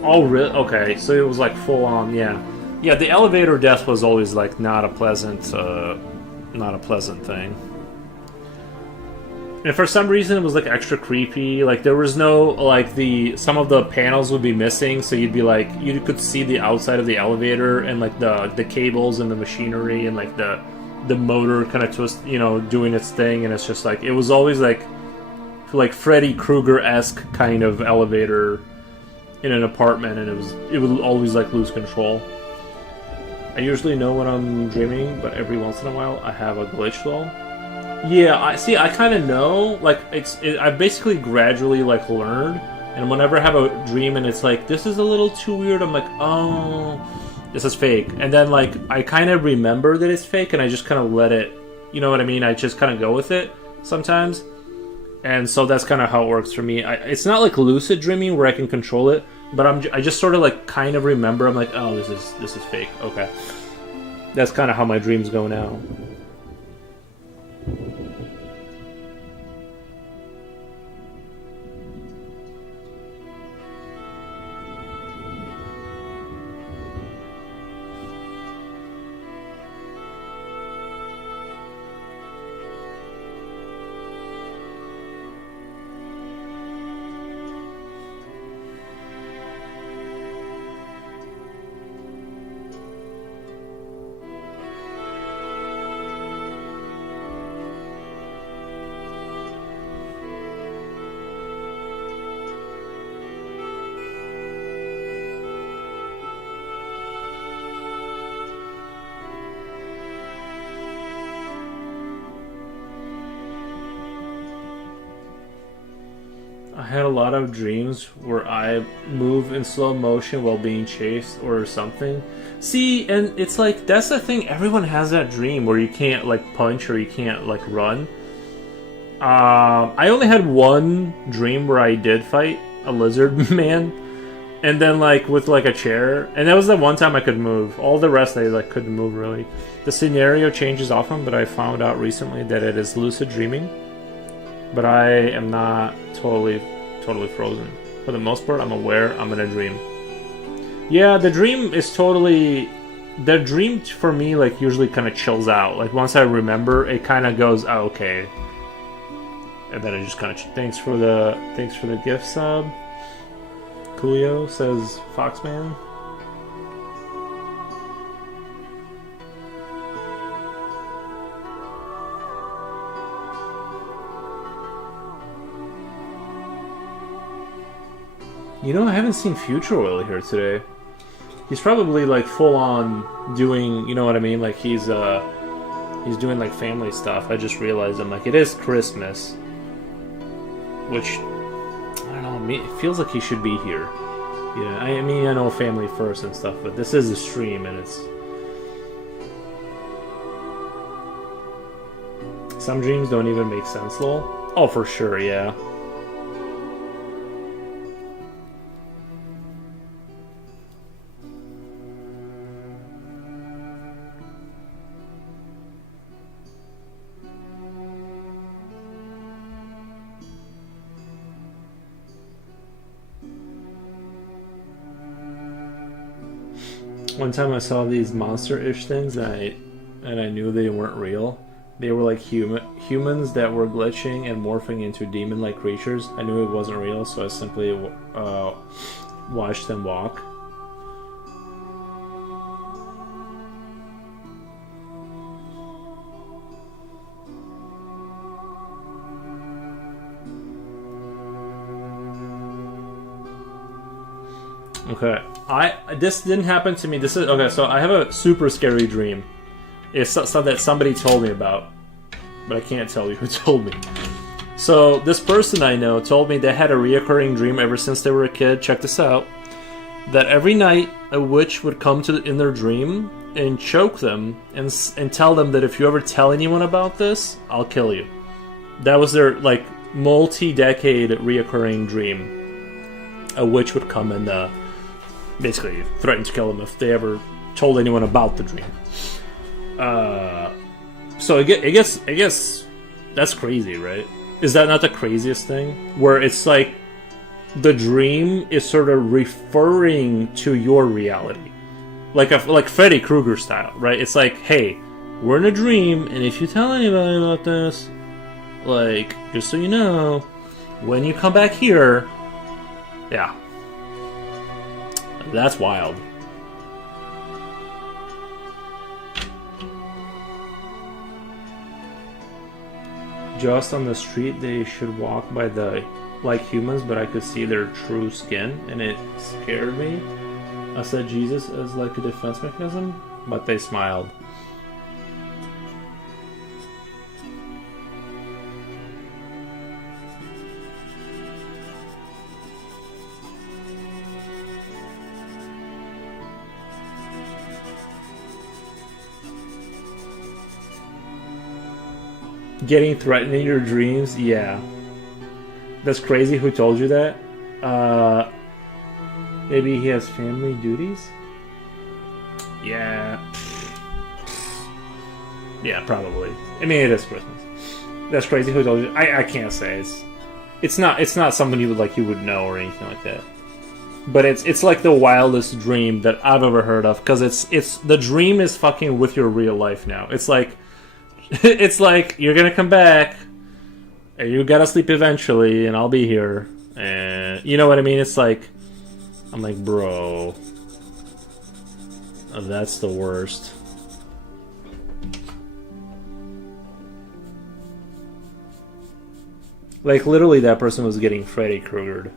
Oh, really? Okay, so it was like full on, yeah. Yeah, the elevator death was always like not a pleasant thing. And for some reason, it was like extra creepy. Like there was no like some of the panels would be missing, so you'd be like you could see the outside of the elevator and like the cables and the machinery and like the motor kind of twist, doing its thing, and it's just like it was always like Freddy Krueger-esque kind of elevator in an apartment, and it would always like lose control. I usually know when I'm dreaming, but every once in a while I have a glitch though. Yeah, I kind of know. Like I've basically gradually like learned, and whenever I have a dream and it's like this is a little too weird, I'm like, oh, this is fake. And then like I kind of remember that it's fake, and I just kind of let it. You know what I mean? I just kind of go with it sometimes, and so that's kind of how it works for me. It's not like lucid dreaming where I can control it, but I just sort of like kind of remember. I'm like, oh, this is fake. Okay, that's kind of how my dreams go now. I had a lot of dreams where I move in slow motion while being chased or something. See, and it's like, that's the thing, everyone has that dream where you can't like punch or you can't like run. I only had one dream where I did fight a lizard man, and then like with like a chair, and that was the one time I could move. All the rest I like couldn't move really. The scenario changes often, but I found out recently that it is lucid dreaming. But I am not totally frozen. For the most part, I'm aware I'm in a dream. Yeah, the dream is totally... The dream for me, like, usually kind of chills out. Like, once I remember, it kind of goes, oh, okay. And then it just kind of... Thanks for the gift sub. Coolio says Foxman. You know, I haven't seen Future Oil here today. He's probably like full on doing, you know what I mean? Like he's doing like family stuff. I just realized I'm like, it is Christmas, which I don't know. It feels like he should be here. Yeah, I mean, I know family first and stuff, but this is a stream and it's. Some dreams don't even make sense, lol. Oh, for sure, yeah. One time I saw these monster-ish things and I knew they weren't real. They were like humans that were glitching and morphing into demon-like creatures. I knew it wasn't real, so I simply watched them walk. Okay, this didn't happen to me. This is okay. So I have a super scary dream. It's something that somebody told me about, but I can't tell you who told me. So this person I know told me they had a reoccurring dream ever since they were a kid. Check this out: that every night a witch would come in their dream and choke them and tell them that if you ever tell anyone about this, I'll kill you. That was their like multi-decade reoccurring dream. A witch would come and basically threaten to kill them if they ever told anyone about the dream. So I guess that's crazy, right? Is that not the craziest thing? Where it's like the dream is sort of referring to your reality, like Freddy Krueger style, right? It's like, hey, we're in a dream, and if you tell anybody about this, like, just so you know, when you come back here, yeah, that's wild. Just on the street, they should walk by like humans, but I could see their true skin, and it scared me. I said Jesus as like a defense mechanism, but they smiled. Getting threatened in your dreams, yeah. That's crazy. Who told you that? Maybe he has family duties? Yeah. Yeah, probably. I mean, it is Christmas. That's crazy. Who told you? I can't say. It's not something you would know or anything like that. But it's like the wildest dream that I've ever heard of, because it's the dream is fucking with your real life now. It's like you're gonna come back and you gotta sleep eventually and I'll be here, and you know what I mean? It's like, I'm like, bro, that's the worst. Like, literally that person was getting Freddy Kruegered.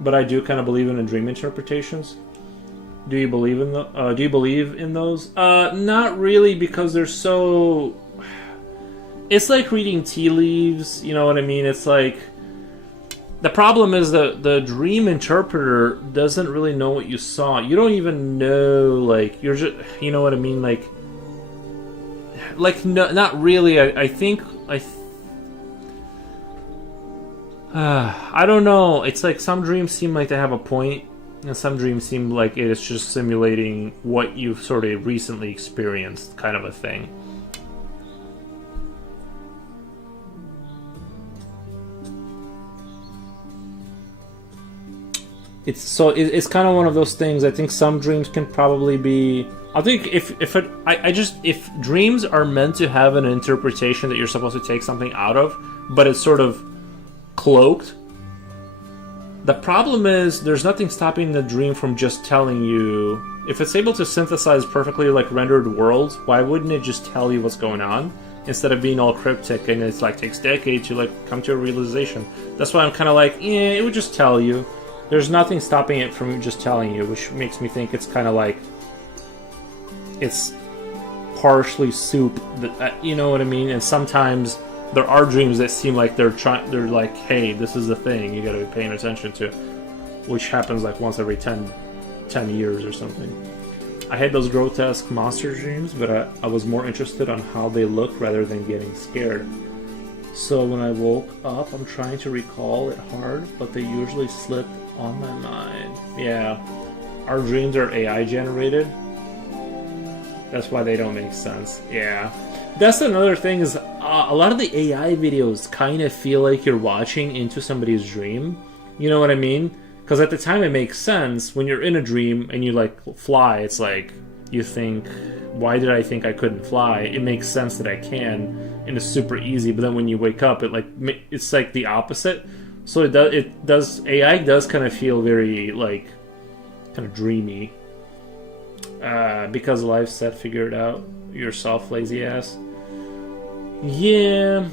But I do kind of believe in dream interpretations. Do you believe in those? Not really, because they're so... It's like reading tea leaves, you know what I mean? It's like... The problem is that the dream interpreter doesn't really know what you saw. You don't even know, like, you're just... You know what I mean? Like, no, not really. I think... I don't know. It's like some dreams seem like they have a point, and some dreams seem like it's just simulating what you've sort of recently experienced, kind of a thing. It's kind of one of those things. I think some dreams can probably be... I think if dreams are meant to have an interpretation that you're supposed to take something out of, but it's sort of cloaked. The problem is there's nothing stopping the dream from just telling you. If it's able to synthesize perfectly like rendered worlds, why wouldn't it just tell you what's going on? instead of being all cryptic, and it's like takes decades to like come to a realization. That's why I'm kind of like, yeah, it would just tell you. There's nothing stopping it from just telling you, which makes me think it's kind of like it's partially soup. That, you know what I mean? And sometimes there are dreams that seem like they're like, hey, this is the thing you got to be paying attention to, which happens like once every 10 years or something. I had those grotesque monster dreams, but I was more interested on how they look rather than getting scared. So when I woke up, I'm trying to recall it hard, but they usually slip on my mind. Yeah, our dreams are AI generated. That's why they don't make sense. Yeah. That's another thing is a lot of the AI videos kind of feel like you're watching into somebody's dream. You know what I mean? Because at the time it makes sense. When you're in a dream and you like fly, it's like you think, why did I think I couldn't fly? It makes sense that I can, and it's super easy. But then when you wake up, it's like the opposite. So it does AI does kind of feel very like kind of dreamy. Because life said figure it out yourself, lazy ass. Yeah,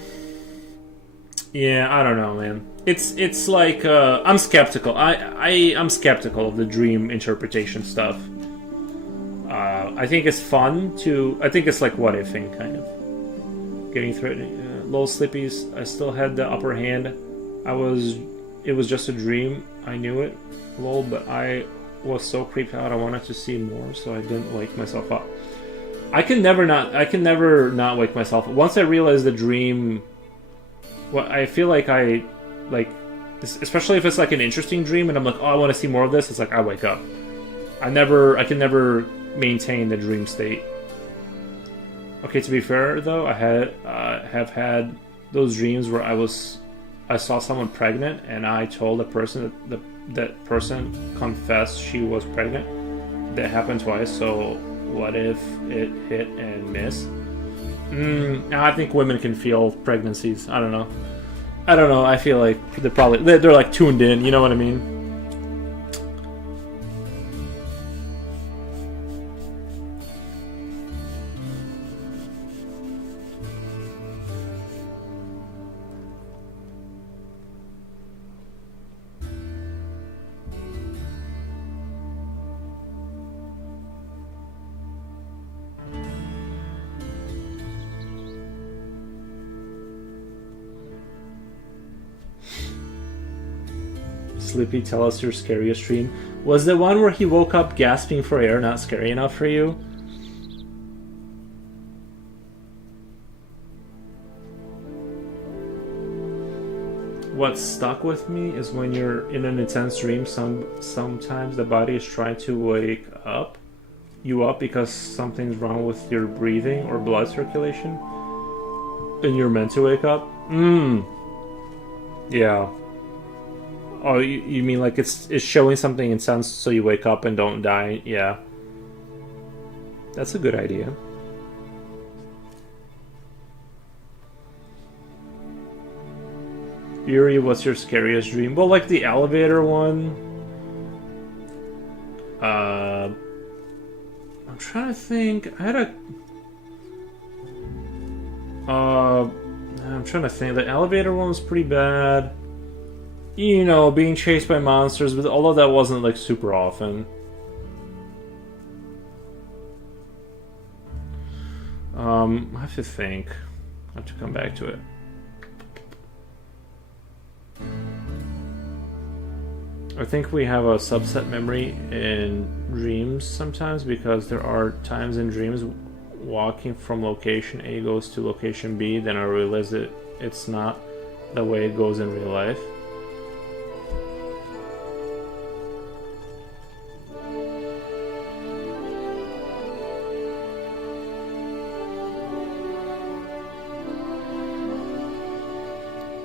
I don't know, man. It's like I'm skeptical. I'm skeptical of the dream interpretation stuff. I think it's fun to. I think it's like what ifing, kind of getting threatening. Little Slippies. I still had the upper hand. It was just a dream. I knew it, lol. But I was so creeped out. I wanted to see more, so I didn't wake myself up. I can never not wake myself up. Once I realize the dream, I feel like especially if it's like an interesting dream and I'm like, oh, I want to see more of this, it's like I wake up. I can never maintain the dream state. Okay, to be fair though, I have had those dreams where I saw someone pregnant and I told the person that person confessed she was pregnant. That happened twice, so what if it hit and miss? I think women can feel pregnancies. I don't know. I feel like they're like tuned in. You know what I mean? Sleepy, tell us your scariest dream. Was the one where he woke up gasping for air not scary enough for you? What stuck with me is when you're in an intense dream, sometimes the body is trying to wake you up because something's wrong with your breathing or blood circulation, and you're meant to wake up. Yeah. Oh, you mean like it's showing something intense so you wake up and don't die? Yeah. That's a good idea. Yuri, what's your scariest dream? Well, like the elevator one. I'm trying to think. I had a... I'm trying to think. The elevator one was pretty bad. You know, being chased by monsters, but although that wasn't like super often. I have to think. I have to come back to it. I think we have a subset memory in dreams sometimes, because there are times in dreams walking from location A goes to location B, then I realize that it's not the way it goes in real life.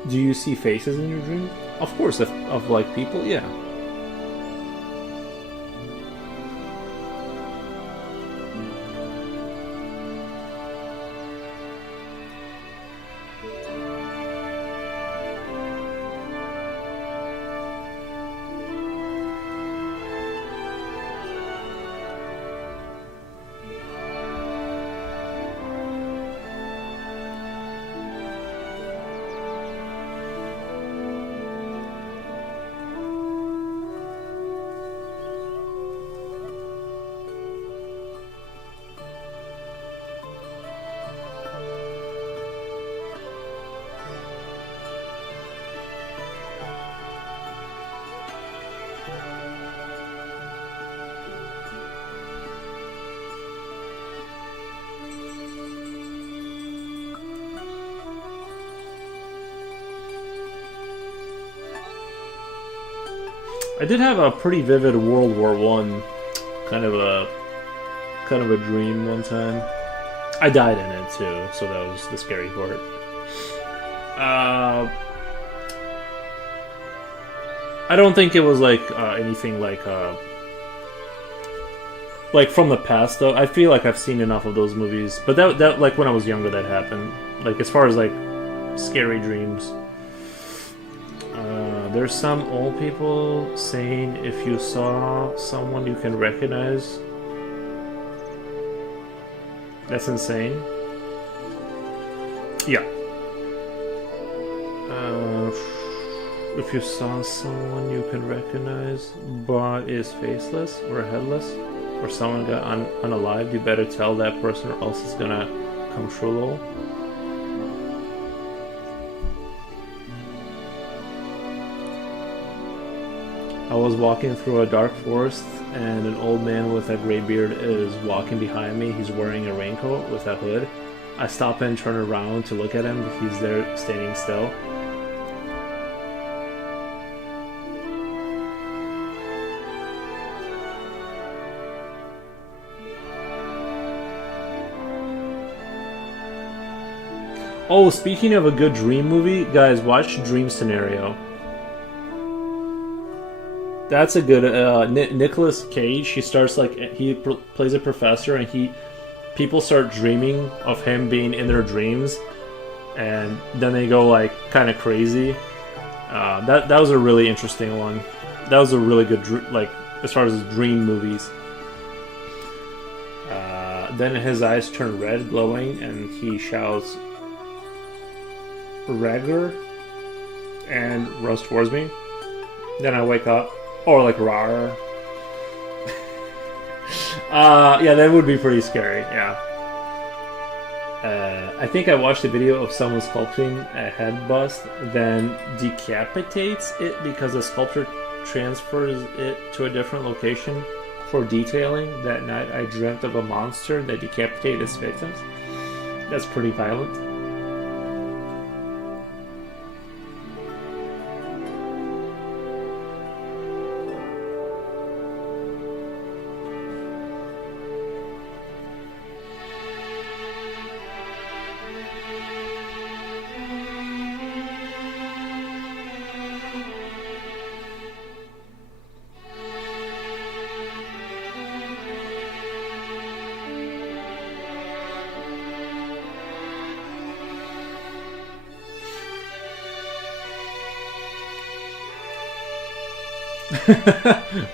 Do you see faces in your dream? Of course, of like people, yeah. I did have a pretty vivid World War One kind of a dream one time. I died in it too, so that was the scary part. I don't think it was like anything like from the past though. I feel like I've seen enough of those movies, but that like when I was younger that happened. Like as far as like scary dreams. There's some old people saying if you saw someone you can recognize. That's insane. Yeah. If you saw someone you can recognize but is faceless or headless, or someone got unalived, you better tell that person or else it's gonna come true low. I was walking through a dark forest and an old man with a gray beard is walking behind me. He's wearing a raincoat with a hood. I stop and turn around to look at him. He's there standing still. Oh, speaking of a good dream movie, guys, watch Dream Scenario. That's a good Nicolas Cage. He starts like he plays a professor, and people start dreaming of him being in their dreams, and then they go like kind of crazy. That was a really interesting one. That was a really good like as far as dream movies. Then his eyes turn red, glowing, and he shouts, "Ragnar," and runs towards me. Then I wake up. Or like rar. Yeah, that would be pretty scary, yeah. I think I watched a video of someone sculpting a head bust, then decapitates it because the sculptor transfers it to a different location for detailing. That night I dreamt of a monster that decapitated its victims. That's pretty violent.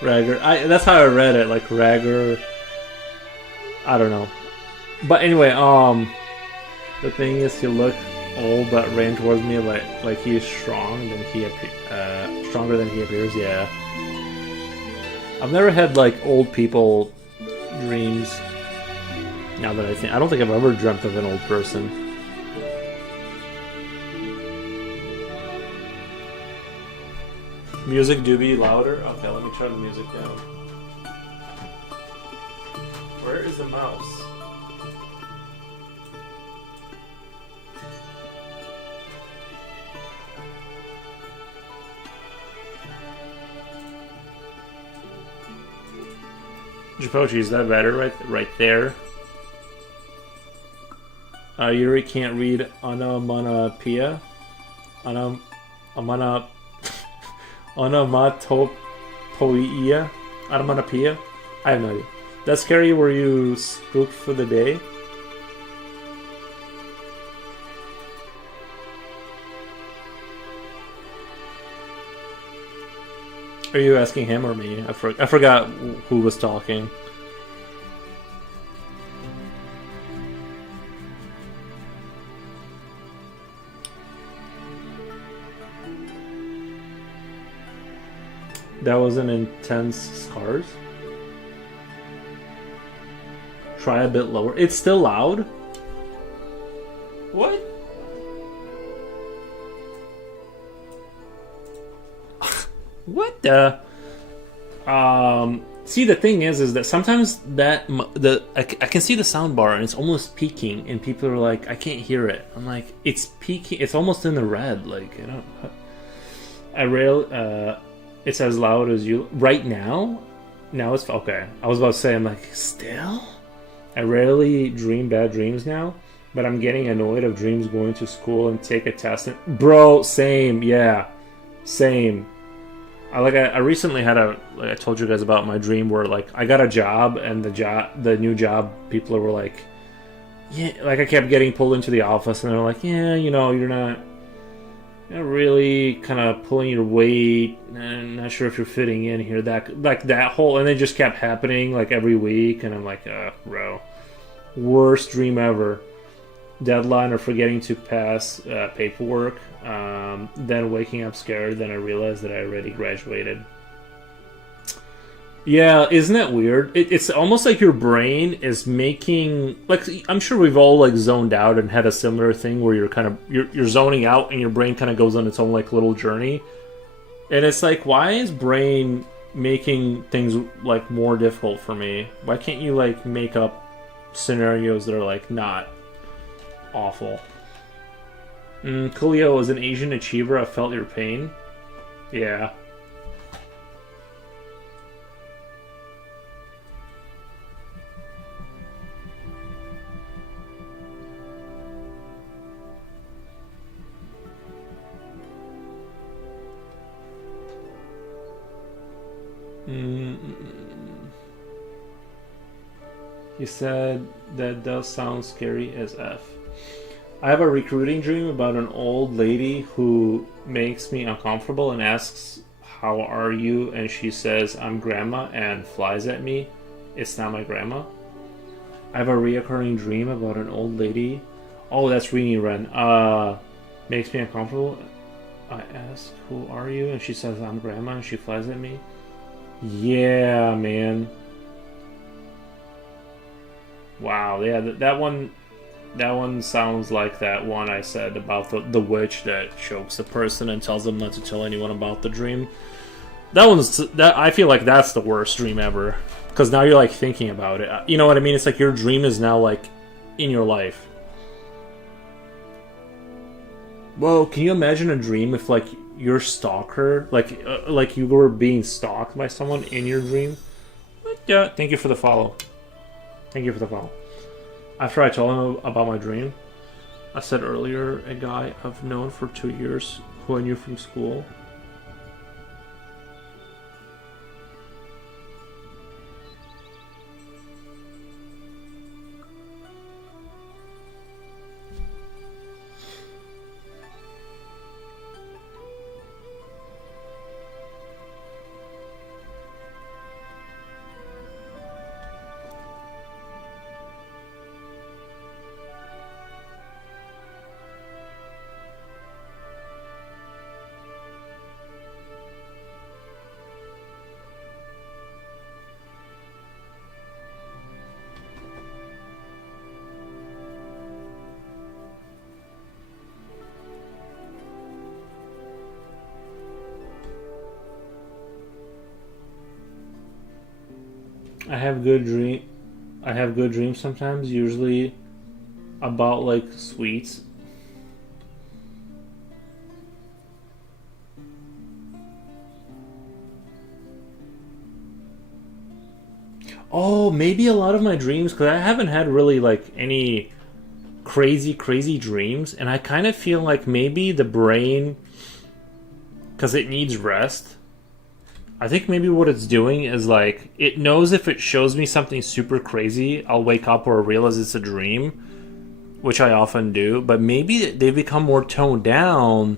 Ragnar. That's how I read it, like Ragnar. I don't know. But anyway, the thing is, he looked old but ran towards me like he is stronger than he appears. Yeah. I've never had like old people dreams. Now that I don't think I've ever dreamt of an old person. Music do be louder? Okay, let me turn the music down. Where is the mouse? Japochi, is that better right there? Yuri can't read onomatopoeia. Onomatopoeia? Onomatopoeia? I have no idea. That's scary. Were you spooked for the day? Are you asking him or me? I forgot who was talking. That was an intense scars. Try a bit lower. It's still loud? What? What the? See, the thing is that sometimes I can see the sound bar and it's almost peaking, and people are like, I can't hear it. I'm like, it's peaking. It's almost in the red. Like, you know, It's as loud as you right now. Now it's okay. I was about to say, I'm like, still? I rarely dream bad dreams now, but I'm getting annoyed of dreams going to school and take a test. Bro, same, yeah, same. I recently had like I told you guys about my dream where like I got a job and the new job people were like, yeah, like I kept getting pulled into the office and they're like, yeah, you're really kind of pulling your weight. I'm not sure if you're fitting in here. That whole, and it just kept happening like every week, and I'm like, bro, worst dream ever. Deadline or forgetting to pass paperwork. Then waking up scared. Then I realized that I already graduated. Yeah, isn't that weird? It's almost like your brain is making like I'm sure we've all like zoned out and had a similar thing where you're zoning out and your brain kind of goes on its own like little journey, and it's like why is brain making things like more difficult for me? Why can't you like make up scenarios that are like not awful? Coolio, as an Asian achiever, I felt your pain. Yeah. He said that does sound scary as F. I have a recruiting dream about an old lady who makes me uncomfortable and asks, "How are you?" And she says, "I'm grandma," and flies at me. It's not my grandma. I have a reoccurring dream about an old lady. Oh, that's Rini Ren. Makes me uncomfortable. I ask, "Who are you?" And she says, "I'm grandma," and she flies at me. Yeah, man. Wow, yeah, that one sounds like that one I said about the witch that chokes the person and tells them not to tell anyone about the dream. That I feel like that's the worst dream ever because now you're like thinking about it. You know what I mean? It's like your dream is now like in your life. Well, can you imagine a dream if like your stalker, like you were being stalked by someone in your dream? Yeah, thank you for the follow. Thank you for the follow. After I told him about my dream, I said earlier, a guy I've known for 2 years who I knew from school. I have good dream. I have good dreams sometimes, usually about like sweets. Oh, maybe a lot of my dreams because I haven't had really like any crazy dreams, and I kind of feel like maybe the brain, because it needs rest. I think maybe what it's doing is like it knows if it shows me something super crazy, I'll wake up or realize it's a dream, which I often do. But maybe they become more toned down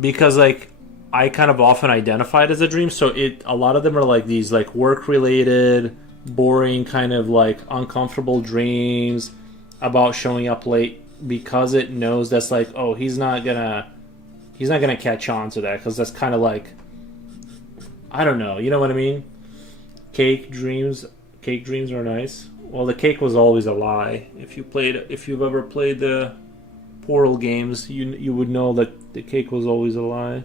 because like I kind of often identify it as a dream. So a lot of them are like these like work related, boring kind of like uncomfortable dreams about showing up late because it knows that's like, oh, he's not gonna catch on to that because that's kind of like, I don't know, you know what I mean? Cake dreams are nice. Well, the cake was always a lie. If you've ever played the Portal games, you would know that the cake was always a lie.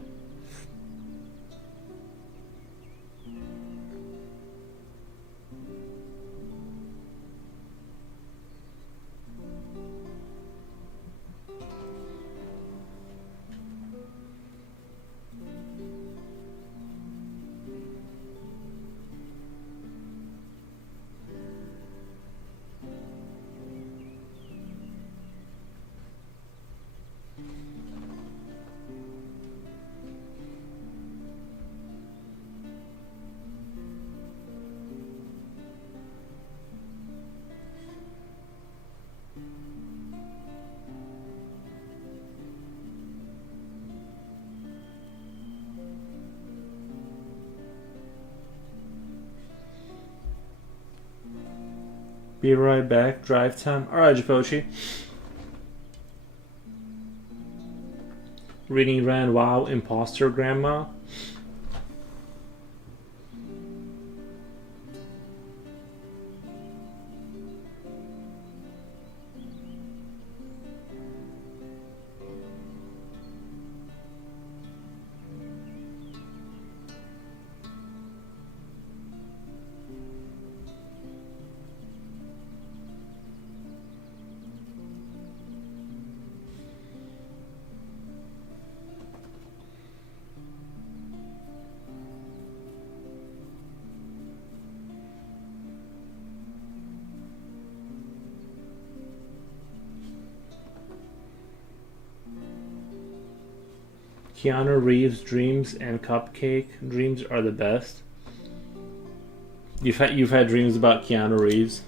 Be right back. Drive time. Alright, Japochi. Reading Rand. Wow, imposter grandma. Keanu Reeves' dreams and cupcake. Dreams are the best. You've had dreams about Keanu Reeves.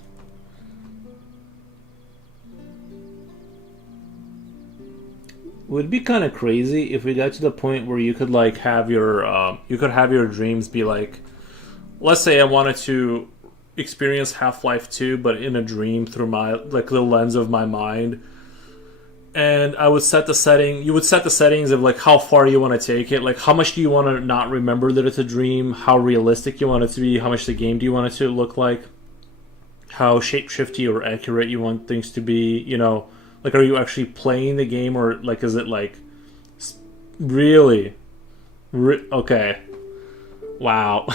Would be kind of crazy if we got to the point where you could like have your dreams be like, let's say I wanted to experience Half-Life 2 but in a dream through my like the lens of my mind. And I would set the setting. You would set the settings of like how far you want to take it. Like how much do you want to not remember that it's a dream? How realistic you want it to be? How much the game do you want it to look like? How shapeshifty or accurate you want things to be? You know, like are you actually playing the game or like is it like really? Okay, wow.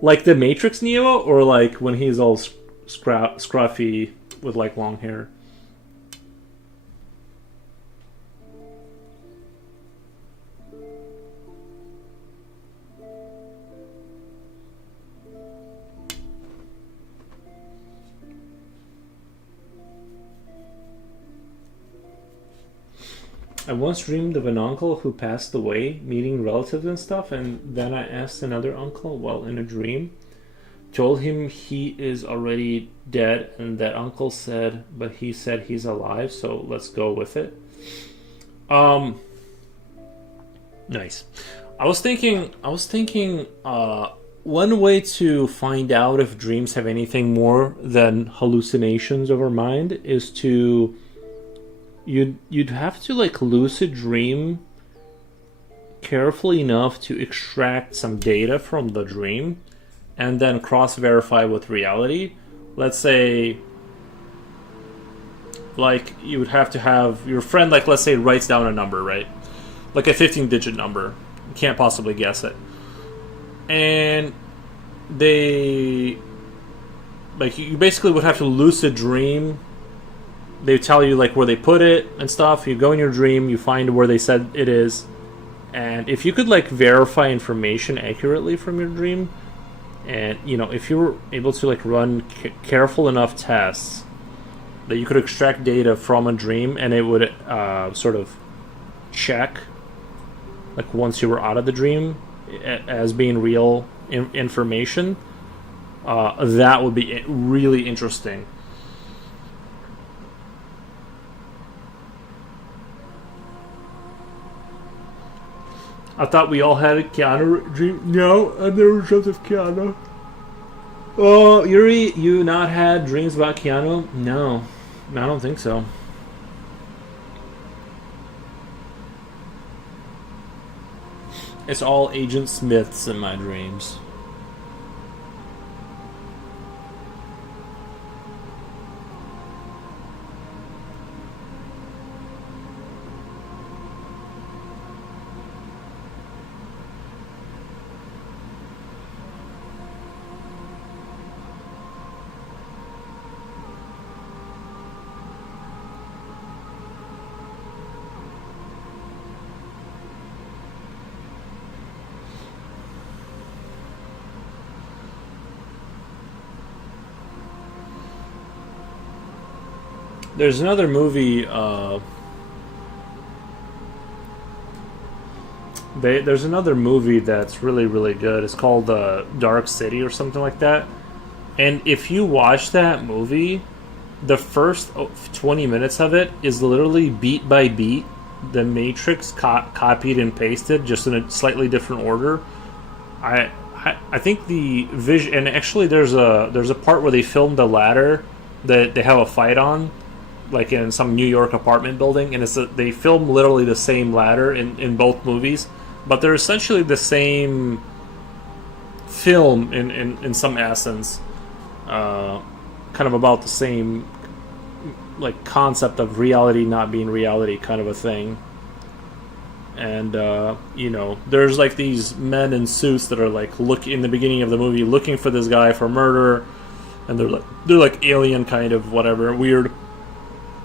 Like the Matrix Neo or like when he's all scruffy with like long hair. I once dreamed of an uncle who passed away, meeting relatives and stuff, and then I asked another uncle while in a dream. Told him he is already dead, and that uncle said, but he said he's alive, so let's go with it. Nice. I was thinking, one way to find out if dreams have anything more than hallucinations of our mind is to, you'd have to like lucid dream carefully enough to extract some data from the dream and then cross-verify with reality. Let's say, like, you would have to have your friend, like, let's say, writes down a number, right? Like a 15-digit number. You can't possibly guess it. And they, like, you basically would have to lucid dream. They tell you, like, where they put it and stuff. You go in your dream, you find where they said it is. And if you could, like, verify information accurately from your dream, and, you know, if you were able to, like, run careful enough tests that you could extract data from a dream and it would sort of check, like, once you were out of the dream as being real information, that would be really interesting. I thought we all had a Keanu dream. No, I never dreamt of Keanu. Oh, Yuri, you not had dreams about Keanu? No, I don't think so. It's all Agent Smiths in my dreams. There's another movie. There's another movie that's really, really good. It's called Dark City or something like that. And if you watch that movie, the first 20 minutes of it is literally beat by beat the Matrix copied and pasted, just in a slightly different order. I I think the vision, and actually there's a part where they filmed the ladder that they have a fight on, like in some New York apartment building, and they film literally the same ladder in both movies, but they're essentially the same film in some essence, kind of about the same like concept of reality not being reality kind of a thing. And there's like these men in suits that are like look in the beginning of the movie looking for this guy for murder, and they're like alien kind of whatever weird.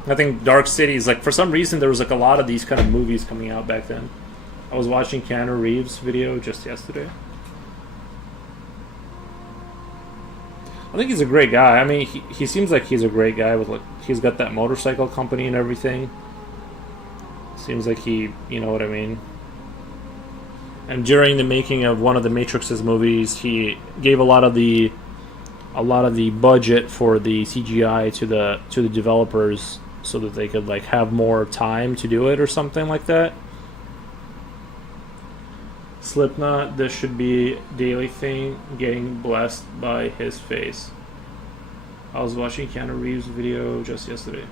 I think Dark City is like, for some reason there was like a lot of these kind of movies coming out back then. I was watching Keanu Reeves' video just yesterday. I think he's a great guy. I mean, he seems like he's a great guy with like, he's got that motorcycle company and everything. Seems like he, you know what I mean. And during the making of one of the Matrix's movies, he gave a lot of the budget for the CGI to the developers so that they could like have more time to do it or something like that. Slipknot, this should be a daily thing, getting blessed by his face. I was watching Keanu Reeves' video just yesterday.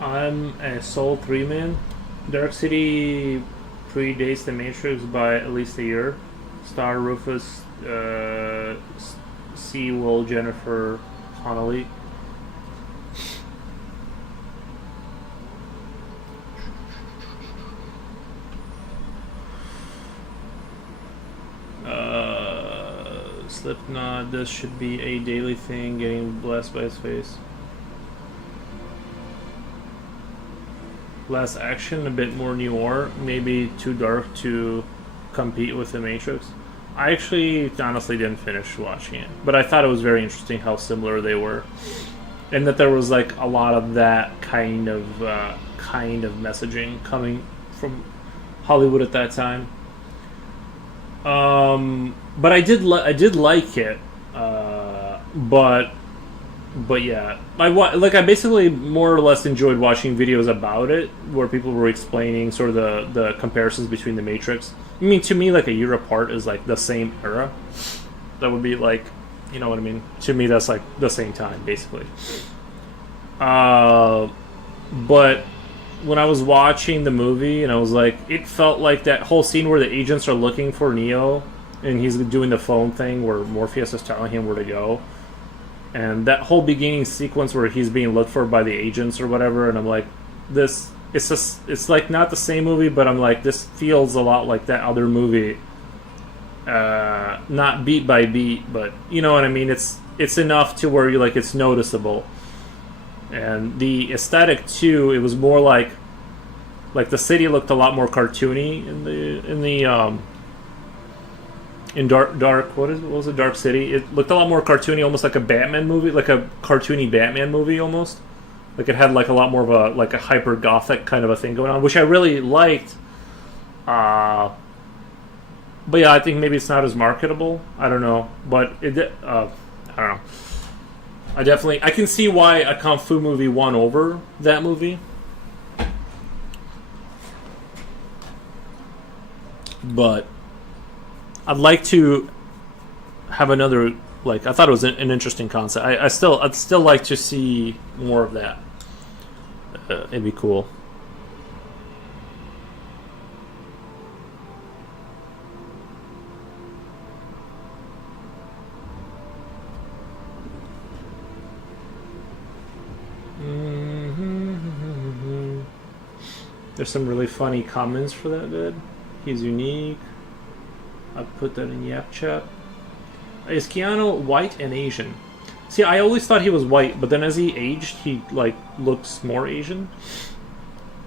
I'm a Soul 3 man. Dark City predates The Matrix by at least a year. Star Rufus, C. Will, Jennifer Connelly. Slipknot, this should be a daily thing, getting blessed by his face. Less action, a bit more noir, maybe too dark to compete with The Matrix. I actually honestly didn't finish watching it, but I thought it was very interesting how similar they were, and that there was like a lot of that kind of messaging coming from Hollywood at that time. But I did like it, but yeah, I basically more or less enjoyed watching videos about it where people were explaining sort of the comparisons between The Matrix. I mean, to me, like a year apart is like the same era. That would be like, you know what I mean? To me, that's like the same time, basically. But when I was watching the movie, and I was like, it felt like that whole scene where the agents are looking for Neo, and he's doing the phone thing where Morpheus is telling him where to go. And that whole beginning sequence where he's being looked for by the agents or whatever, and I'm like, it's like not the same movie, but I'm like, this feels a lot like that other movie. not beat by beat, but you know what I mean. It's enough to where you like it's noticeable. And the aesthetic too, it was more like the city looked a lot more cartoony in dark what was it, Dark City. It looked a lot more cartoony, almost like a Batman movie, like a cartoony Batman movie almost. Like it had like a lot more of a hyper gothic kind of a thing going on, which I really liked. But yeah, I think maybe it's not as marketable. I don't know, but I don't know. I can see why a kung fu movie won over that movie. But I'd like to have another. Like I thought it was an interesting concept. I'd still like to see more of that. It'd be cool. There's some really funny comments for that vid. He's unique. I put that in Yap Chat. Is Keanu white and Asian? See, I always thought he was white, but then as he aged, he like looks more Asian.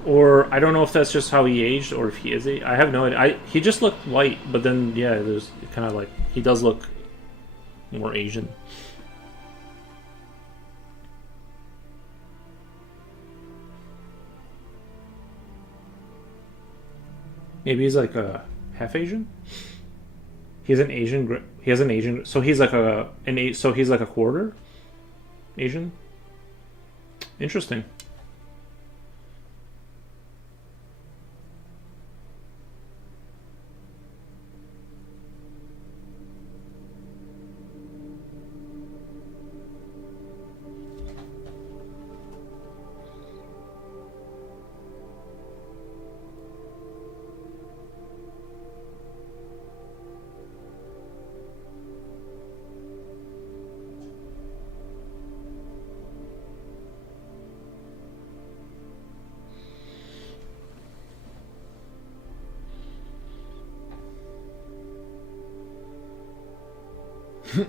Or I don't know if that's just how he aged, or if he is. I have no idea. He just looked white, but then yeah, there's kind of like he does look more Asian. Maybe he's like a half Asian. He's an Asian. He has an Asian. So he's like So he's like a quarter Asian. Interesting.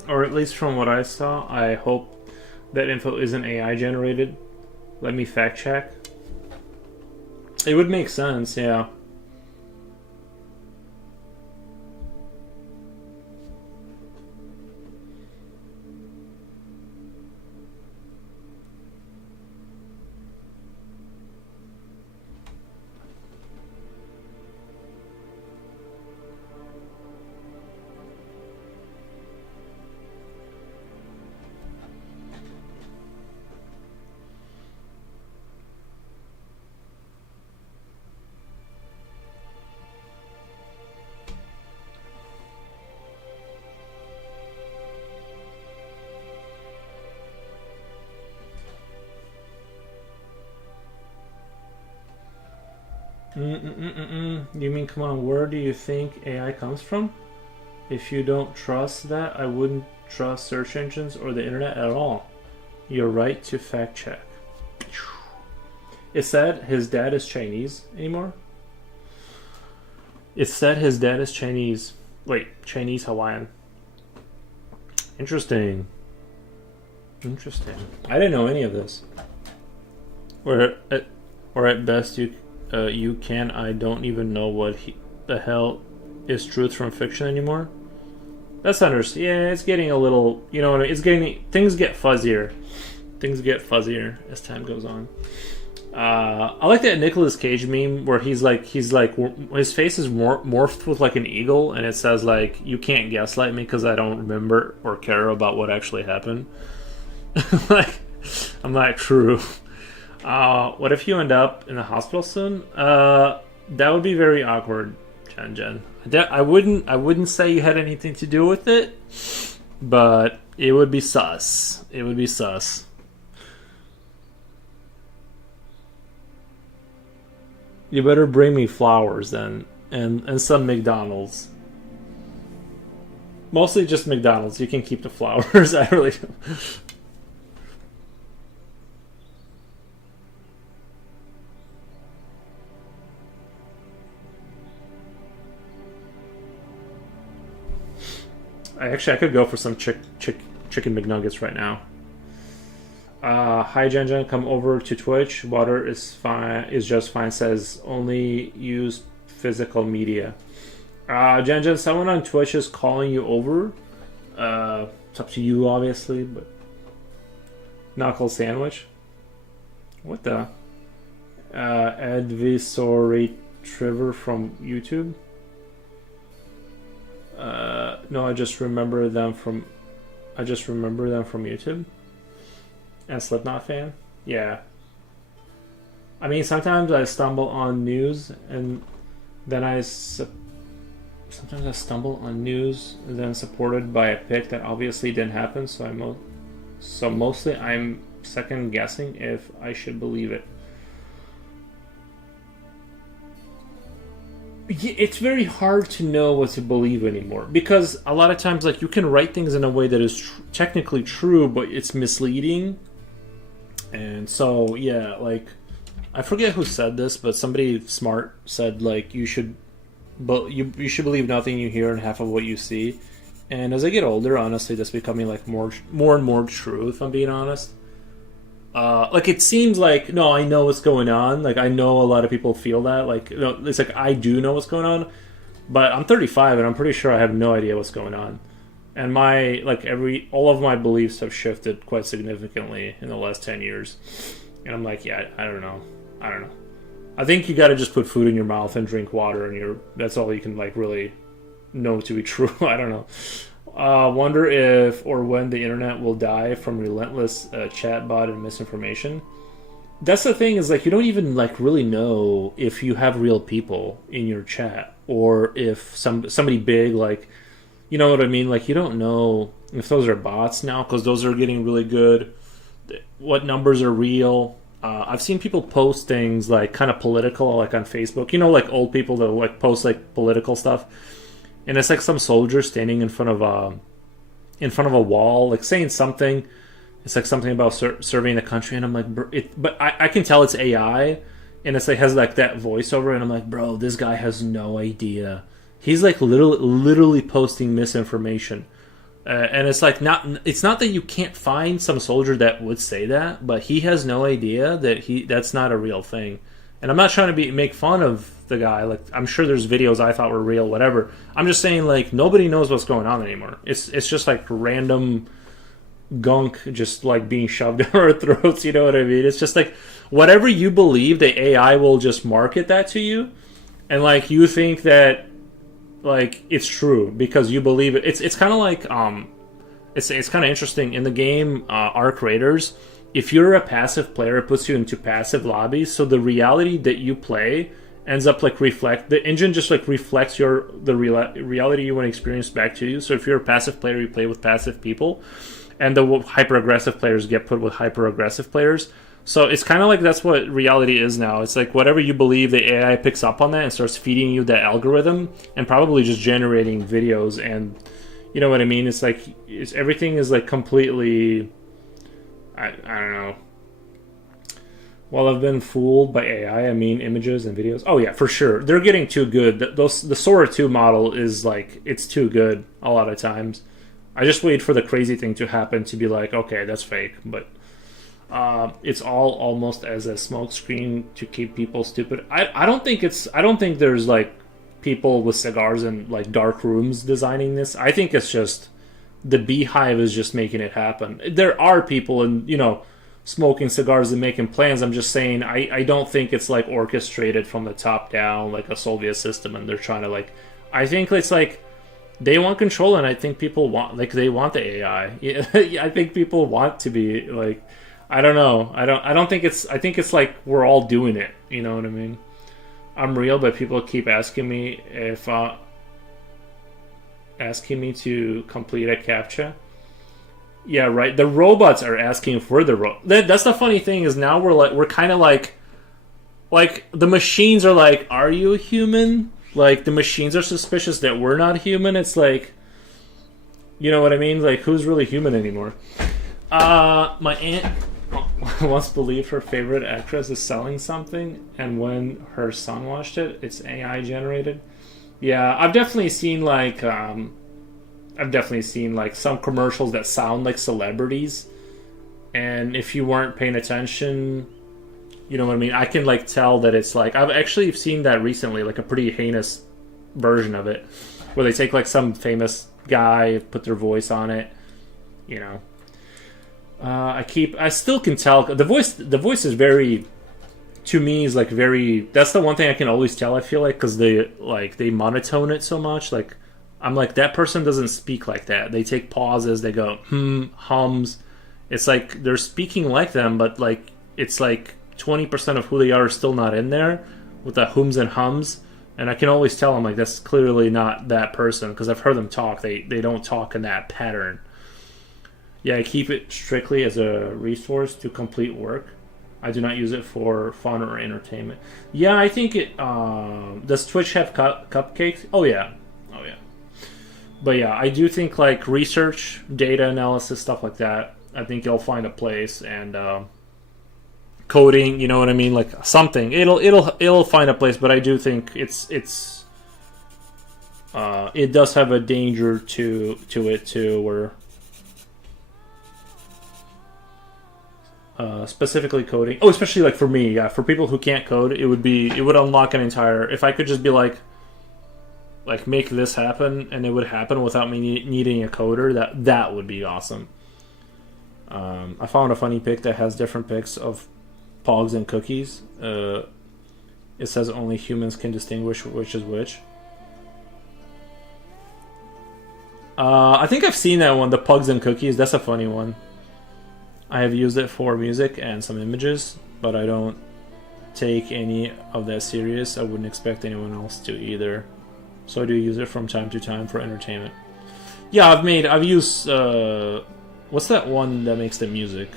Or at least from what I saw, I hope that info isn't AI generated. Let me fact check. It would make sense, yeah. You mean, come on, where do you think AI comes from? If you don't trust that, I wouldn't trust search engines or the internet at all. You're right to fact check. It said his dad is Chinese anymore? It said his dad is Chinese. Wait, Chinese Hawaiian. Interesting. Interesting. I didn't know any of this. Or at best, you can. I don't even know what the hell is truth from fiction anymore. That's understandable. Yeah, it's getting a little. You know what I mean? It's getting. Things get fuzzier. Things get fuzzier as time goes on. I like that Nicolas Cage meme where he's like his face is morphed with like an eagle, and it says like, "You can't gaslight me because I don't remember or care about what actually happened." Like, I'm like, true. What if you end up in the hospital soon? That would be very awkward, Jen. I wouldn't say you had anything to do with it, but it would be sus. It would be sus. You better bring me flowers then, and some McDonald's. Mostly just McDonald's. You can keep the flowers. I really don't. I could go for some chicken McNuggets right now. Hi Jen Jen, come over to Twitch. Water is fine. Is just fine. Says only use physical media. Jen Jen, someone on Twitch is calling you over. It's up to you, obviously, but knuckle sandwich. What the? Advisory Trevor from YouTube. No, I just remember them from YouTube. And Slipknot fan? Yeah. I mean, sometimes I stumble on news and then sometimes I stumble on news and then supported by a pick that obviously didn't happen, so mostly I'm second guessing if I should believe it. It's very hard to know what to believe anymore because a lot of times, like, you can write things in a way that is technically true, but it's misleading. And so, yeah, like, I forget who said this, but somebody smart said, like, you should believe nothing you hear and half of what you see. And as I get older, honestly, that's becoming, like, more and more true, if I'm being honest. Like, it seems like, no, I know what's going on. Like, I know a lot of people feel that. Like, you know, it's like, I do know what's going on. But I'm 35, and I'm pretty sure I have no idea what's going on. And all of my beliefs have shifted quite significantly in the last 10 years. And I'm like, yeah, I don't know. I think you gotta just put food in your mouth and drink water, and that's all you can, like, really know to be true. I don't know. Wonder if or when the internet will die from relentless chatbot and misinformation. That's the thing, is, like, you don't even, like, really know if you have real people in your chat, or if somebody big, like, you know what I mean? Like, you don't know if those are bots now, because those are getting really good. What numbers are real? I've seen people post things, like, kind of political, like, on Facebook. You know, like, old people that, like, post, like, political stuff. And it's like some soldier standing in front of a wall, like, saying something. It's like something about serving the country, and I'm like, but I can tell it's AI, and it's like has like that voiceover, and I'm like, bro, this guy has no idea. He's like literally posting misinformation, and it's like it's not that you can't find some soldier that would say that, but he has no idea that's not a real thing. And I'm not trying to make fun of the guy. Like, I'm sure there's videos I thought were real, whatever. I'm just saying, like, nobody knows what's going on anymore. It's just like random gunk just like being shoved down our throats. You know what I mean? It's just like whatever you believe, the AI will just market that to you, and like you think that like it's true because you believe it. It's kind of like it's kind of interesting in the game Arc Raiders. If you're a passive player, it puts you into passive lobbies, so the reality that you play ends up like the engine just like reflects the reality you want to experience back to you. So if you're a passive player, you play with passive people, and the hyper aggressive players get put with hyper aggressive players. So it's kind of like that's what reality is now. It's like whatever you believe, the AI picks up on that and starts feeding you that algorithm, and probably just generating videos. And you know what I mean? It's like everything is like completely. I don't know. Well, I've been fooled by AI. I mean, images and videos. Oh yeah, for sure. They're getting too good. The Sora 2 model is like, it's too good a lot of times. I just wait for the crazy thing to happen to be like, okay, that's fake. But it's all almost as a smokescreen to keep people stupid. I don't think there's like people with cigars in like dark rooms designing this. I think it's just the beehive is just making it happen. There are people in, smoking cigars and making plans. I'm just saying, I don't think it's like orchestrated from the top down like a Soviet system, and they're trying to like. I think it's like they want control, and I think people want they want the AI. I think people want to be like. I don't know. I don't think it's. I think it's like we're all doing it. You know what I mean? I'm real, but people keep asking me if. Asking me to complete a CAPTCHA. Yeah, right. The robots are asking for the that's the funny thing is now we're kind of like the machines are like, are you a human? Like the machines are suspicious that we're not human. It's like, you know what I mean? Like who's really human anymore? My aunt once believed her favorite actress is selling something, and when her son watched it, it's AI generated. Yeah, I've definitely seen like I've definitely seen like some commercials that sound like celebrities, and if you weren't paying attention, you know what I mean. I can like tell that it's like I've actually seen that recently, like a pretty heinous version of it, where they take like some famous guy, put their voice on it, you know. I still can tell the voice. The voice is very, to me, is like very. That's the one thing I can always tell. I feel like because they monotone it so much. Like I'm like that person doesn't speak like that. They take pauses. They go hums. It's like they're speaking like them, but like it's like 20% of who they are still not in there with the hums and hums. And I can always tell I'm like that's clearly not that person because I've heard them talk. They don't talk in that pattern. Yeah, I keep it strictly as a resource to complete work. I do not use it for fun or entertainment. Yeah, I think it. Does Twitch have cupcakes? Oh yeah. But yeah, I do think like research, data analysis, stuff like that. I think it'll find a place, and coding. You know what I mean? Like something. It'll find a place. But I do think it does have a danger to it too, where. Specifically coding. Oh, especially like for me, yeah. For people who can't code, it would unlock an entire. If I could just be like make this happen, and it would happen without me needing a coder. That would be awesome. I found a funny pic that has different pics of pogs and cookies. It says only humans can distinguish which is which. I think I've seen that one, the pugs and cookies. That's a funny one. I have used it for music and some images, but I don't take any of that serious. I wouldn't expect anyone else to either. So I do use it from time to time for entertainment. Yeah, I've used what's that one that makes the music?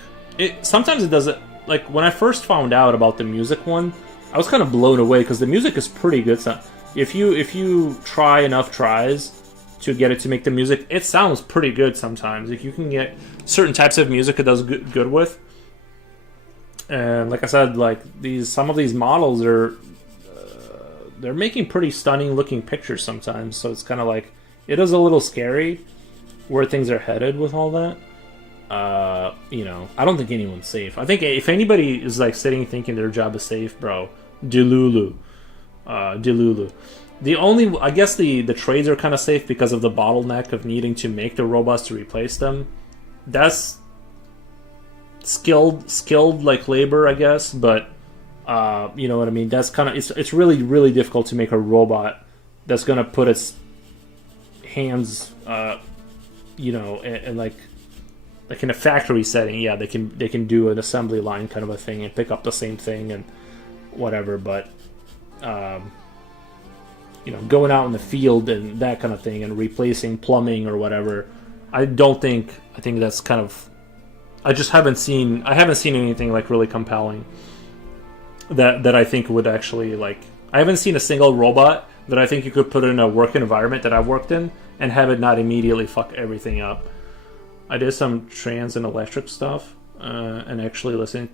Sometimes it does it like when I first found out about the music one, I was kind of blown away because the music is pretty good. So if you try enough tries to get it to make the music, it sounds pretty good sometimes. Like you can get certain types of music it does good with, and like I said, like some of these models are they're making pretty stunning looking pictures sometimes. So it's kind of like it is a little scary where things are headed with all that. You know, I don't think anyone's safe. I think if anybody is like sitting thinking their job is safe, bro, Delulu. The only, I guess the trades are kind of safe because of the bottleneck of needing to make the robots to replace them. That's skilled like labor, I guess, but you know what I mean. That's kind of it's really really difficult to make a robot that's gonna put its hands, you know, and like in a factory setting. Yeah, they can do an assembly line kind of a thing and pick up the same thing and whatever, but. You know, going out in the field and that kind of thing and replacing plumbing or whatever, I think that's kind of, I haven't seen anything like really compelling that I think would actually like, I haven't seen a single robot that I think you could put in a work environment that I've worked in and have it not immediately fuck everything up. I did some trans and electric stuff and actually listen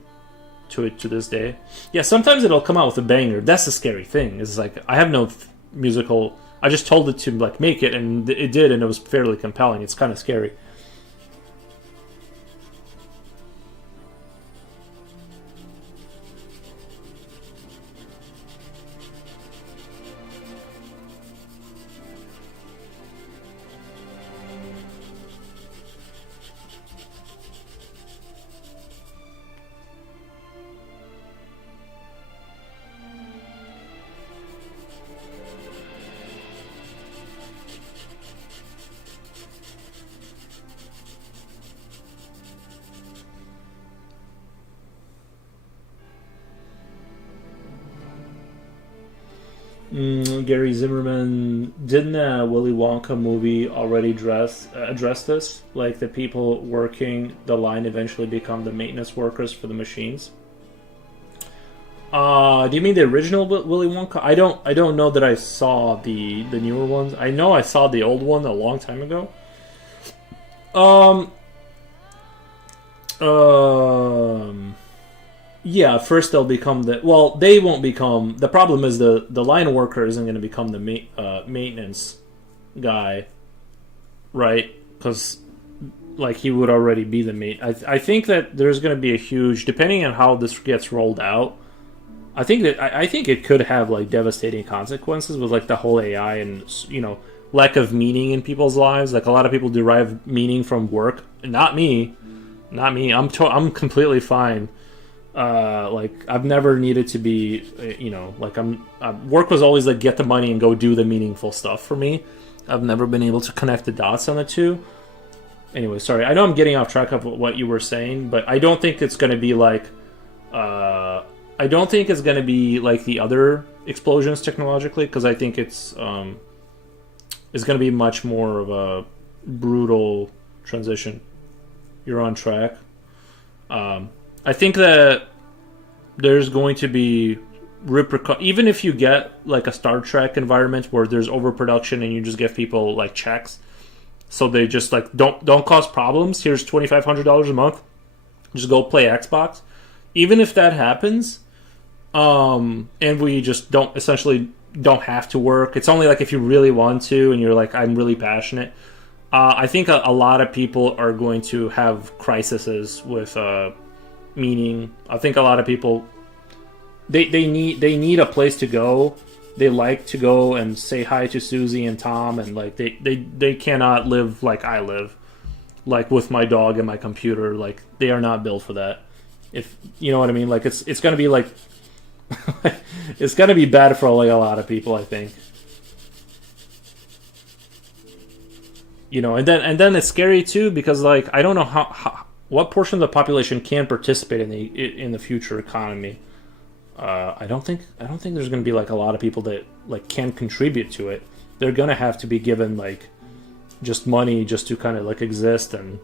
to it to this day. Yeah, sometimes it'll come out with a banger. That's the scary thing. It's like I have no musical. I just told it to like make it, and it did, and it was fairly compelling. It's kind of scary. Gary Zimmerman, didn't a Willy Wonka movie already address this? Like the people working the line eventually become the maintenance workers for the machines. Do you mean the original Willy Wonka? I don't know that I saw the newer ones. I know I saw the old one a long time ago. Yeah, first they'll become they won't become. The problem is the line worker isn't going to become the maintenance guy. right? Because like he would already be the mate. I think that there's going to be a huge, depending on how this gets rolled out. I think it could have like devastating consequences with like the whole AI and lack of meaning in people's lives. Like a lot of people derive meaning from work. Not me. I'm completely fine. Like I've never needed to be, like work was always like get the money and go do the meaningful stuff for me. I've never been able to connect the dots on the two. Anyway, sorry. I know I'm getting off track of what you were saying, but I don't think it's going to be like, I don't think it's going to be like the other explosions technologically, because I think it's going to be much more of a brutal transition. You're on track. I think that there's going to be even if you get like a Star Trek environment where there's overproduction and you just give people like checks, so they just like don't cause problems. Here's $2,500 a month. Just go play Xbox. Even if that happens, and we just don't have to work. It's only like if you really want to and you're like, I'm really passionate. I think a lot of people are going to have crises with meaning. I think a lot of people they need a place to go. They like to go and say hi to Susie and Tom, and like they cannot live like I live, like with my dog and my computer. Like they are not built for that. If you know what I mean. Like it's gonna be like it's gonna be bad for like a lot of people, I think. And then it's scary too, because like I don't know how what portion of the population can participate in the future economy. I don't think there's going to be like a lot of people that like can contribute to it. They're going to have to be given like just money just to kind of like exist. And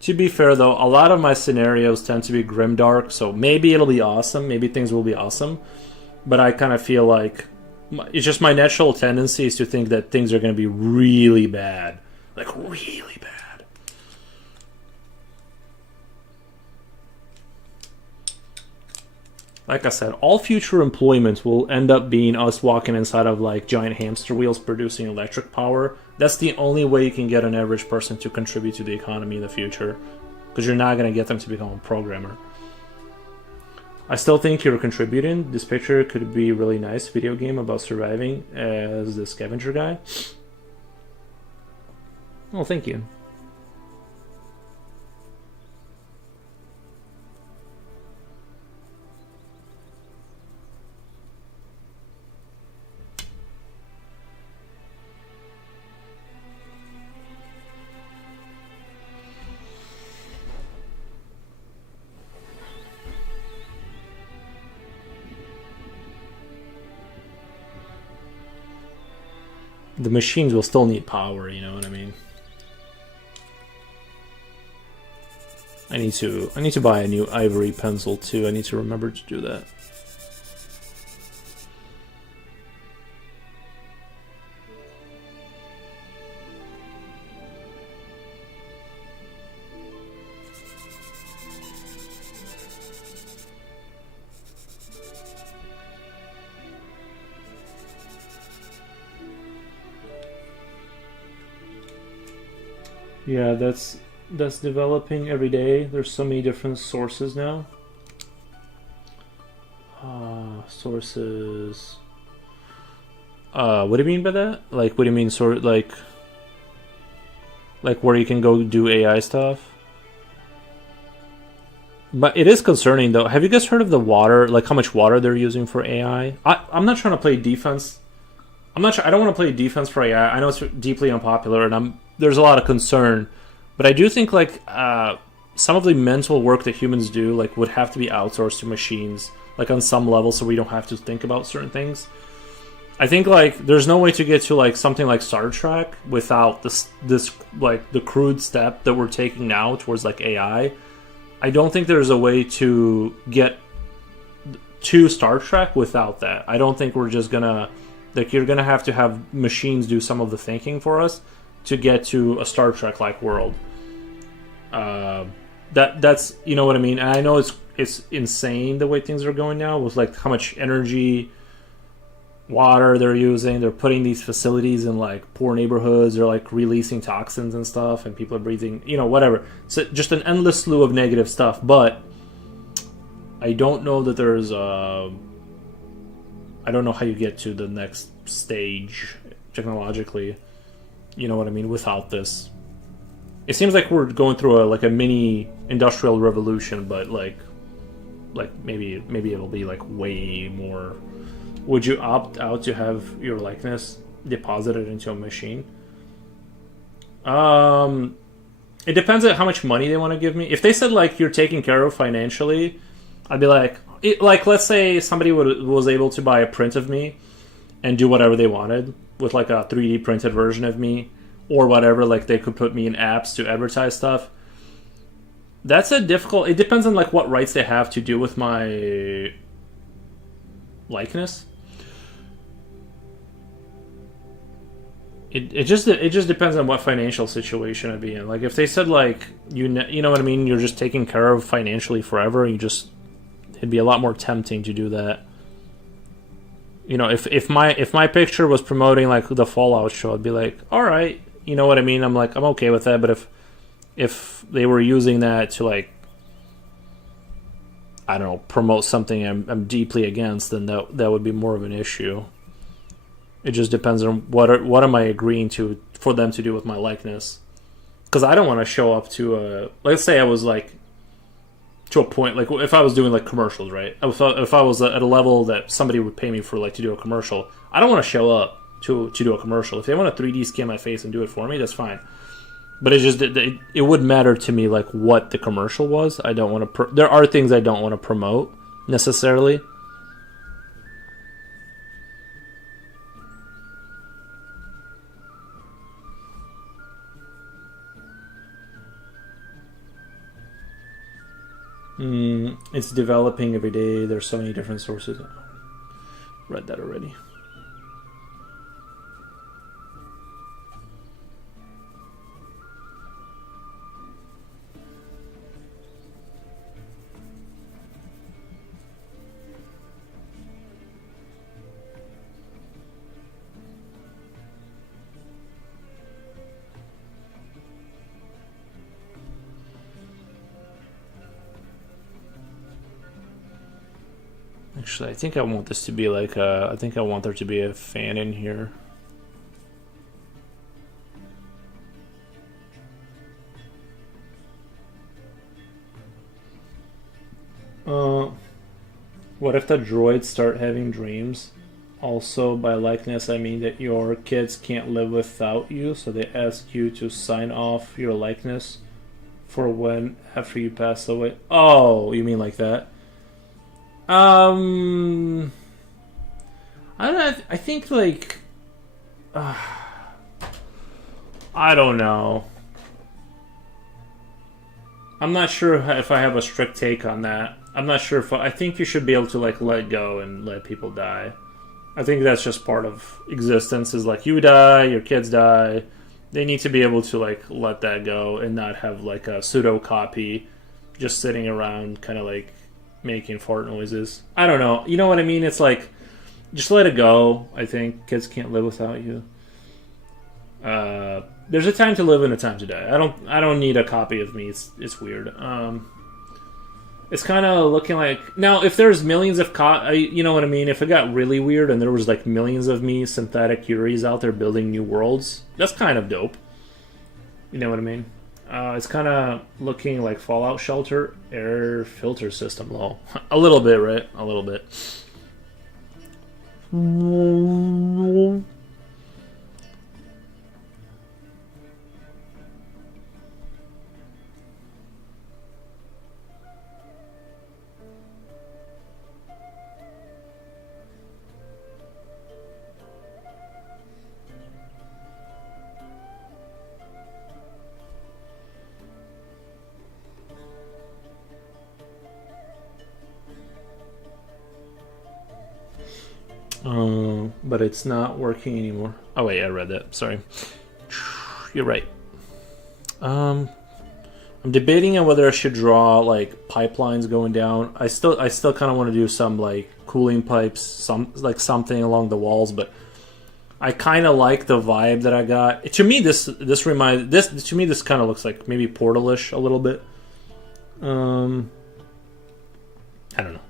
to be fair, though, a lot of my scenarios tend to be grimdark, so maybe it'll be awesome. Maybe things will be awesome. But I kind of feel like it's just my natural tendency is to think that things are going to be really bad. Like, really bad. Like I said, all future employment will end up being us walking inside of like giant hamster wheels producing electric power. That's the only way you can get an average person to contribute to the economy in the future, because you're not going to get them to become a programmer. I still think you're contributing. This picture could be a really nice video game about surviving as the scavenger guy. Oh, thank you. The machines will still need power, you know what I mean? I need to buy a new ivory pencil too. I need to remember to do that. Yeah, that's developing every day. There's so many different sources now. Sources. What do you mean by that? Like, what do you mean sort like where you can go do AI stuff? But it is concerning though. Have you guys heard of the water? Like how much water they're using for AI? I'm not trying to play defense. I'm not sure. I don't want to play defense for AI. I know it's deeply unpopular, and there's a lot of concern, but I do think like some of the mental work that humans do like would have to be outsourced to machines, like on some level, so we don't have to think about certain things. I think like there's no way to get to like something like Star Trek without this like the crude step that we're taking now towards like AI. I don't think there's a way to get to Star Trek without that. I don't think we're just gonna like you're gonna have to have machines do some of the thinking for us to get to a Star Trek like world. That's you know what I mean. And I know it's insane the way things are going now with like how much energy, water they're using. They're putting these facilities in like poor neighborhoods. They're like releasing toxins and stuff, and people are breathing, you know, whatever. So just an endless slew of negative stuff. But I don't know that there's I don't know how you get to the next stage technologically. You know what I mean? Without this, it seems like we're going through a mini industrial revolution, but like maybe it'll be like way more. Would you opt out to have your likeness deposited into a machine? It depends on how much money they want to give me. If they said like you're taken care of financially, I'd be like, let's say somebody was able to buy a print of me and do whatever they wanted with like a 3D printed version of me or whatever. Like they could put me in apps to advertise stuff. That's a difficult. It depends on like what rights they have to do with my likeness. It just depends on what financial situation I'd be in. Like if they said like you know what I mean, you're just taken care of financially forever. It'd be a lot more tempting to do that. You know, if my picture was promoting like the Fallout show, I'd be like, all right, you know what I mean. I'm okay with that. But if they were using that to like, I don't know, promote something I'm deeply against, then that would be more of an issue. It just depends on what am I agreeing to for them to do with my likeness. Because I don't want to show up to let's say I was like to a point, like if I was doing like commercials, right? If I was at a level that somebody would pay me for like to do a commercial, I don't want to show up to do a commercial. If they want to 3D scan my face and do it for me, that's fine. But it would matter to me like what the commercial was. I don't want to. There are things I don't want to promote necessarily. It's developing every day. There's so many different sources. Read that already. Actually, I think I want this to be like I think I want there to be a fan in here. What if the droids start having dreams? Also, by likeness, I mean that your kids can't live without you, so they ask you to sign off your likeness for when after you pass away. Oh, you mean like that? I think like I don't know. I'm not sure if I have a strict take on that. I'm not sure if I think you should be able to like let go and let people die. I think that's just part of existence. Is like you die, your kids die. They need to be able to like let that go and not have like a pseudo copy just sitting around, kind of like making fart noises. I don't know. You know what I mean? It's like just let it go. I think kids can't live without you. There's a time to live and a time to die. I don't need a copy of me. It's weird. It's kind of looking like now if there's millions of you know what I mean? If it got really weird and there was like millions of me synthetic Yuris out there building new worlds, that's kind of dope. You know what I mean? It's kind of looking like Fallout Shelter air filter system low. A little bit, right? A little bit. But it's not working anymore. Oh wait, I read that. Sorry. You're right. I'm debating on whether I should draw like pipelines going down. I still kind of want to do some like cooling pipes, something along the walls, but I kind of like the vibe that I got. To me, this kind of looks like maybe Portal-ish a little bit. I don't know.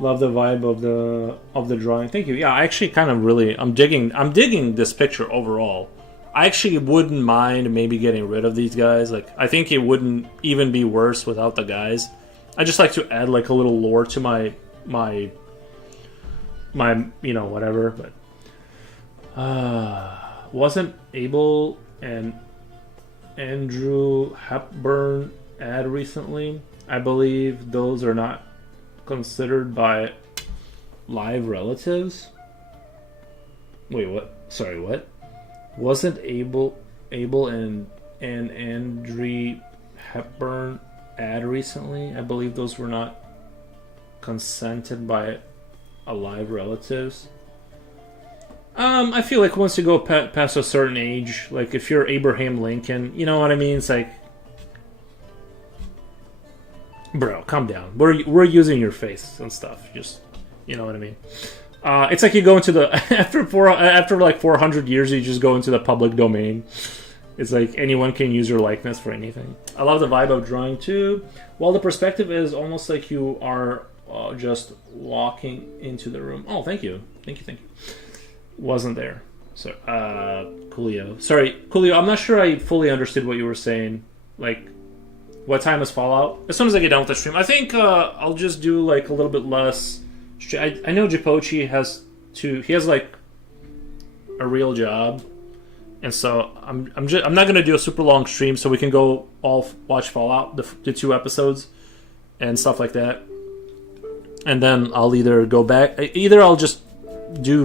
Love the vibe of the drawing. Thank you. Yeah, I actually kind of really I'm digging this picture overall. I actually wouldn't mind maybe getting rid of these guys. Like I think it wouldn't even be worse without the guys. I just like to add like a little lore to my whatever, but wasn't Abel and Andrew Hepburn ad recently? I believe those are not considered by live relatives. Wait, what? Sorry, what? Wasn't Abel and Andrew Hepburn ad recently? I believe those were not consented by alive relatives. I feel like once you go past a certain age, like if you're Abraham Lincoln, you know what I mean? It's like, bro, calm down. We're using your face and stuff. Just, you know what I mean? It's like you go into the after like 400 years, you just go into the public domain. It's like anyone can use your likeness for anything. I love the vibe of drawing too. While the perspective is almost like you are just walking into the room. Oh, thank you. Wasn't there? So, Coolio. Sorry, Coolio. I'm not sure I fully understood what you were saying. Like, what time is Fallout? As soon as I get done with the stream, I think I'll just do like a little bit less. I know Jipochi has like a real job, and so I'm not gonna do a super long stream, so we can go all watch Fallout, the 2 episodes, and stuff like that, and then I'll either go back, I'll just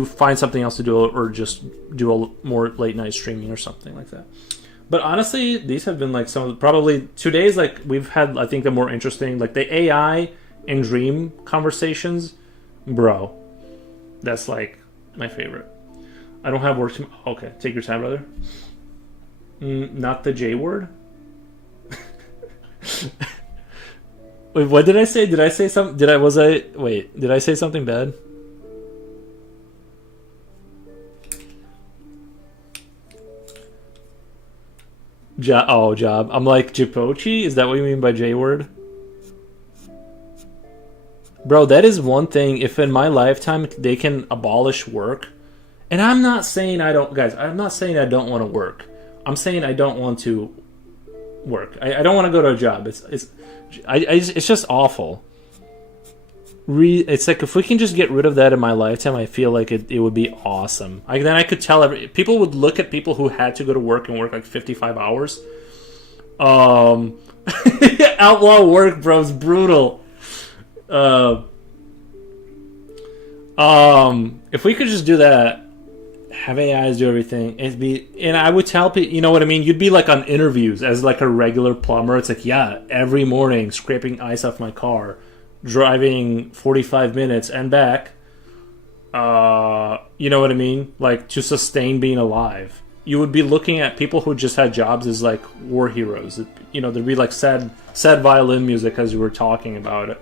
find something else to do, or just do a more late night streaming or something like that. But honestly, these have been like some of probably 2 days. Like we've had, I think, the more interesting, like the AI and dream conversations. Bro, that's like my favorite. I don't have work to... Okay, take your time, brother. Not the J word? Wait, what did I say? Did I say something? Did I say something bad? Job. I'm like, Jipochi? Is that what you mean by J word? Bro, that is one thing. If in my lifetime they can abolish work, and I'm not saying I don't want to work. I'm saying I don't want to work. I don't want to go to a job. It's just awful. It's like if we can just get rid of that in my lifetime, I feel like it would be awesome. Then I could tell people would look at people who had to go to work and work like 55 hours. Outlaw work, bro, is brutal. If we could just do that, have AIs do everything, and I would tell people, you know what I mean? You'd be like on interviews as like a regular plumber. It's like, yeah, every morning scraping ice off my car, driving 45 minutes and back. You know what I mean? Like to sustain being alive. You would be looking at people who just had jobs as like war heroes. You know, there'd be like sad violin music as you were talking about it.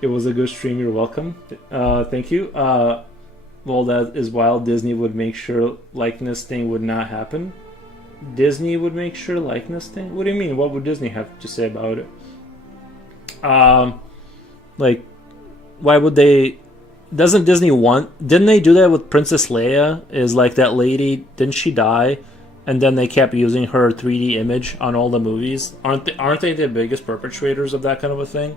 It was a good stream. You're welcome. Thank you. Well, that is wild. Disney would make sure likeness thing would not happen. Disney would make sure likeness thing? What do you mean? What would Disney have to say about it? Like, why would they... Doesn't Disney want... Didn't they do that with Princess Leia? Is like that lady, didn't she die? And then they kept using her 3D image on all the movies. Aren't they the biggest perpetrators of that kind of a thing?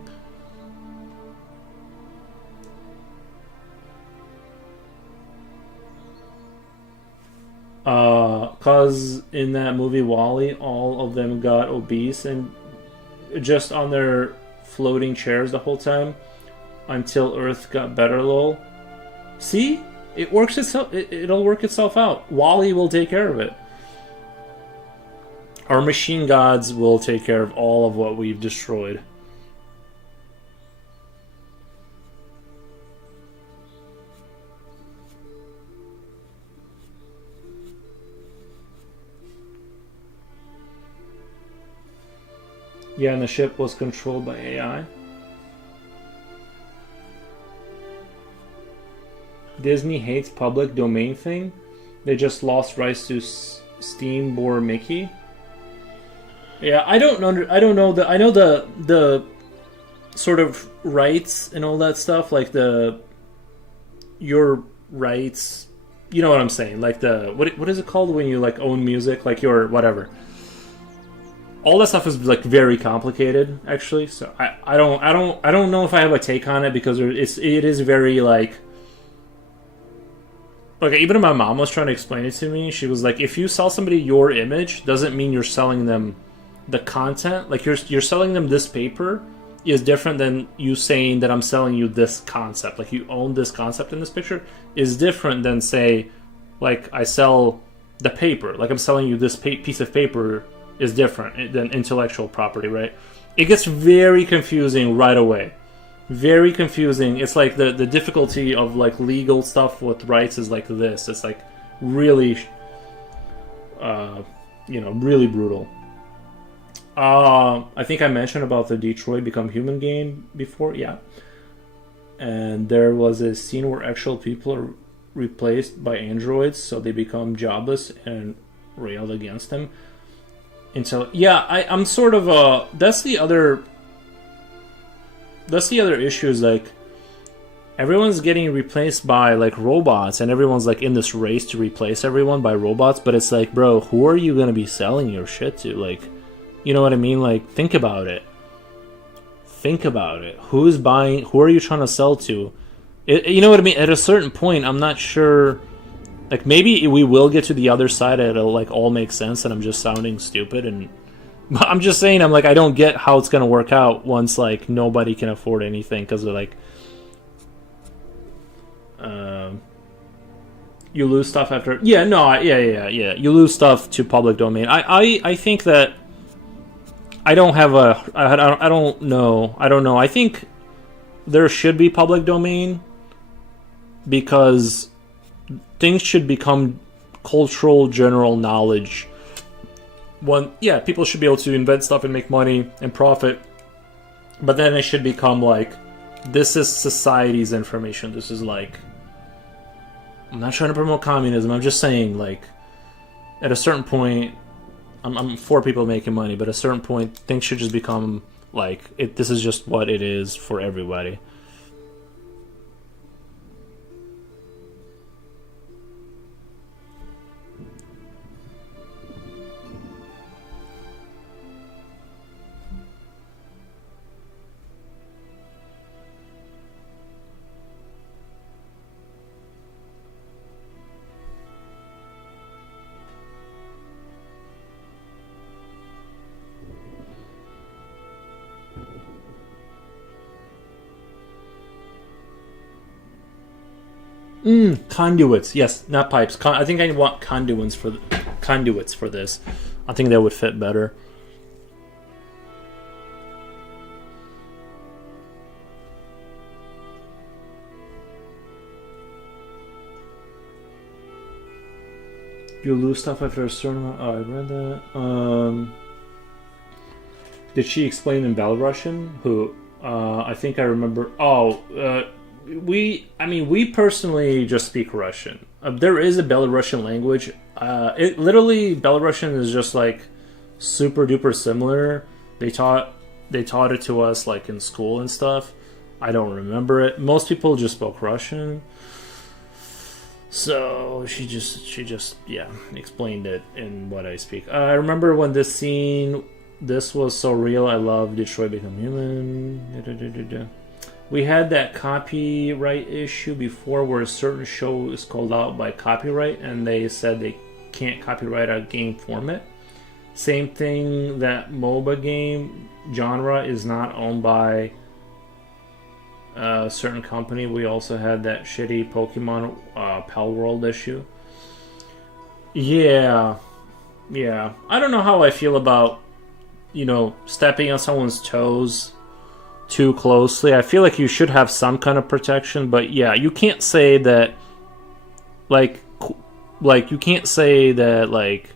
Cause in that movie WALL-E, all of them got obese and just on their floating chairs the whole time until Earth got better, lol. See? It works itself. It'll work itself out. Wally will take care of it. Our machine gods will take care of all of what we've destroyed. Yeah, and the ship was controlled by AI. Disney hates public domain thing. They just lost rights to Steamboat Mickey. Yeah, I don't know the. I know the sort of rights and all that stuff, like your rights. You know what I'm saying? Like what is it called when you like own music, like your whatever. All that stuff is like very complicated, actually. So I don't know if I have a take on it because it is very like. Like, even my mom was trying to explain it to me. She was like, if you sell somebody your image, doesn't mean you're selling them the content. Like, you're selling them this paper is different than you saying that I'm selling you this concept. Like, you own this concept in this picture is different than, say, like, I sell the paper. Like, I'm selling you this piece of paper is different than intellectual property, right? It gets very confusing right away. Very confusing. It's like the difficulty of like legal stuff with rights is like this. It's like really, really brutal. I think I mentioned about the Detroit Become Human game before, yeah. And there was a scene where actual people are replaced by androids, so they become jobless and railed against them. Until I'm sort of that's the other issue is like everyone's getting replaced by like robots and everyone's like in this race to replace everyone by robots, but it's like, bro, who are you gonna be selling your shit to? Like, you know what I mean? Like, think about it. Who's buying? Who are you trying to sell to? You know what I mean? At a certain point, I'm not sure. Like, maybe we will get to the other side and it'll like all make sense and I'm just sounding stupid, and I'm just saying, I'm like, I don't get how it's gonna work out once like nobody can afford anything because they're like, you lose stuff after. Yeah, you lose stuff to public domain. I think that I don't have a. I don't know. I think there should be public domain because things should become cultural general knowledge. People should be able to invent stuff and make money and profit, but then it should become like, this is society's information. This is like, I'm not trying to promote communism. I'm just saying, like, at a certain point, I'm for people making money, but at a certain point, things should just become like, this is just what it is for everybody. Conduits, yes, not pipes. I think I want conduits for this. I think that would fit better. You lose stuff after a certain amount. Oh, I read that. Did she explain in Belarusian? Who? I think I remember. We personally just speak Russian. There is a Belarusian language. Belarusian is just like super duper similar. They taught it to us like in school and stuff. I don't remember it. Most people just spoke Russian. So she just explained it in what I speak. I remember when this scene. This was so real. I love Detroit Become Human. We had that copyright issue before where a certain show is called out by copyright and they said they can't copyright a game format. Same thing, that MOBA game genre is not owned by a certain company. We also had that shitty Pokemon Pal World issue. Yeah, yeah. I don't know how I feel about, stepping on someone's toes too closely. I feel like you should have some kind of protection, but yeah, you can't say that, like you can't say that, like,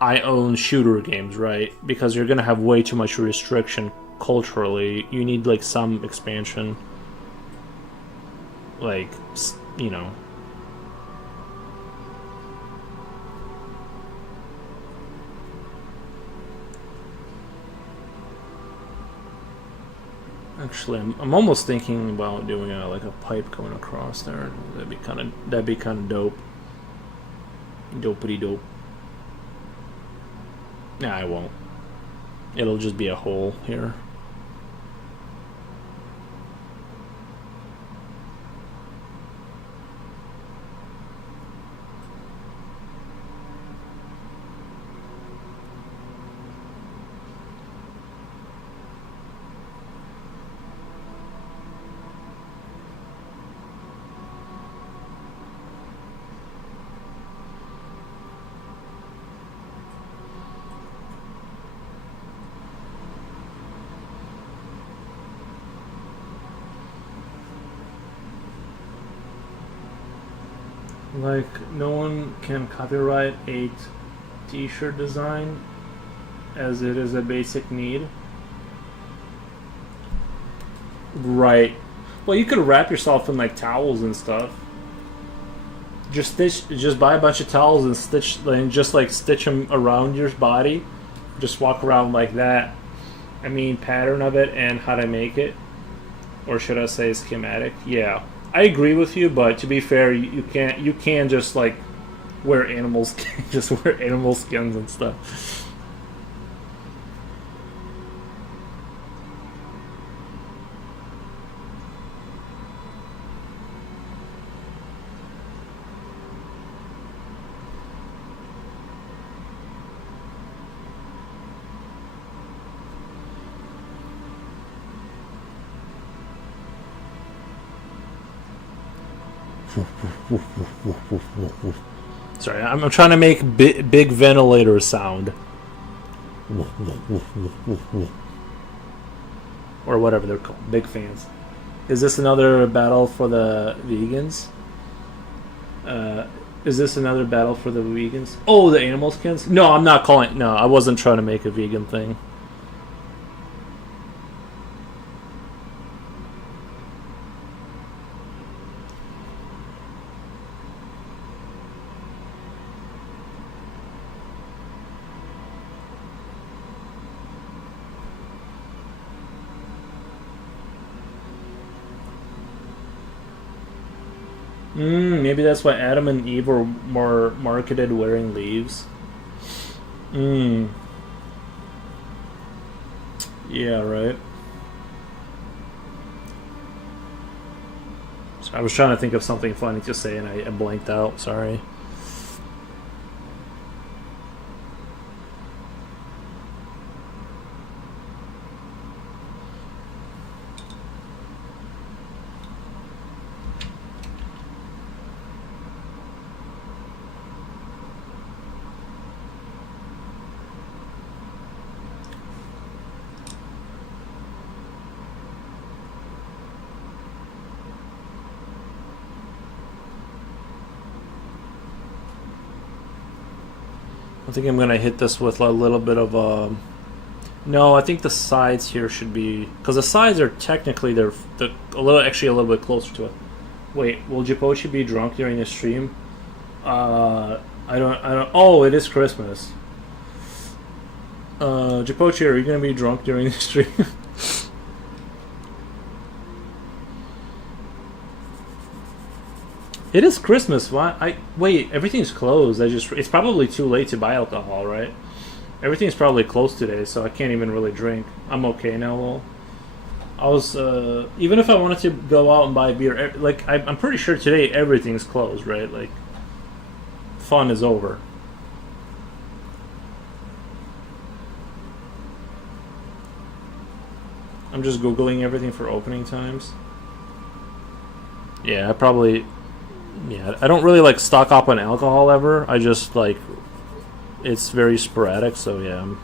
I own shooter games, right? Because you're gonna have way too much restriction culturally. You need, like, some expansion. Like, Actually, I'm almost thinking about doing like a pipe going across there. That'd be kind of dope. Dopey dope. Nah, I won't. It'll just be a hole here. Like, no one can copyright a t-shirt design as it is a basic need. Right. Well, you could wrap yourself in, like, towels and stuff. Just buy a bunch of towels and stitch them around your body. Just walk around like that. I mean, pattern of it and how to make it. Or should I say schematic? Yeah. I agree with you, but to be fair, you can't just, like, wear animal skins and stuff. Sorry, I'm trying to make big ventilator sound. Or whatever they're called. Big fans. Is this another battle for the vegans? Is this another battle for the vegans? Oh, the animal skins? No, I'm not calling... No, I wasn't trying to make a vegan thing. Maybe that's why Adam and Eve were more marketed wearing leaves. Yeah, right. So I was trying to think of something funny to say and I blanked out. Sorry. I think I'm gonna hit this with a little bit of no, I think the sides here should be, because the sides are technically they're a little bit closer to it. Wait, will Jipochi be drunk during the stream? I don't. Oh, it is Christmas. Jipochi, are you gonna be drunk during the stream? It is Christmas. Why? Wait. Everything's closed. It's probably too late to buy alcohol, right? Everything's probably closed today, so I can't even really drink. I'm okay now, lol. I was even if I wanted to go out and buy beer, like I'm pretty sure today everything's closed, right? Like, fun is over. I'm just googling everything for opening times. Yeah, I probably. Yeah, I don't really like stock up on alcohol ever. I just like it's very sporadic. So yeah,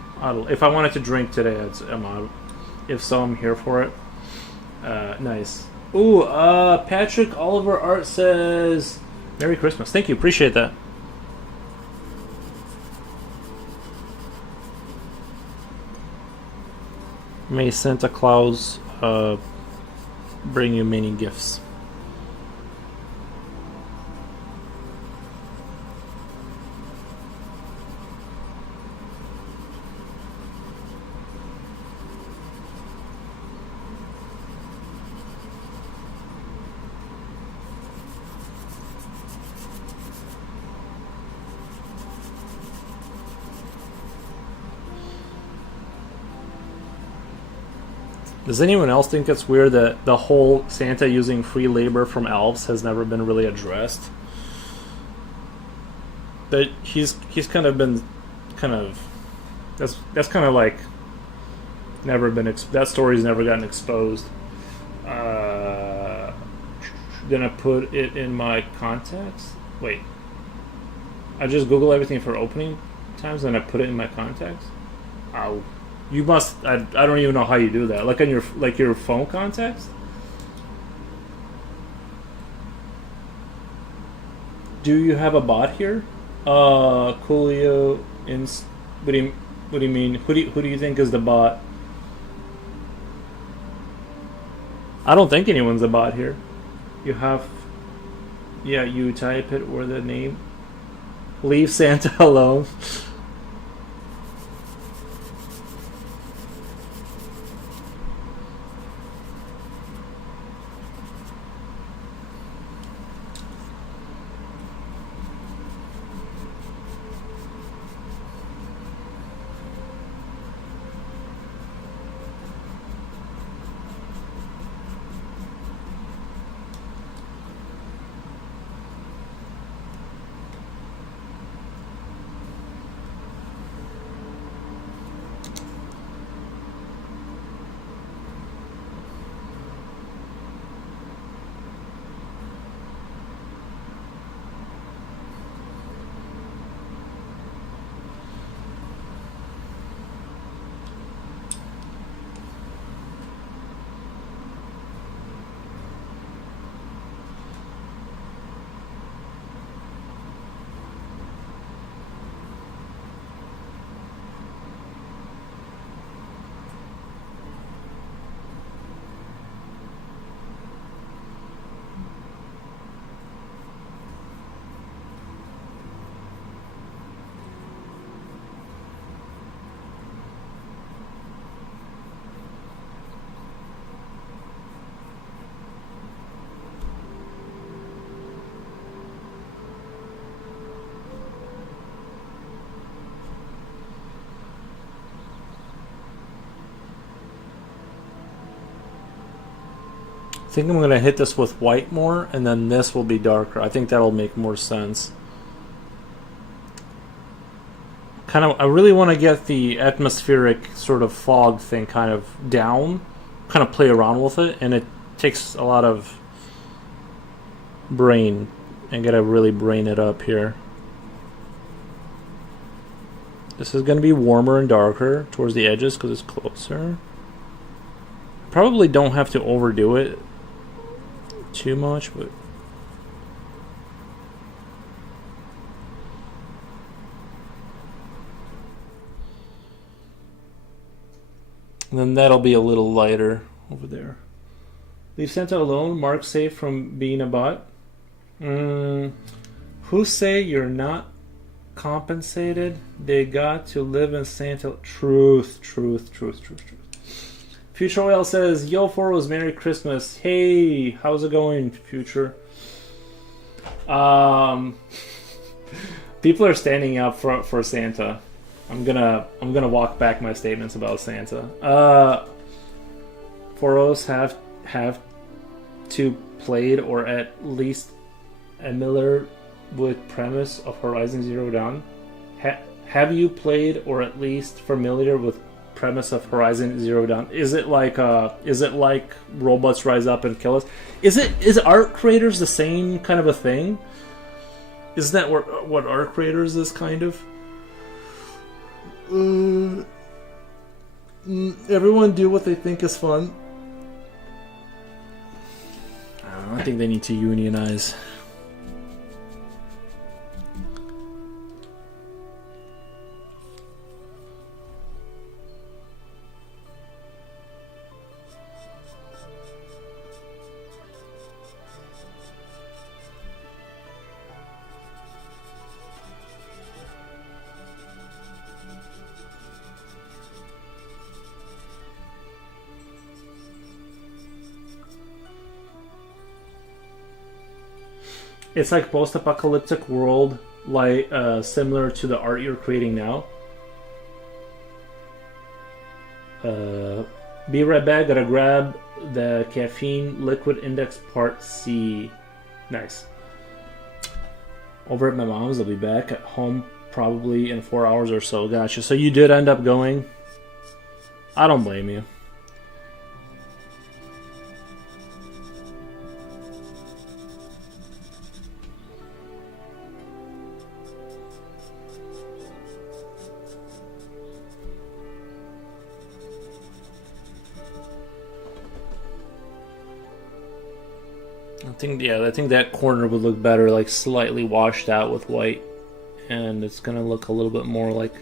if I wanted to drink today, I'm out. If so, I'm here for it. Nice. Ooh, Patrick Oliver Art says Merry Christmas. Thank you, appreciate that. May Santa Claus bring you many gifts. Does anyone else think it's weird that the whole Santa using free labor from elves has never been really addressed? That he's kind of been that's kind of like never been that story's never gotten exposed. Gonna put it in my contacts. Wait, I just Google everything for opening times and I put it in my contacts. Ow. You must. I don't even know how you do that. Like on your phone contacts. Do you have a bot here? Coolio. What do you mean? Who do you think is the bot? I don't think anyone's a bot here. You have. Yeah, you type it or the name. Leave Santa alone. I think I'm going to hit this with white more, and then this will be darker. I think that'll make more sense. I really want to get the atmospheric sort of fog thing kind of down, kind of play around with it, and it takes a lot of brain, and gotta really brain it up here. This is going to be warmer and darker towards the edges because it's closer. Probably don't have to overdo it too much, but and then that'll be a little lighter over there. Leave Santa alone. Mark safe from being a bot. Who say you're not compensated? They got to live in Santa. Truth. Future Oil says, Yo, Foros, Merry Christmas. Hey, how's it going, Future? People are standing up for Santa. I'm gonna walk back my statements about Santa. Foros have to played or at least familiar with premise of Horizon Zero Dawn. Have you played or at least familiar with premise of Horizon Zero Dawn? Is it like robots rise up and kill us? Is Art Creators the same kind of a thing? Isn't that what Art Creators is kind of? Everyone do what they think is fun. I think they need to unionize. It's like post-apocalyptic world, like similar to the art you're creating now. Be right back. Gotta grab the caffeine liquid index part C. Nice. Over at my mom's. I'll be back at home probably in 4 hours or so. Gotcha. So you did end up going. I don't blame you. I think that corner would look better, like slightly washed out with white, and it's gonna look a little bit more like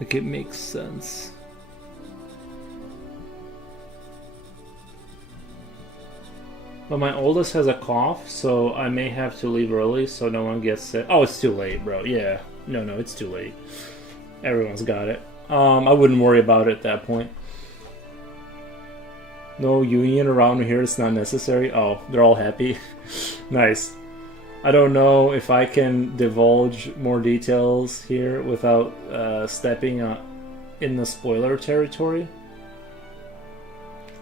it makes sense. But my oldest has a cough, so I may have to leave early so no one gets sick. Oh, it's too late, bro. Yeah, no, it's too late. Everyone's got it. I wouldn't worry about it at that point. No union around here, it's not necessary. Oh, they're all happy. Nice. I don't know if I can divulge more details here without stepping in the spoiler territory.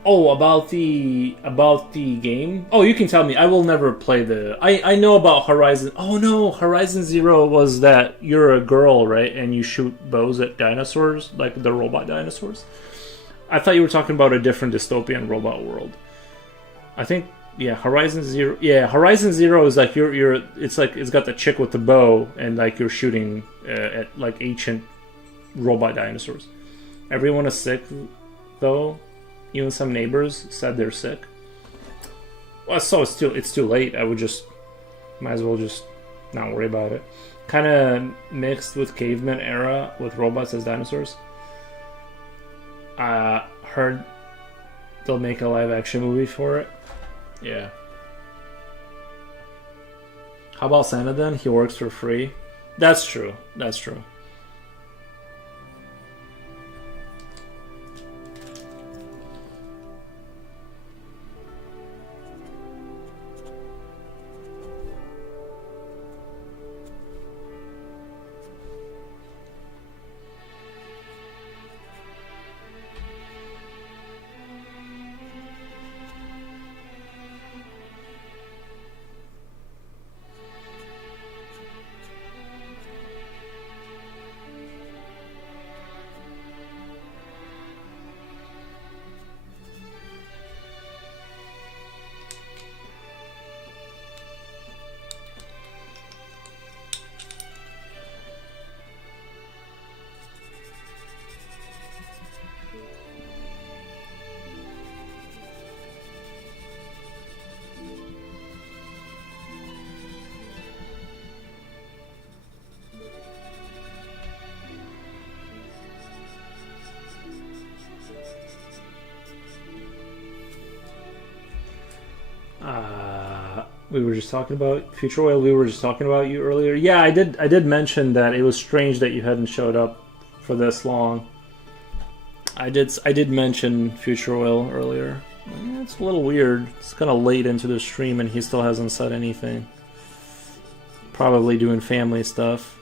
Oh, about the game? Oh, you can tell me. I will never play the... I know about Horizon... Oh no, Horizon Zero was that you're a girl, right? And you shoot bows at dinosaurs, like the robot dinosaurs? I thought you were talking about a different dystopian robot world. I think, yeah, Horizon Zero. Yeah, Horizon Zero is like you're. It's like it's got the chick with the bow, and like you're shooting at like ancient robot dinosaurs. Everyone is sick, though. Even some neighbors said they're sick. Well, so it's too late. I would just might as well just not worry about it. Kind of mixed with caveman era with robots as dinosaurs. Heard they'll make a live action movie for it. Yeah. How about Santa then? He works for free. That's true. That's true. We were just talking about Future Oil. We were just talking about you earlier. Yeah, I did mention that it was strange that you hadn't showed up for this long. I did mention Future Oil earlier. Yeah, it's a little weird. It's kind of late into the stream and he still hasn't said anything. Probably doing family stuff.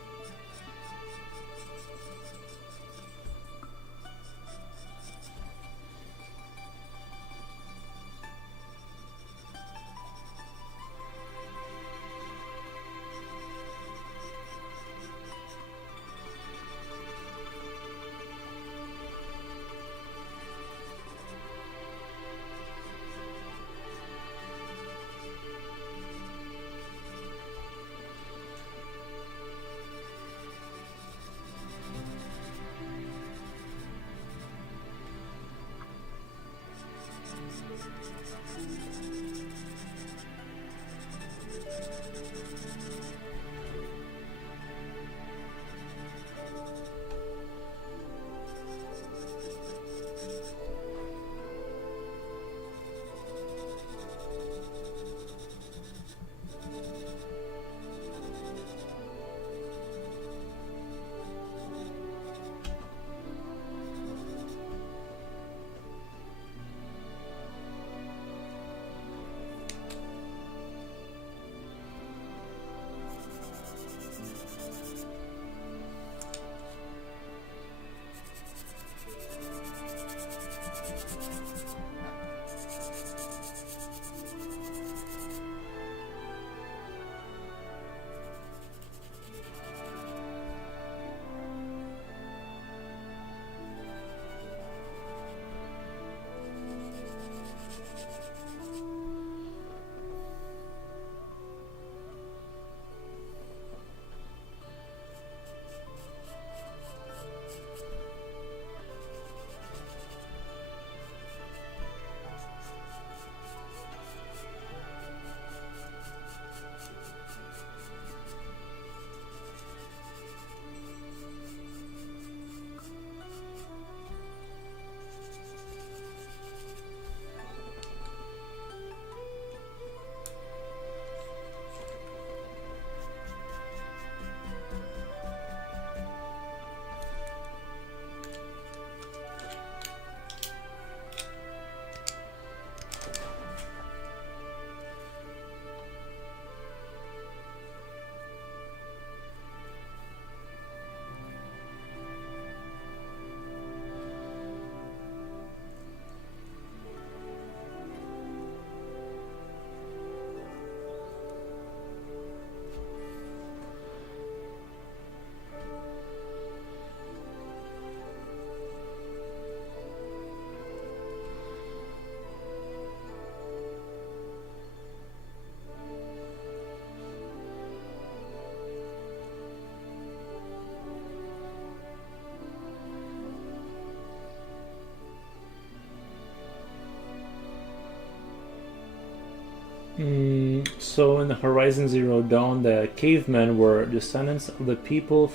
So in the Horizon Zero Dawn, the cavemen were descendants of the people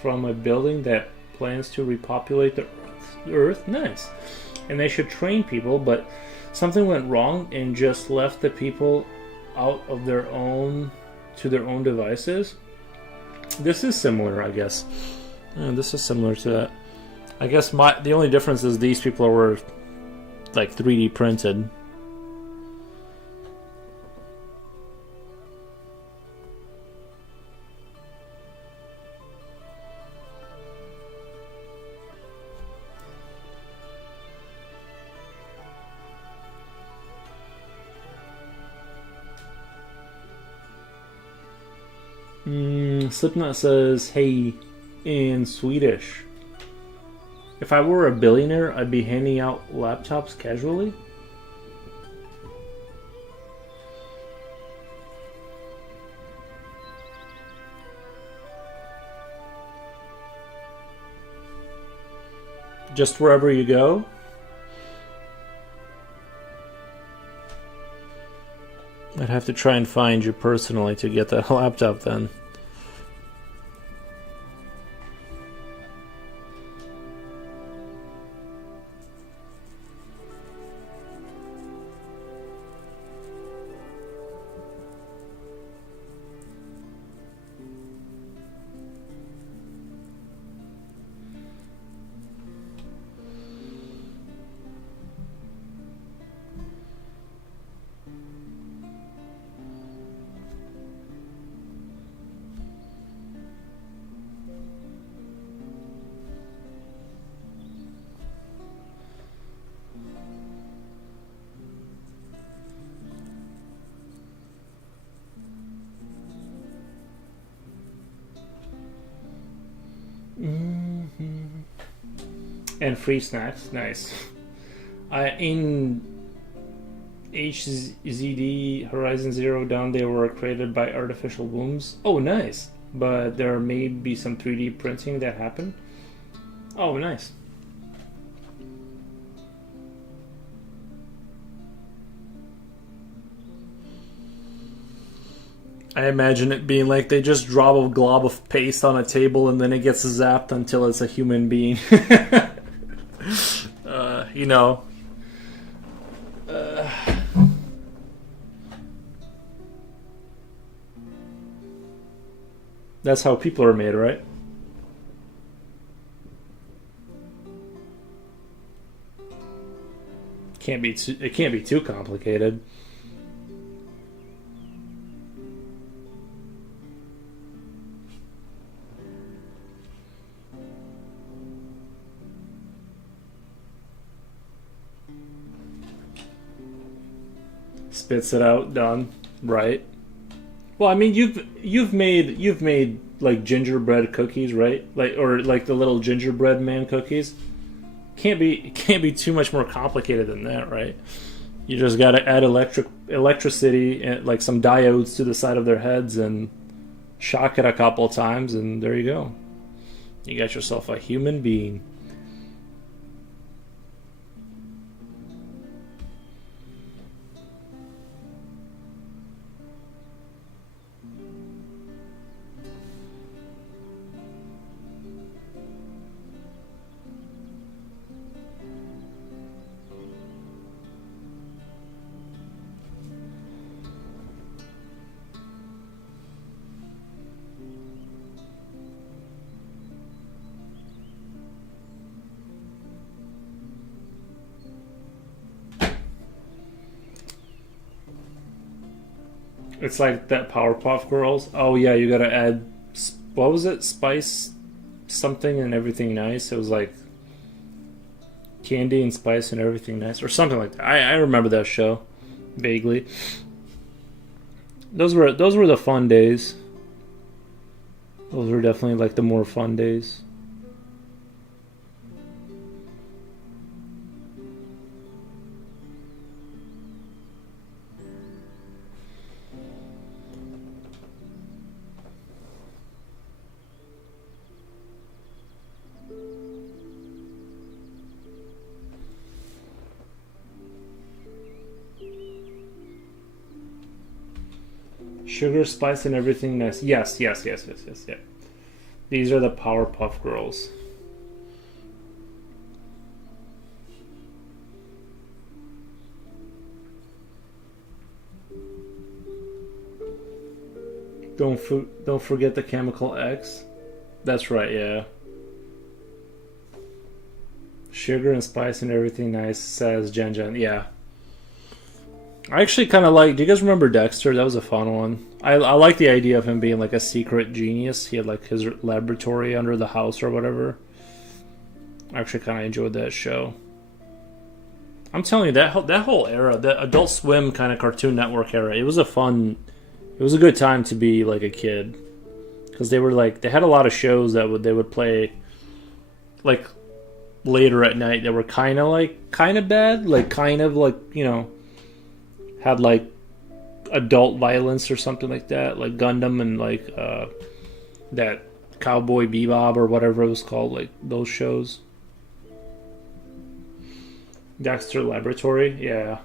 from a building that plans to repopulate the Earth. Nice. And they should train people, but something went wrong and just left the people out of their own to their own devices. This is similar, I guess. This is similar to that. I guess the only difference is these people were like 3D printed. Slipknot says, hey, in Swedish. If I were a billionaire, I'd be handing out laptops casually? Just wherever you go? I'd have to try and find you personally to get that laptop then. And free snacks, nice. In HZD Horizon Zero Dawn, they were created by artificial wombs. Oh, nice. But there may be some 3D printing that happened. Oh, nice. I imagine it being like they just drop a glob of paste on a table and then it gets zapped until it's a human being. You know. That's how people are made, right? It can't be too complicated. Spits it out, done. Right. Well, I mean, you've made like gingerbread cookies, right? Like or like the little gingerbread man cookies. Can't be too much more complicated than that, right? You just got to add electricity and like some diodes to the side of their heads and shock it a couple of times, and there you go. You got yourself a human being. It's like that Powerpuff Girls. Oh yeah, you gotta add what was it? Spice something and everything nice. It was like candy and spice and everything nice, or something like that. I remember that show vaguely. Those were the fun days. Those were definitely like the more fun days. Sugar, spice, and everything nice. Yes. Yeah. These are the Powerpuff Girls. Don't forget the Chemical X. That's right. Yeah. Sugar and spice and everything nice, says Jen Jen. Yeah. I actually kind of like. Do you guys remember Dexter? That was a fun one. I like the idea of him being like a secret genius. He had like his laboratory under the house or whatever. I actually kind of enjoyed that show. I'm telling you that whole era, the Adult Swim kind of Cartoon Network era, it was a fun. It was a good time to be like a kid because they had a lot of shows that they would play like later at night that were kind of bad, like kind of like had like adult violence or something like that, like Gundam and like that Cowboy Bebop or whatever it was called, like those shows. Dexter Laboratory, yeah.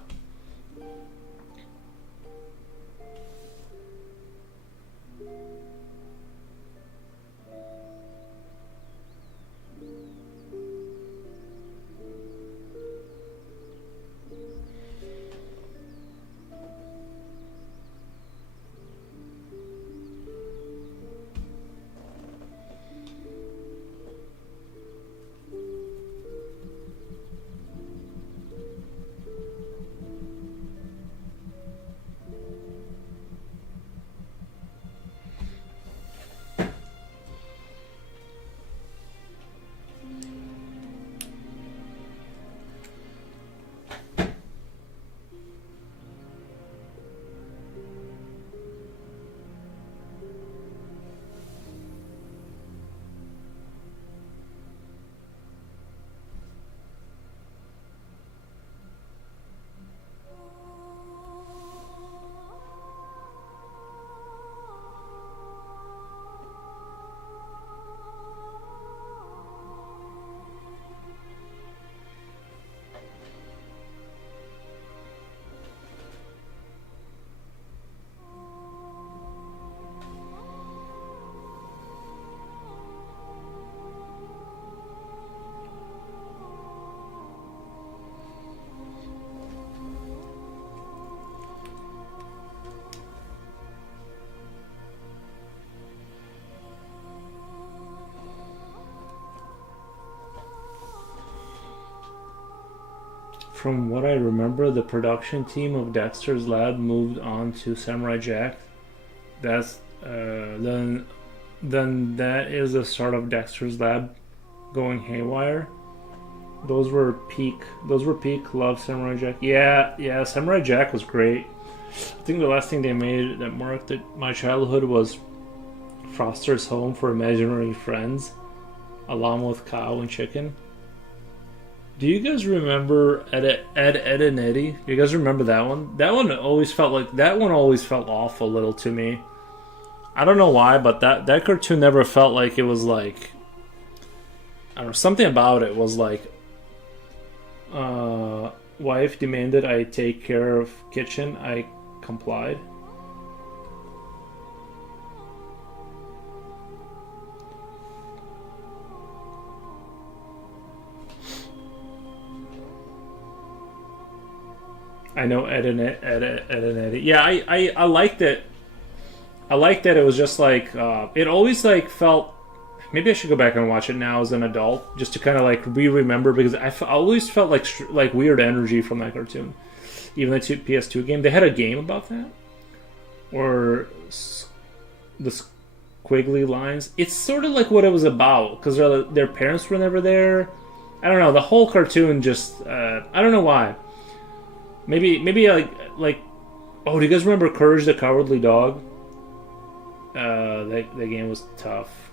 From what I remember, the production team of Dexter's Lab moved on to Samurai Jack. That's then that is the start of Dexter's Lab going haywire. Those were peak. Love Samurai Jack. Yeah. Samurai Jack was great. I think the last thing they made that marked my childhood was Foster's Home for Imaginary Friends, along with Cow and Chicken. Do you guys remember Ed, and Eddie? Do you guys remember that one? That one always felt off a little to me. I don't know why, but that cartoon never felt like it was like, I don't know, something about it was like, wife demanded I take care of kitchen. I complied. I know Ed and Eddie. Yeah, I liked it. I liked that it was just like it always like felt. Maybe I should go back and watch it now as an adult, just to kind of like remember, because I always felt like weird energy from that cartoon. Even the PS2 game, they had a game about that, or the squiggly lines. It's sort of like what it was about, because their parents were never there. I don't know. The whole cartoon just I don't know why. Maybe like oh, do you guys remember Courage the Cowardly Dog? That game was tough.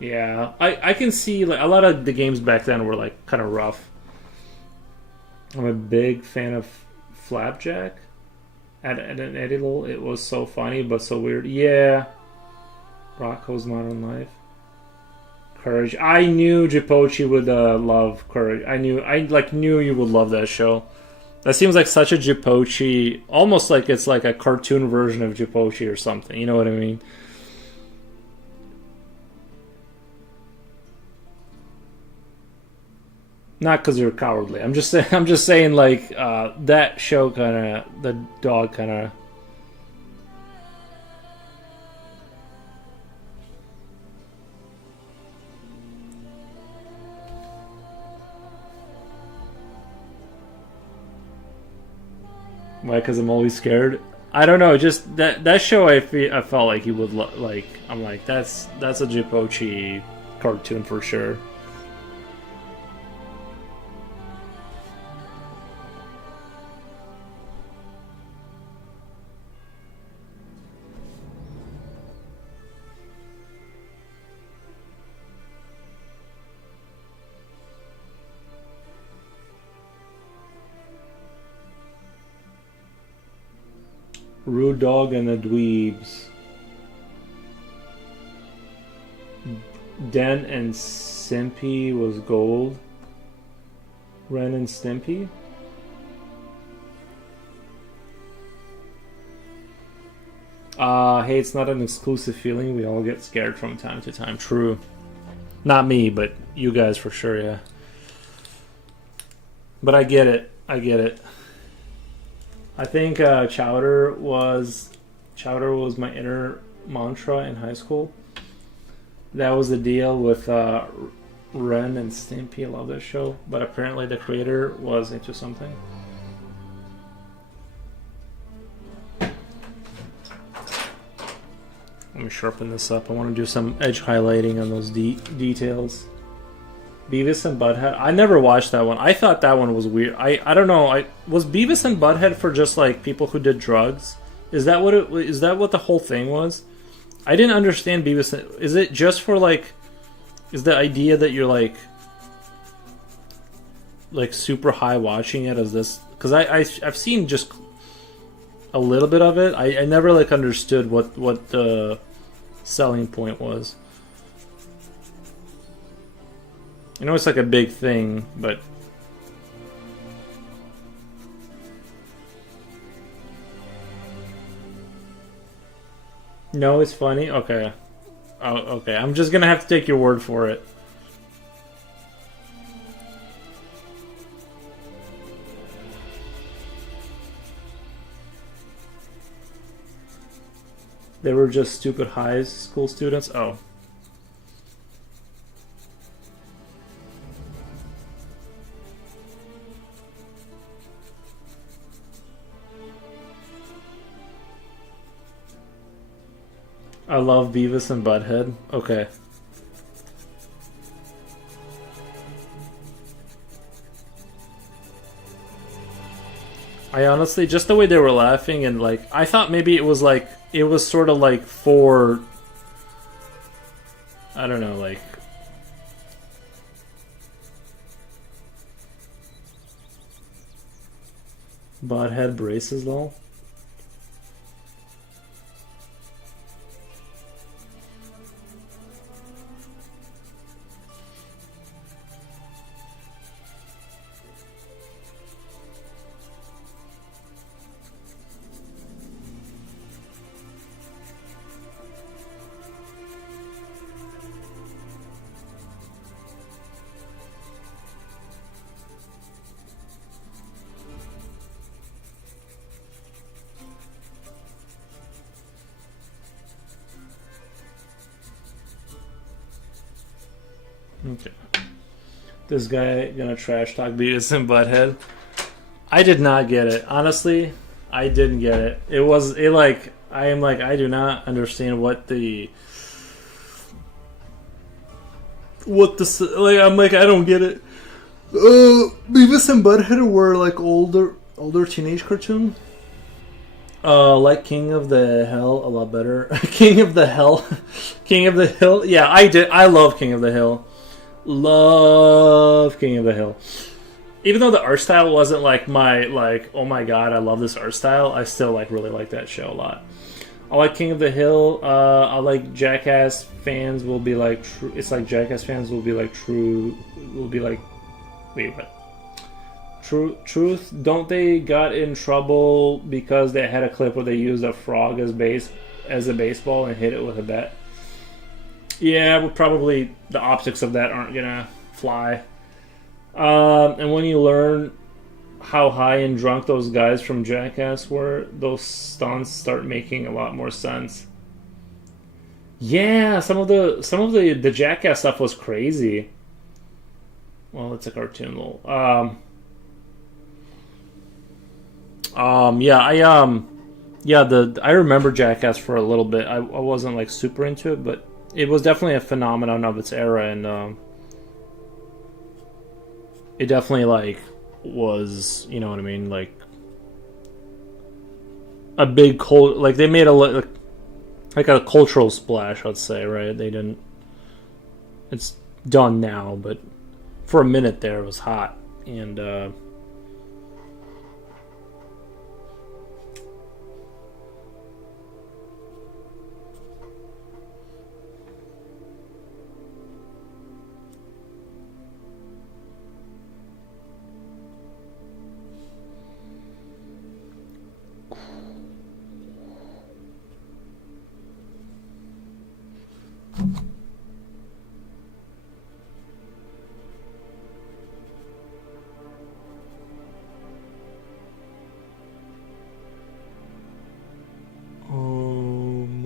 Yeah, I can see like a lot of the games back then were like kind of rough. I'm a big fan of Flapjack at an Eddie Lowell. It was so funny but so weird. Yeah, Rocco's Modern Life. Courage. I knew Jipochi would love Courage. I knew you would love that show. That seems like such a Jipochi, almost like it's like a cartoon version of Jipochi or something. You know what I mean? Not because you're cowardly. I'm just saying like that show kind of, the dog kind of. Why? Because I'm always scared. I don't know. Just that show, I felt like he would like. I'm like that's a Jipochi cartoon for sure. Rude Dog and the Dweebs. Den and Stimpy was gold. Ren and Stimpy? Hey, it's not an exclusive feeling. We all get scared from time to time. True. Not me, but you guys for sure, yeah. But I get it. I think Chowder was my inner mantra in high school. That was the deal with Ren and Stimpy. I love that show, but apparently the creator was into something. Let me sharpen this up. I want to do some edge highlighting on those details. Beavis and Butthead. I never watched that one. I thought that one was weird. I don't know. Was Beavis and Butthead for just like people who did drugs? Is that what the whole thing was? I didn't understand Beavis. Is it just for like? Is the idea that you're like super high watching it as this? Because I've seen just a little bit of it. I never like understood what the selling point was. I know it's like a big thing, but no, it's funny. Okay, oh, okay. I'm just gonna have to take your word for it. They were just stupid high school students. Oh. I love Beavis and Butthead. Okay. I honestly, just the way they were laughing and like, I thought maybe it was like, it was sort of like for, I don't know, like, Butthead braces, lol. Okay. This guy gonna trash talk Beavis and Butthead. I did not get it. Honestly, I didn't get it. I am like, I do not understand like, I'm like, I don't get it. Beavis and Butthead were like older teenage cartoon. Like King of the Hill a lot better. King of the Hell, King of the Hill. Yeah, I did. I love King of the Hill. Love King of the Hill. Even though the art style wasn't like my like, oh my god, I love this art style. I still like really like that show a lot. I like King of the Hill. I like Jackass fans will be like, it's like Jackass fans will be like wait, what? Truth, don't they got in trouble because they had a clip where they used a frog as a baseball and hit it with a bat? Yeah, but probably the optics of that aren't gonna fly. And when you learn how high and drunk those guys from Jackass were, those stunts start making a lot more sense. Yeah, some of the Jackass stuff was crazy. Well, it's a cartoon, lol. I remember Jackass for a little bit. I wasn't like super into it, but it was definitely a phenomenon of its era, and it definitely like was, you know what I mean, like a big like they made like a cultural splash, I'd say, right? They didn't. It's done now, but for a minute there, it was hot, and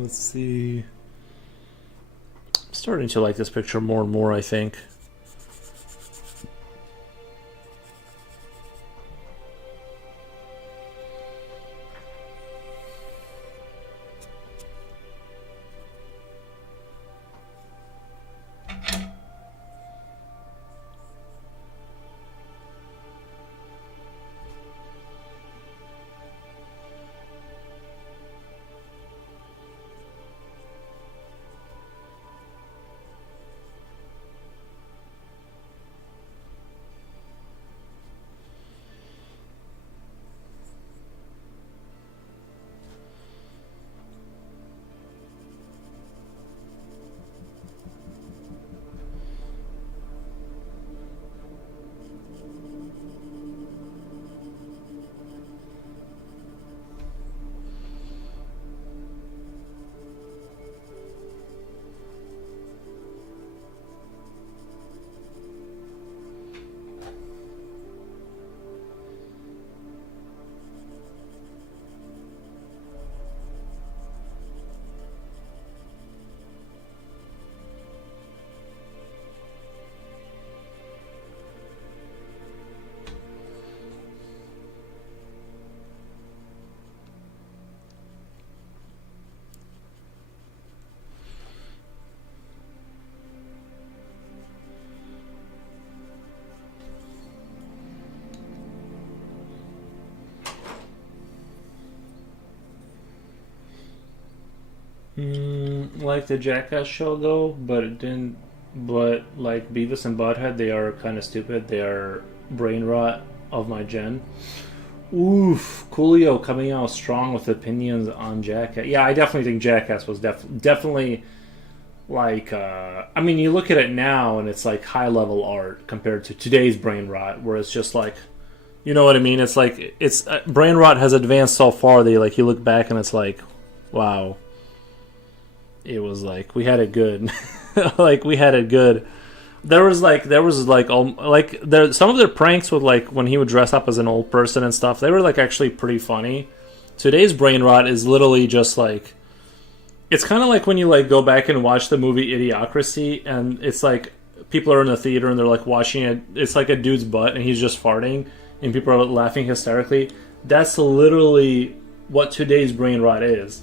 let's see. I'm starting to like this picture more and more, I think. Like the Jackass show though, but it didn't. But like Beavis and Butthead, they are kind of stupid. They are brain rot of my gen. Oof, Coolio coming out strong with opinions on Jackass. Yeah, I definitely think Jackass was definitely like. I mean, you look at it now and it's like high level art compared to today's brain rot, where it's just like, you know what I mean? It's like it's brain rot has advanced so far that you look back and it's like, wow, it was like we had it good. Like we had it good. There some of their pranks with like when he would dress up as an old person and stuff. They were like actually pretty funny. Today's brain rot is literally just like it's kind of like when you like go back and watch the movie Idiocracy and it's like people are in the theater and they're like watching it. It's like a dude's butt and he's just farting and people are laughing hysterically. That's literally what today's brain rot is.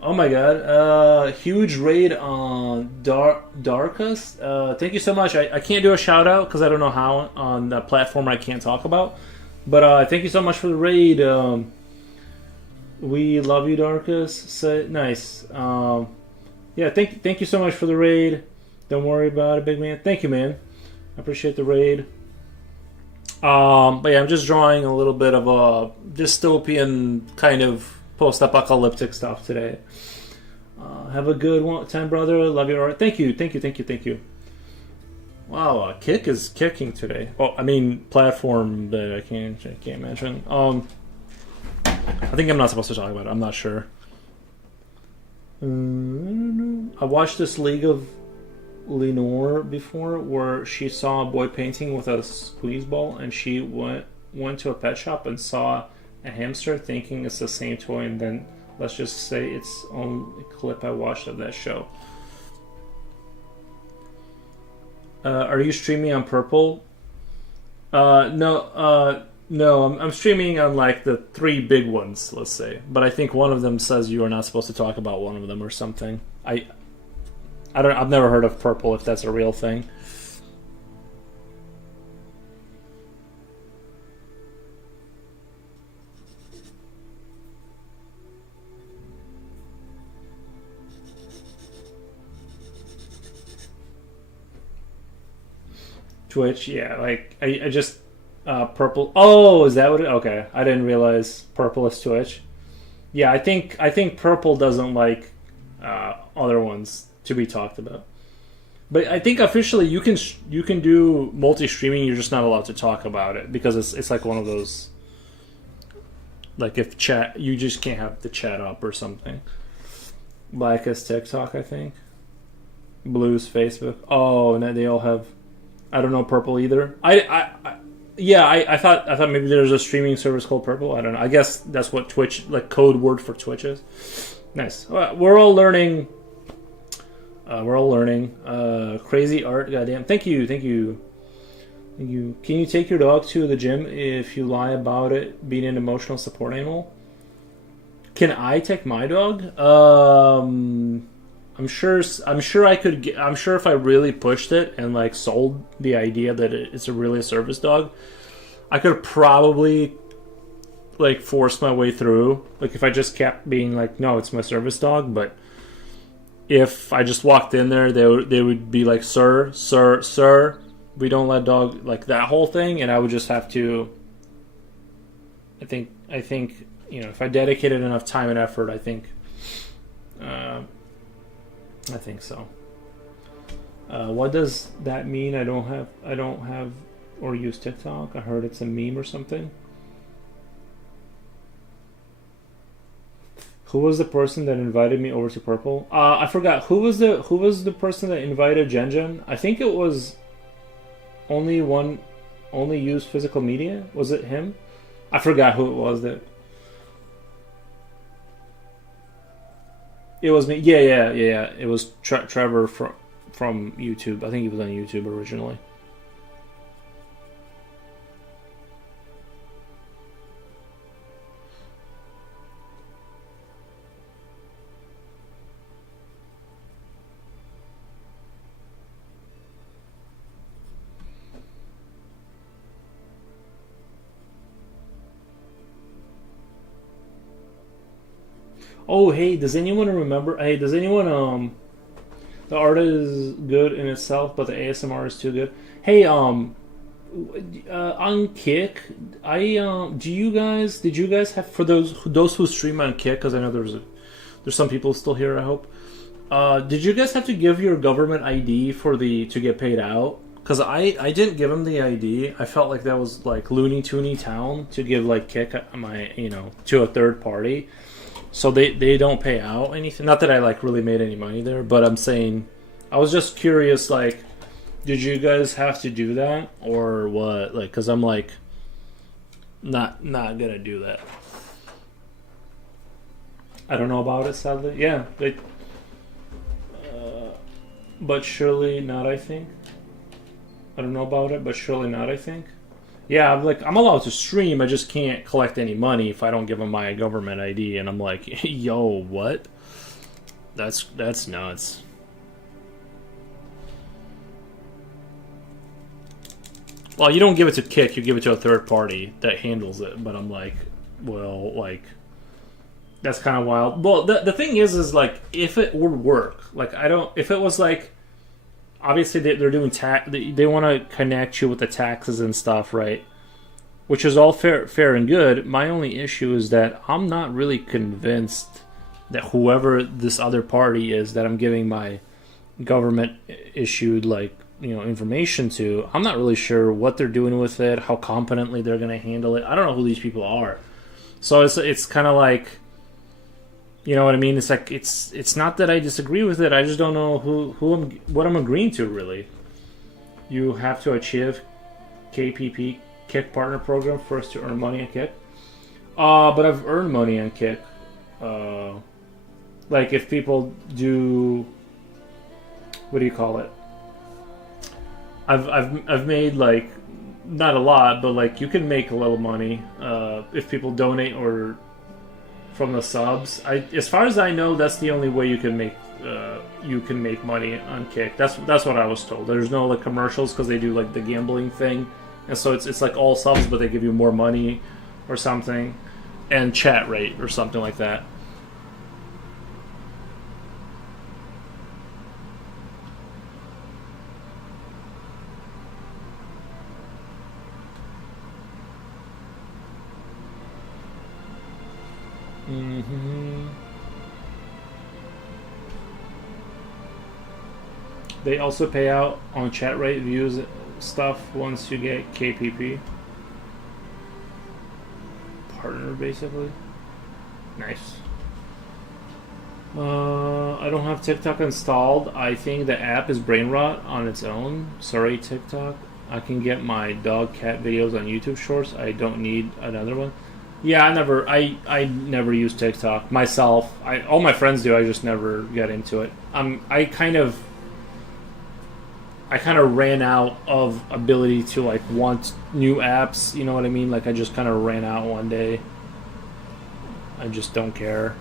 Oh my god, huge raid on Darkus. Thank you so much. I can't do a shout out because I don't know how on that platform I can't talk about. But thank you so much for the raid. We love you, Darkus. Nice. Yeah, thank you so much for the raid. Don't worry about it, big man. Thank you, man. I appreciate the raid. But yeah, I'm just drawing a little bit of a dystopian kind of post-apocalyptic stuff today. Have a good time, brother. Love your art. Thank you. Wow, Kick is kicking today. Oh, I mean platform that I can't mention. I think I'm not supposed to talk about it. I'm not sure. I watched this League of Lenore before, where she saw a boy painting with a squeeze ball, and she went to a pet shop and saw a hamster, thinking it's the same toy, and then let's just say it's on a clip I watched of that show. Are you streaming on Purple? No, I'm streaming on like the 3 big ones, let's say. But I think one of them says you are not supposed to talk about one of them or something. I've never heard of Purple, if that's a real thing. Twitch, yeah, like I just Purple. Oh, is that what? Okay, I didn't realize Purple is Twitch. Yeah, I think Purple doesn't like other ones to be talked about. But I think officially you can do multi-streaming. You're just not allowed to talk about it because it's like one of those. Like if chat, you just can't have the chat up or something. Black is TikTok, I think. Blue's Facebook. Oh, and they all have. I don't know Purple either. I thought maybe there's a streaming service called Purple. I don't know. I guess that's what Twitch, like code word for Twitch is. Nice. We're all learning. Crazy art. Goddamn. Thank you. Can you take your dog to the gym if you lie about it being an emotional support animal? Can I take my dog? I'm sure I could. I'm sure if I really pushed it and like sold the idea that it's really a service dog, I could probably like force my way through. Like if I just kept being like, no, it's my service dog. But if I just walked in there, they would be like, sir, we don't let dog, like that whole thing, and I would just have to. I think if I dedicated enough time and effort, I think so. What does that mean? I don't have or use TikTok. I heard it's a meme or something. Who was the person that invited me over to Purple? I forgot. Who was the person that invited Jen? I think it was only use physical media. Was it him? I forgot who it was that. It was me. Yeah. It was Trevor from YouTube. I think he was on YouTube originally. Oh, hey, does anyone remember? Hey, does anyone the art is good in itself, but the ASMR is too good. Hey, on Kick, do you guys did you guys have for those who stream on Kick? Because I know there's some people still here. I hope. Did you guys have to give your government ID to get paid out? Because I didn't give him the ID. I felt like that was like Looney Tooney Town to give like Kick my to a third party, so they don't pay out anything. Not that I like really made any money there, but I'm saying I was just curious. Like, did you guys have to do that or what? Like, because I'm like not gonna do that. I don't know about it, sadly. Yeah, but surely not. I think. I don't know about it, but surely not, I think. Yeah, I'm allowed to stream, I just can't collect any money if I don't give them my government ID, and I'm like, yo, what? That's nuts. Well, you don't give it to Kick, you give it to a third party that handles it, but I'm like, well, like, that's kind of wild. Well, the thing is like, if it would work, like, if it was like, obviously they're doing tax. They want to connect you with the taxes and stuff, right? Which is all fair and good. My only issue is that I'm not really convinced that whoever this other party is that I'm giving my government issued information to, I'm not really sure what they're doing with it, how competently they're going to handle it. I don't know who these people are. So it's kind of like, you know what I mean? It's like it's not that I disagree with it. I just don't know what I'm agreeing to, really. You have to achieve KPP, Kick Partner Program, first to earn money on Kick. But I've earned money on Kick. Like if people do, what do you call it? I've made like not a lot, but like you can make a little money if people donate or from the subs. As far as I know, that's the only way you can make money on Kick. That's what I was told. There's no like commercials because they do like the gambling thing, and so it's like all subs, but they give you more money or something, and chat rate or something like that. Mm-hmm. They also pay out on chat rate views stuff once you get KPP. Partner, basically. Nice. I don't have TikTok installed. I think the app is brain rot on its own. Sorry, TikTok. I can get my dog cat videos on YouTube Shorts. I don't need another one. Yeah, I never use TikTok myself. All my friends do. I just never get into it. I kind of ran out of ability to like want new apps. You know what I mean? Like I just kind of ran out one day. I just don't care.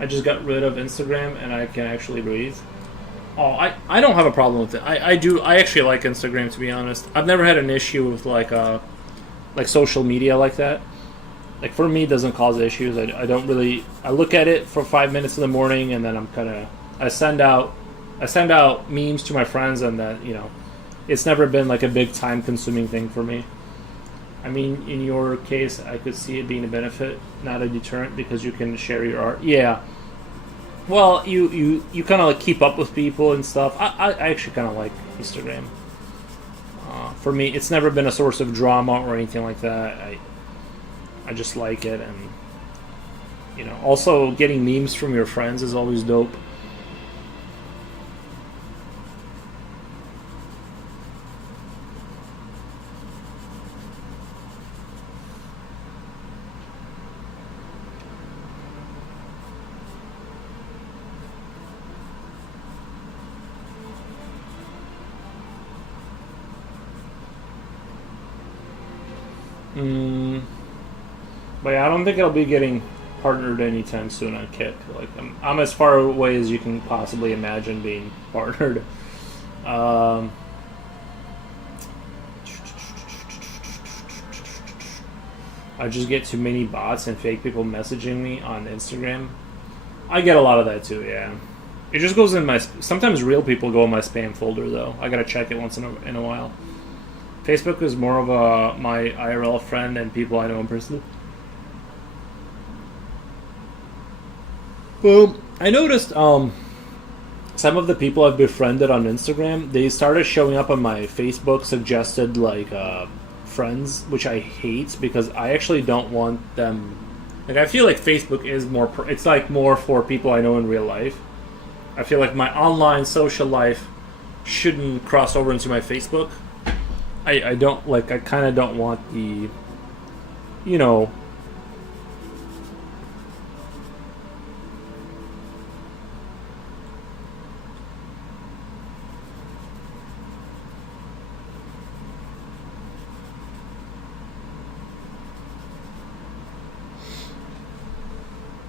I just got rid of Instagram and I can actually breathe. Oh, I don't have a problem with it. I actually like Instagram, to be honest. I've never had an issue with like social media like that. Like for me, it doesn't cause issues. I don't really. I look at it for 5 minutes in the morning, and then I send out memes to my friends, and then it's never been like a big time consuming thing for me. I mean, in your case, I could see it being a benefit, not a deterrent, because you can share your art. Yeah. Well, you kind of like keep up with people and stuff. I actually kind of like Instagram. For me, it's never been a source of drama or anything like that. I just like it, and also getting memes from your friends is always dope. But yeah, I don't think I'll be getting partnered anytime soon on Kick. Like I'm as far away as you can possibly imagine being partnered. I just get too many bots and fake people messaging me on Instagram. I get a lot of that too, yeah. It just goes in my... Sometimes real people go in my spam folder, though. I gotta check it once in a while. Facebook is more of my IRL friend and people I know in person. Well, I noticed some of the people I've befriended on Instagram, they started showing up on my Facebook suggested like friends, which I hate because I actually don't want them. Like, I feel like Facebook is more. It's like more for people I know in real life. I feel like my online social life shouldn't cross over into my Facebook. I don't like. I kind of don't want the, you know.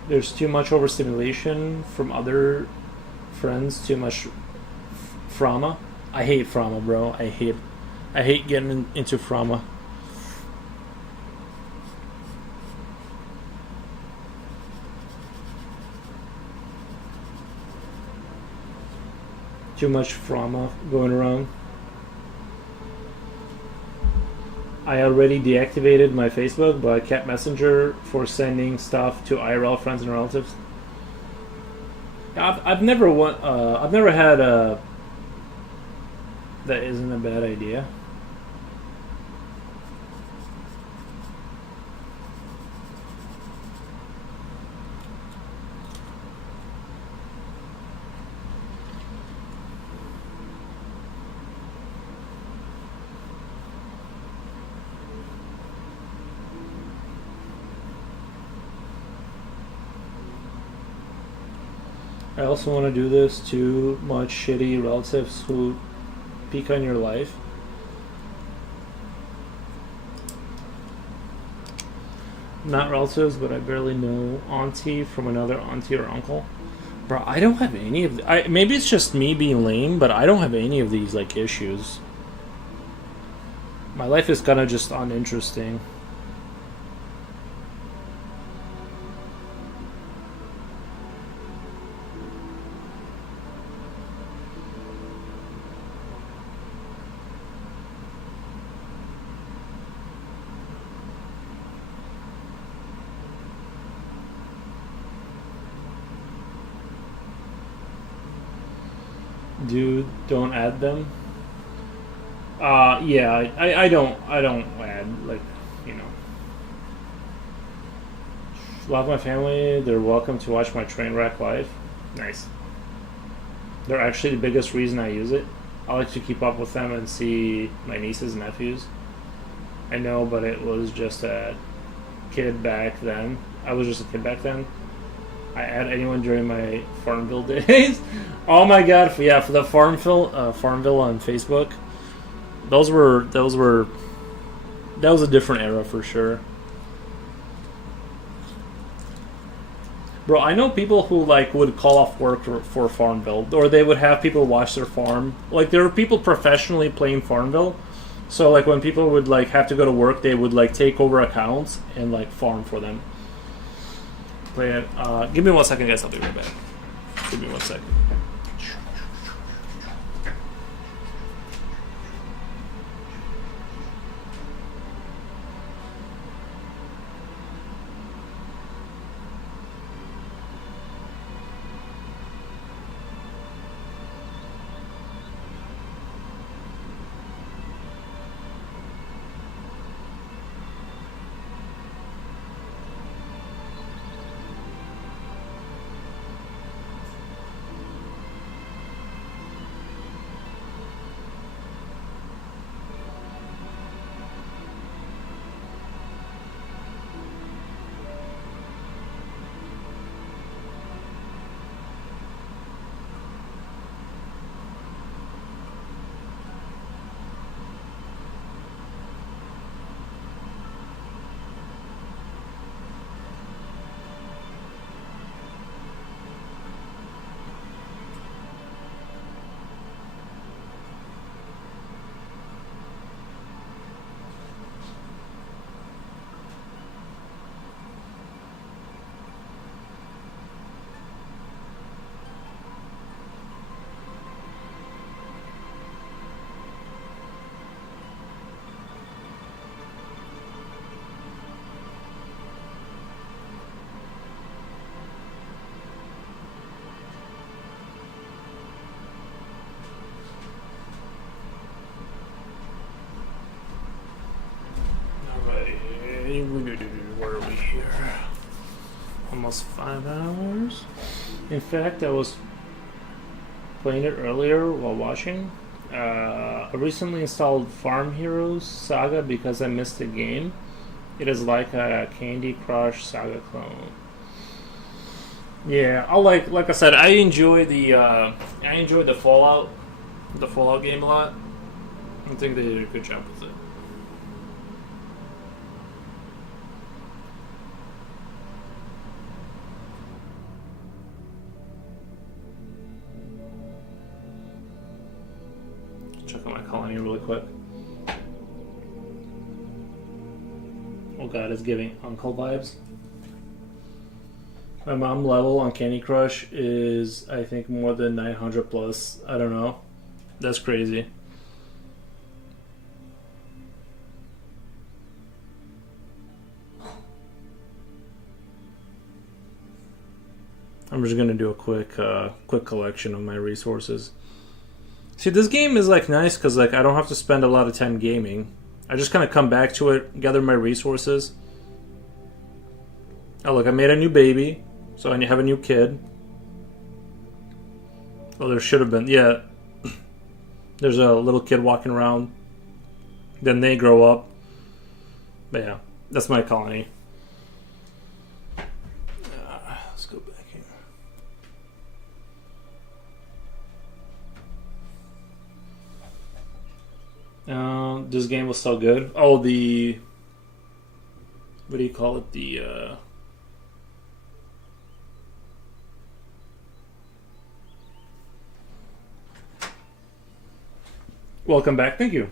There's too much overstimulation from other friends. Too much Frama. I hate Frama, bro. I hate getting into Frama. Too much Frama going around. I already deactivated my Facebook, but I kept Messenger for sending stuff to IRL friends and relatives. I've never had a. That isn't a bad idea. I also want to do this to much shitty relatives who peek on your life. Not relatives, but I barely know auntie from another auntie or uncle. Bro, I don't have any of maybe it's just me being lame, but I don't have any of these like issues. My life is kind of just uninteresting. Dude, don't add them. Yeah, I don't add, like, you know. Love my family. They're welcome to watch my train wreck life. Nice. They're actually the biggest reason I use it. I like to keep up with them and see my nieces and nephews. I know, but it was just a kid back then. I was just a kid back then. I add anyone during my Farmville days. Oh my god, yeah, for the Farmville on Facebook. That was a different era for sure. Bro, I know people who like would call off work for Farmville, or they would have people watch their farm. Like, there were people professionally playing Farmville, so like when people would like have to go to work, they would like take over accounts and like farm for them. Play it. Give me 1 second, guys. I'll be right back. Give me 1 second. almost 5 hours. In fact, I was playing it earlier while watching. I recently installed Farm Heroes Saga because I missed the game. It is like a Candy Crush Saga clone. Yeah, like I said, I enjoy the Fallout game a lot. I think they did a good job with it. Check out my colony really quick. Oh god, it's giving uncle vibes. My mom level on Candy Crush is, I think, more than 900 plus. I don't know. That's crazy. I'm just gonna do a quick collection of my resources. See, this game is like nice because like I don't have to spend a lot of time gaming. I just kind of come back to it, gather my resources. Oh look, I made a new baby, so I have a new kid. Oh, there should have been, yeah. There's a little kid walking around. Then they grow up. But yeah, that's my colony. Let's go back here. This game was so good. Oh, what do you call it? Welcome back. Thank you.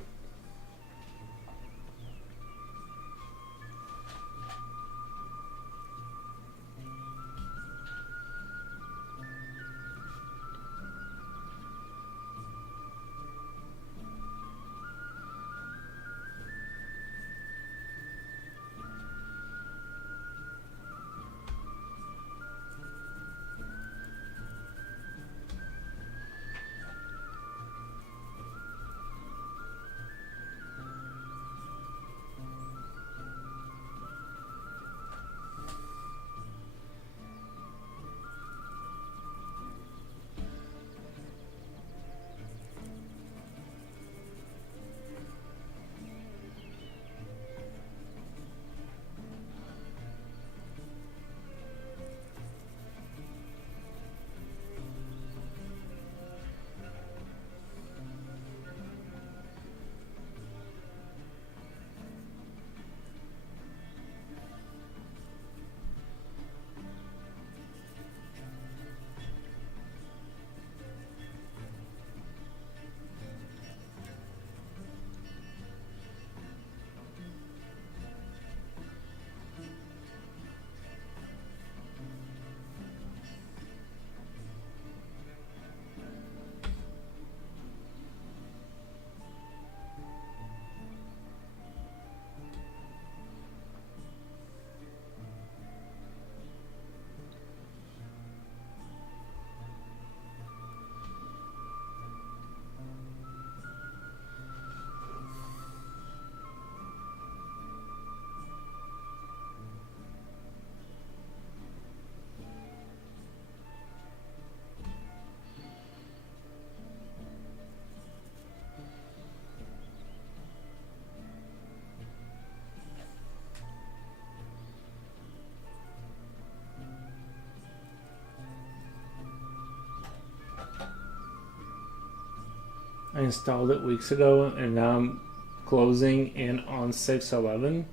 I installed it weeks ago, and now I'm closing in on 6/11.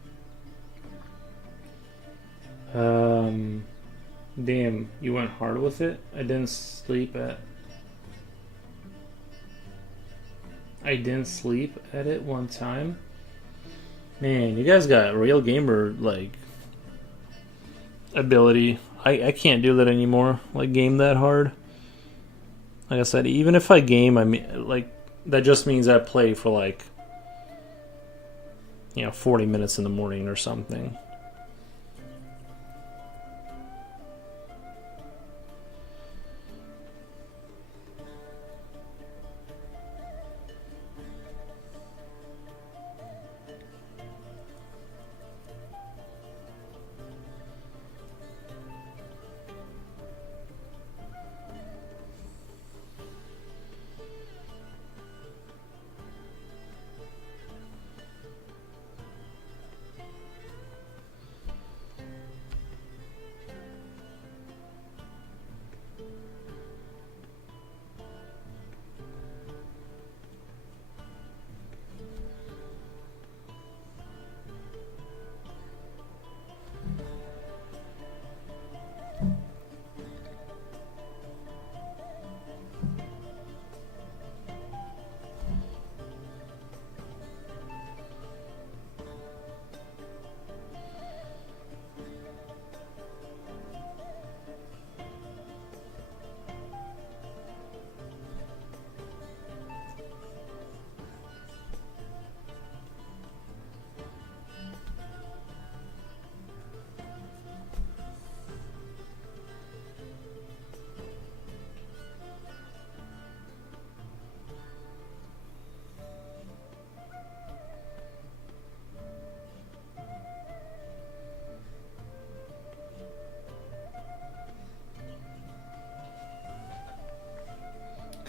Damn, you went hard with it. I didn't sleep at it one time. Man, you guys got real gamer like ability. I can't do that anymore. Like game that hard. Like I said, even if I game, I mean, like that just means I play for like 40 minutes in the morning or something.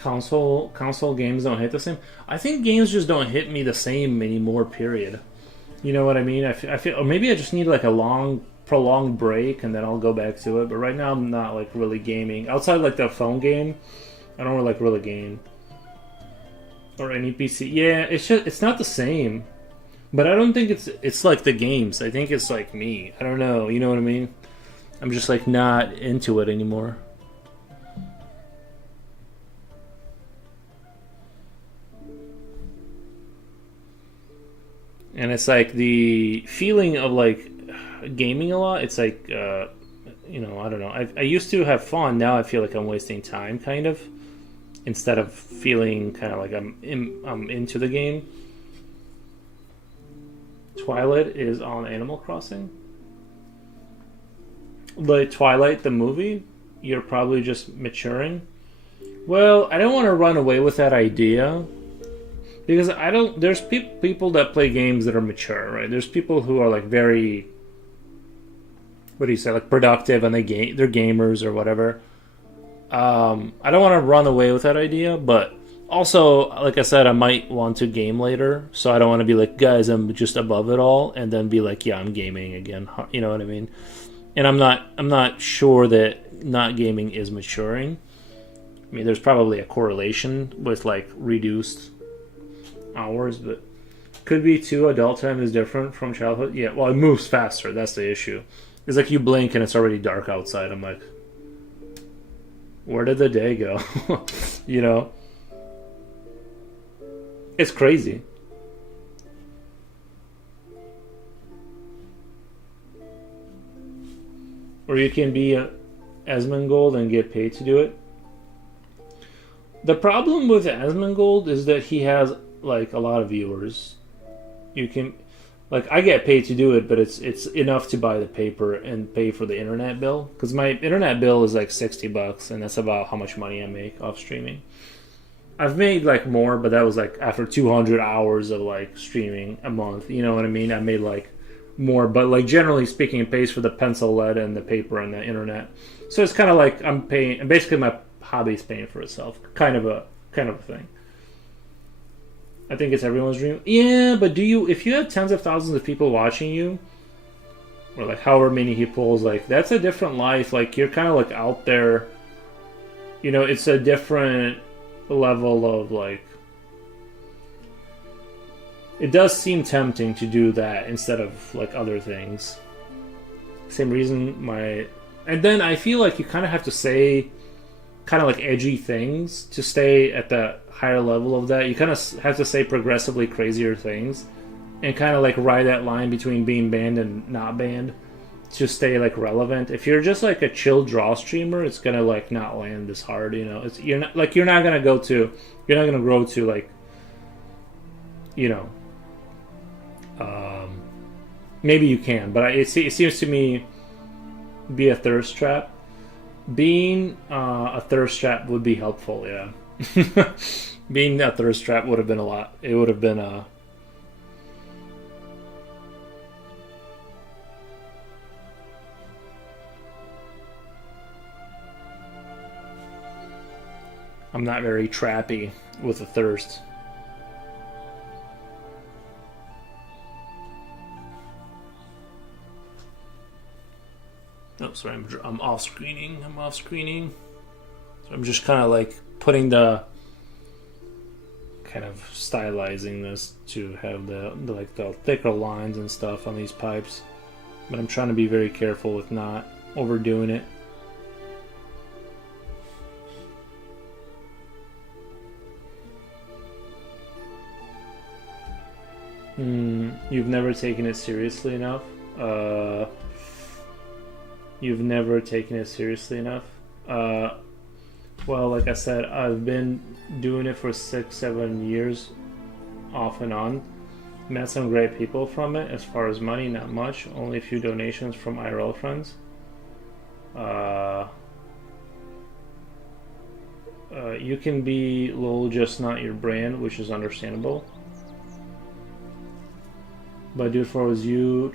console games don't hit the same. I think games just don't hit me the same anymore. Period. You know what I mean? I feel, or maybe I just need like a long, prolonged break, and then I'll go back to it. But right now, I'm not like really gaming outside like the phone game. I don't like really game or any PC. Yeah, it's not the same. But I don't think it's like the games. I think it's like me. I don't know. You know what I mean? I'm just like not into it anymore. And it's like the feeling of like gaming a lot. It's like I don't know. I used to have fun. Now I feel like I'm wasting time, kind of, instead of feeling kind of like I'm into the game. Twilight is on Animal Crossing. Like Twilight, the movie, you're probably just maturing. Well, I don't want to run away with that idea because I don't. There's people that play games that are mature, right? There's people who are like very, what do you say, like productive, and they're gamers or whatever. I don't want to run away with that idea, but also, like I said, I might want to game later, so I don't want to be like, guys, I'm just above it all, and then be like, yeah, I'm gaming again. You know what I mean? And I'm not sure that not gaming is maturing. I mean, there's probably a correlation with like reduced hours, but could be too. Adult time is different from childhood. Yeah, well, it moves faster. That's the issue. It's like you blink and it's already dark outside. I'm like, where did the day go? You know? It's crazy. Or you can be a Asmongold and get paid to do it. The problem with Asmongold is that he has like a lot of viewers. You can, like, I get paid to do it, but it's enough to buy the paper and pay for the internet bill. Because my internet bill is like $60, and that's about how much money I make off streaming. I've made like more, but that was like after 200 hours of like streaming a month. You know what I mean? I made like more, but like generally speaking, it pays for the pencil lead and the paper and the internet. So it's kind of like I'm paying, and basically my hobby's paying for itself. Kind of a thing. I think it's everyone's dream. Yeah, but if you have tens of thousands of people watching you, or like however many he pulls, like that's a different life. Like you're kind of like out there. You know, it's a different level of like. It does seem tempting to do that instead of like other things. Same reason and then I feel like you kind of have to say kind of like edgy things to stay at the higher level of that. You kind of have to say progressively crazier things and kind of like ride that line between being banned and not banned to stay like relevant. If you're just like a chill draw streamer, it's gonna like not land this hard, you know. You're not gonna grow to like, you know, maybe you can, but it seems to me be a thirst trap. Being a thirst trap would be helpful, yeah. Being a thirst trap would have been a lot. It would have been a. I'm not very trappy with the thirst. Oh, sorry, I'm off screening. So I'm just kind of like putting kind of stylizing this to have the thicker lines and stuff on these pipes. But I'm trying to be very careful with not overdoing it. You've never taken it seriously enough? You've never taken it seriously enough? Well, like I said, I've been doing it for 6-7 years, off and on. Met some great people from it. As far as money, not much. Only a few donations from IRL friends. You can be LOL, just not your brand, which is understandable. But dude, for was you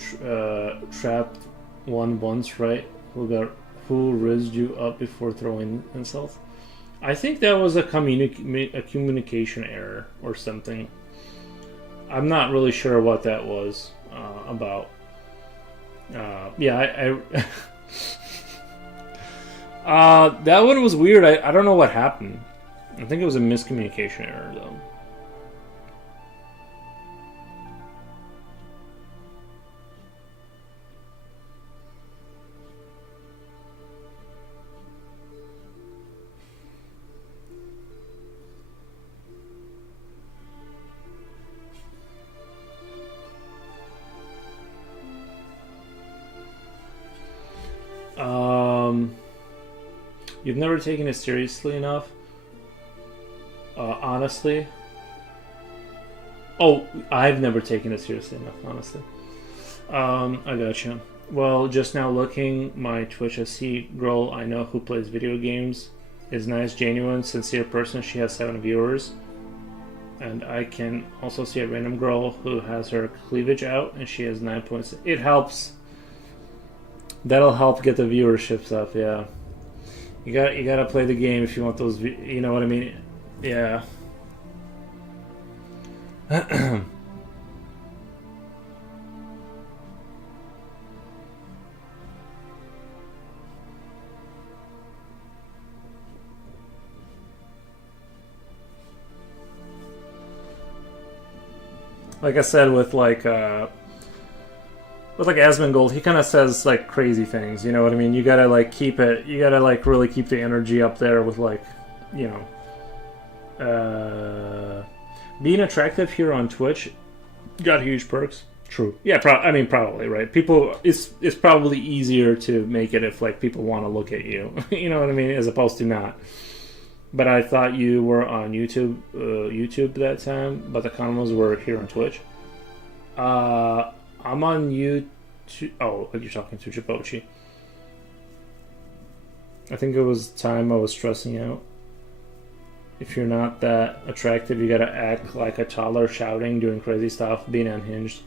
trapped one once, right? Who rizzed you up before throwing insults? I think that was a communication error or something. I'm not really sure what that was about. Yeah, that one was weird. I don't know what happened. I think it was a miscommunication error, though. You've never taken it seriously enough. Honestly. Oh, I've never taken it seriously enough, honestly. I gotcha. Well, just now looking, my Twitch SC girl I know who plays video games is nice, genuine, sincere person. She has 7 viewers. And I can also see a random girl who has her cleavage out and she has 9 points. It helps. That'll help get the viewerships up, yeah. You gotta play the game if you want those. You know what I mean? Yeah. Like I said, with Asmongold, he kind of says like crazy things. You know what I mean? You gotta like keep it. You gotta like really keep the energy up there with like, you know, being attractive here on Twitch got huge perks. True. Yeah. I mean, probably right. People, it's probably easier to make it if like people want to look at you. You know what I mean? As opposed to not. But I thought you were on YouTube that time, but the convos were here on Twitch. I'm on YouTube. Oh, you're talking to Chipochi. I think it was time I was stressing out. If you're not that attractive, you gotta act like a toddler, shouting, doing crazy stuff, being unhinged.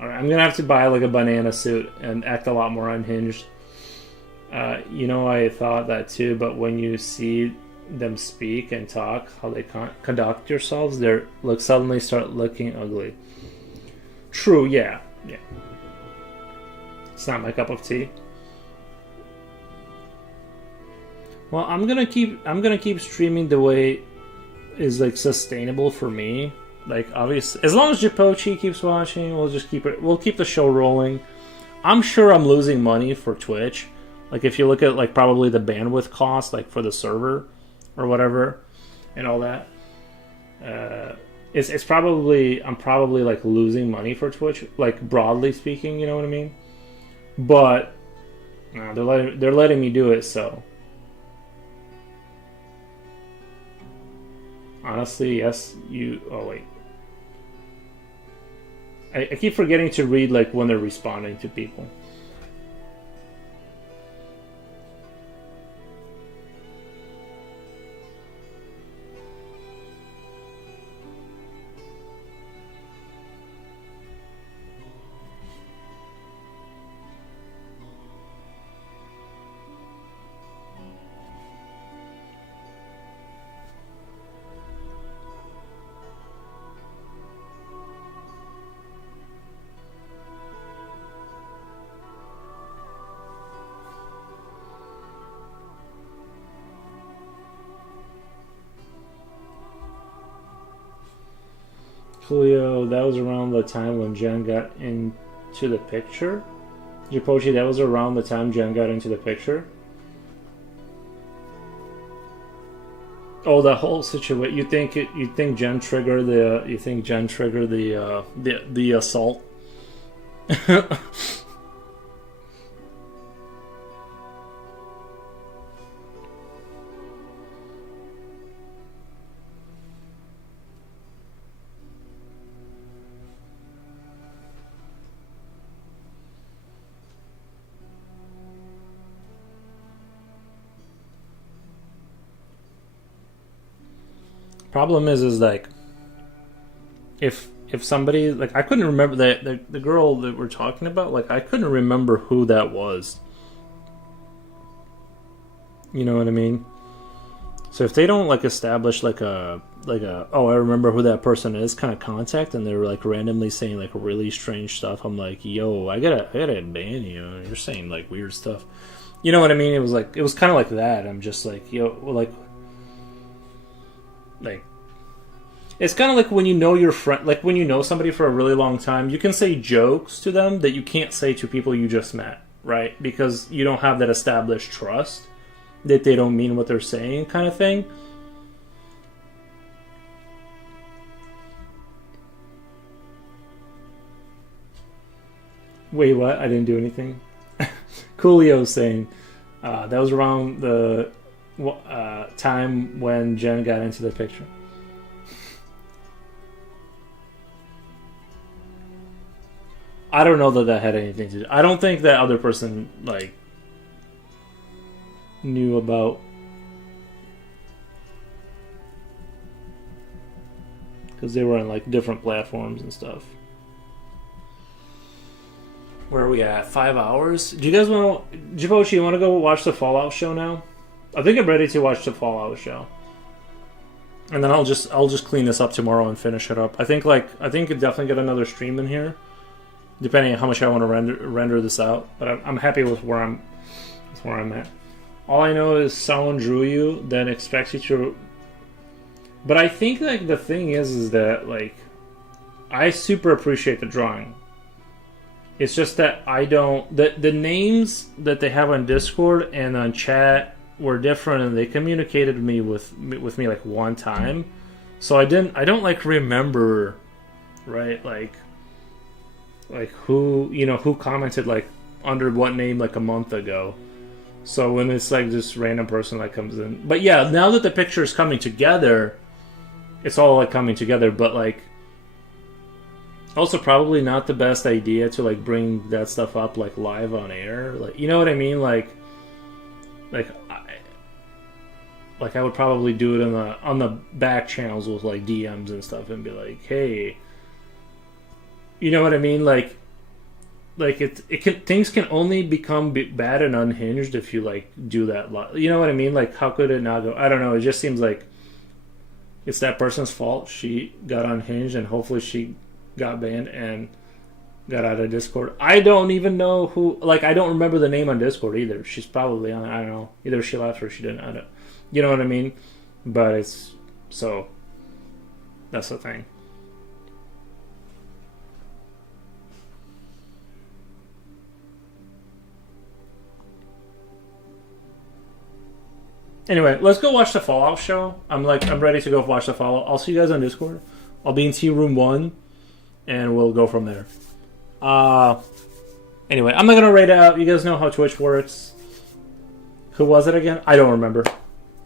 Alright, I'm gonna have to buy like a banana suit and act a lot more unhinged. You know, I thought that too, but when you see them speak and talk, how they conduct yourselves, they suddenly start looking ugly. True, yeah. Yeah. It's not my cup of tea. Well, I'm gonna keep streaming the way is like sustainable for me. Like obviously, as long as Jipochi keeps watching, we'll keep the show rolling. I'm sure I'm losing money for Twitch. Like if you look at like probably the bandwidth cost, like for the server or whatever, and all that. I'm probably like losing money for Twitch, like broadly speaking, you know what I mean? But they're letting me do it, so honestly, yes. Oh wait, I keep forgetting to read like when they're responding to people. Julio, that was around the time when Jen got into the picture. Jipochi, that was around the time Jen got into the picture. Oh, the whole situation. You think Jen triggered the? You think Jen triggered the assault? Problem is like if somebody, like, I couldn't remember the girl that we're talking about, like I couldn't remember who that was. You know what I mean? So if they don't like establish like a oh, I remember who that person is kind of contact, and they're like randomly saying like really strange stuff, I'm like, yo, I gotta ban you. You're saying like weird stuff. You know what I mean? It was kind of like that. I'm just like, yo, like it's kind of like when you know your friend, like when you know somebody for a really long time, you can say jokes to them that you can't say to people you just met, right? Because you don't have that established trust that they don't mean what they're saying, kind of thing. Wait, what? I didn't do anything. Coolio saying that was around the time when Jen got into the picture. I don't know that had anything to do. I don't think that other person like knew about, because they were on like different platforms and stuff. Where are we at? 5 hours? Do you guys want to... Jipochi, you want to go watch the Fallout show now? I think I'm ready to watch the Fallout show. And then I'll just clean this up tomorrow and finish it up. I think could definitely get another stream in here, depending on how much I want to render this out. But I'm happy with where I'm at. All I know is someone drew you, then expects you to... But I think like the thing is that like I super appreciate the drawing. It's just that I don't... The names that they have on Discord and on chat were different, and they communicated with me like one time. So I don't like remember, right? Like who, you know, who commented like under what name like a month ago. So when it's like this random person that comes in. But yeah, now that the picture is coming together, it's all like coming together, but like also probably not the best idea to like bring that stuff up like live on air. Like, you know what I mean? Like I would probably do it on the back channels with like DMs and stuff and be like, hey, you know what I mean? Like things can only become bad and unhinged if you like do that. You know what I mean? Like, how could it not go? I don't know. It just seems like it's that person's fault. She got unhinged, and hopefully she got banned and got out of Discord. I don't even know who. Like, I don't remember the name on Discord either. She's probably on. I don't know. Either she left or she didn't. I don't. You know what I mean? But it's so. That's the thing. Anyway, let's go watch the Fallout show. I'm ready to go watch the Fallout. I'll see you guys on Discord. I'll be in Tea Room 1, and we'll go from there. Anyway, I'm not gonna rate out. You guys know how Twitch works. Who was it again? I don't remember.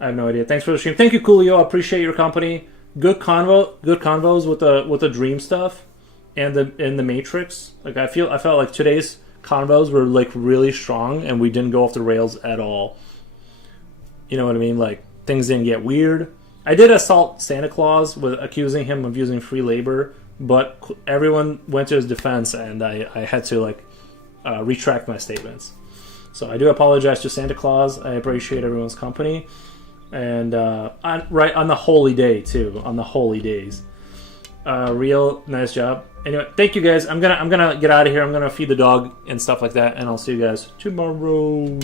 I have no idea. Thanks for the stream. Thank you, Coolio. I appreciate your company. Good convos with the dream stuff and the Matrix. Like I felt like today's convos were like really strong, and we didn't go off the rails at all. You know what I mean? Like, things didn't get weird. I did assault Santa Claus with accusing him of using free labor, but everyone went to his defense, and I had to, like, retract my statements. So I do apologize to Santa Claus. I appreciate everyone's company. And on the holy day, too. On the holy days. Real nice job. Anyway, thank you guys. I'm gonna get out of here. I'm gonna feed the dog and stuff like that, and I'll see you guys tomorrow.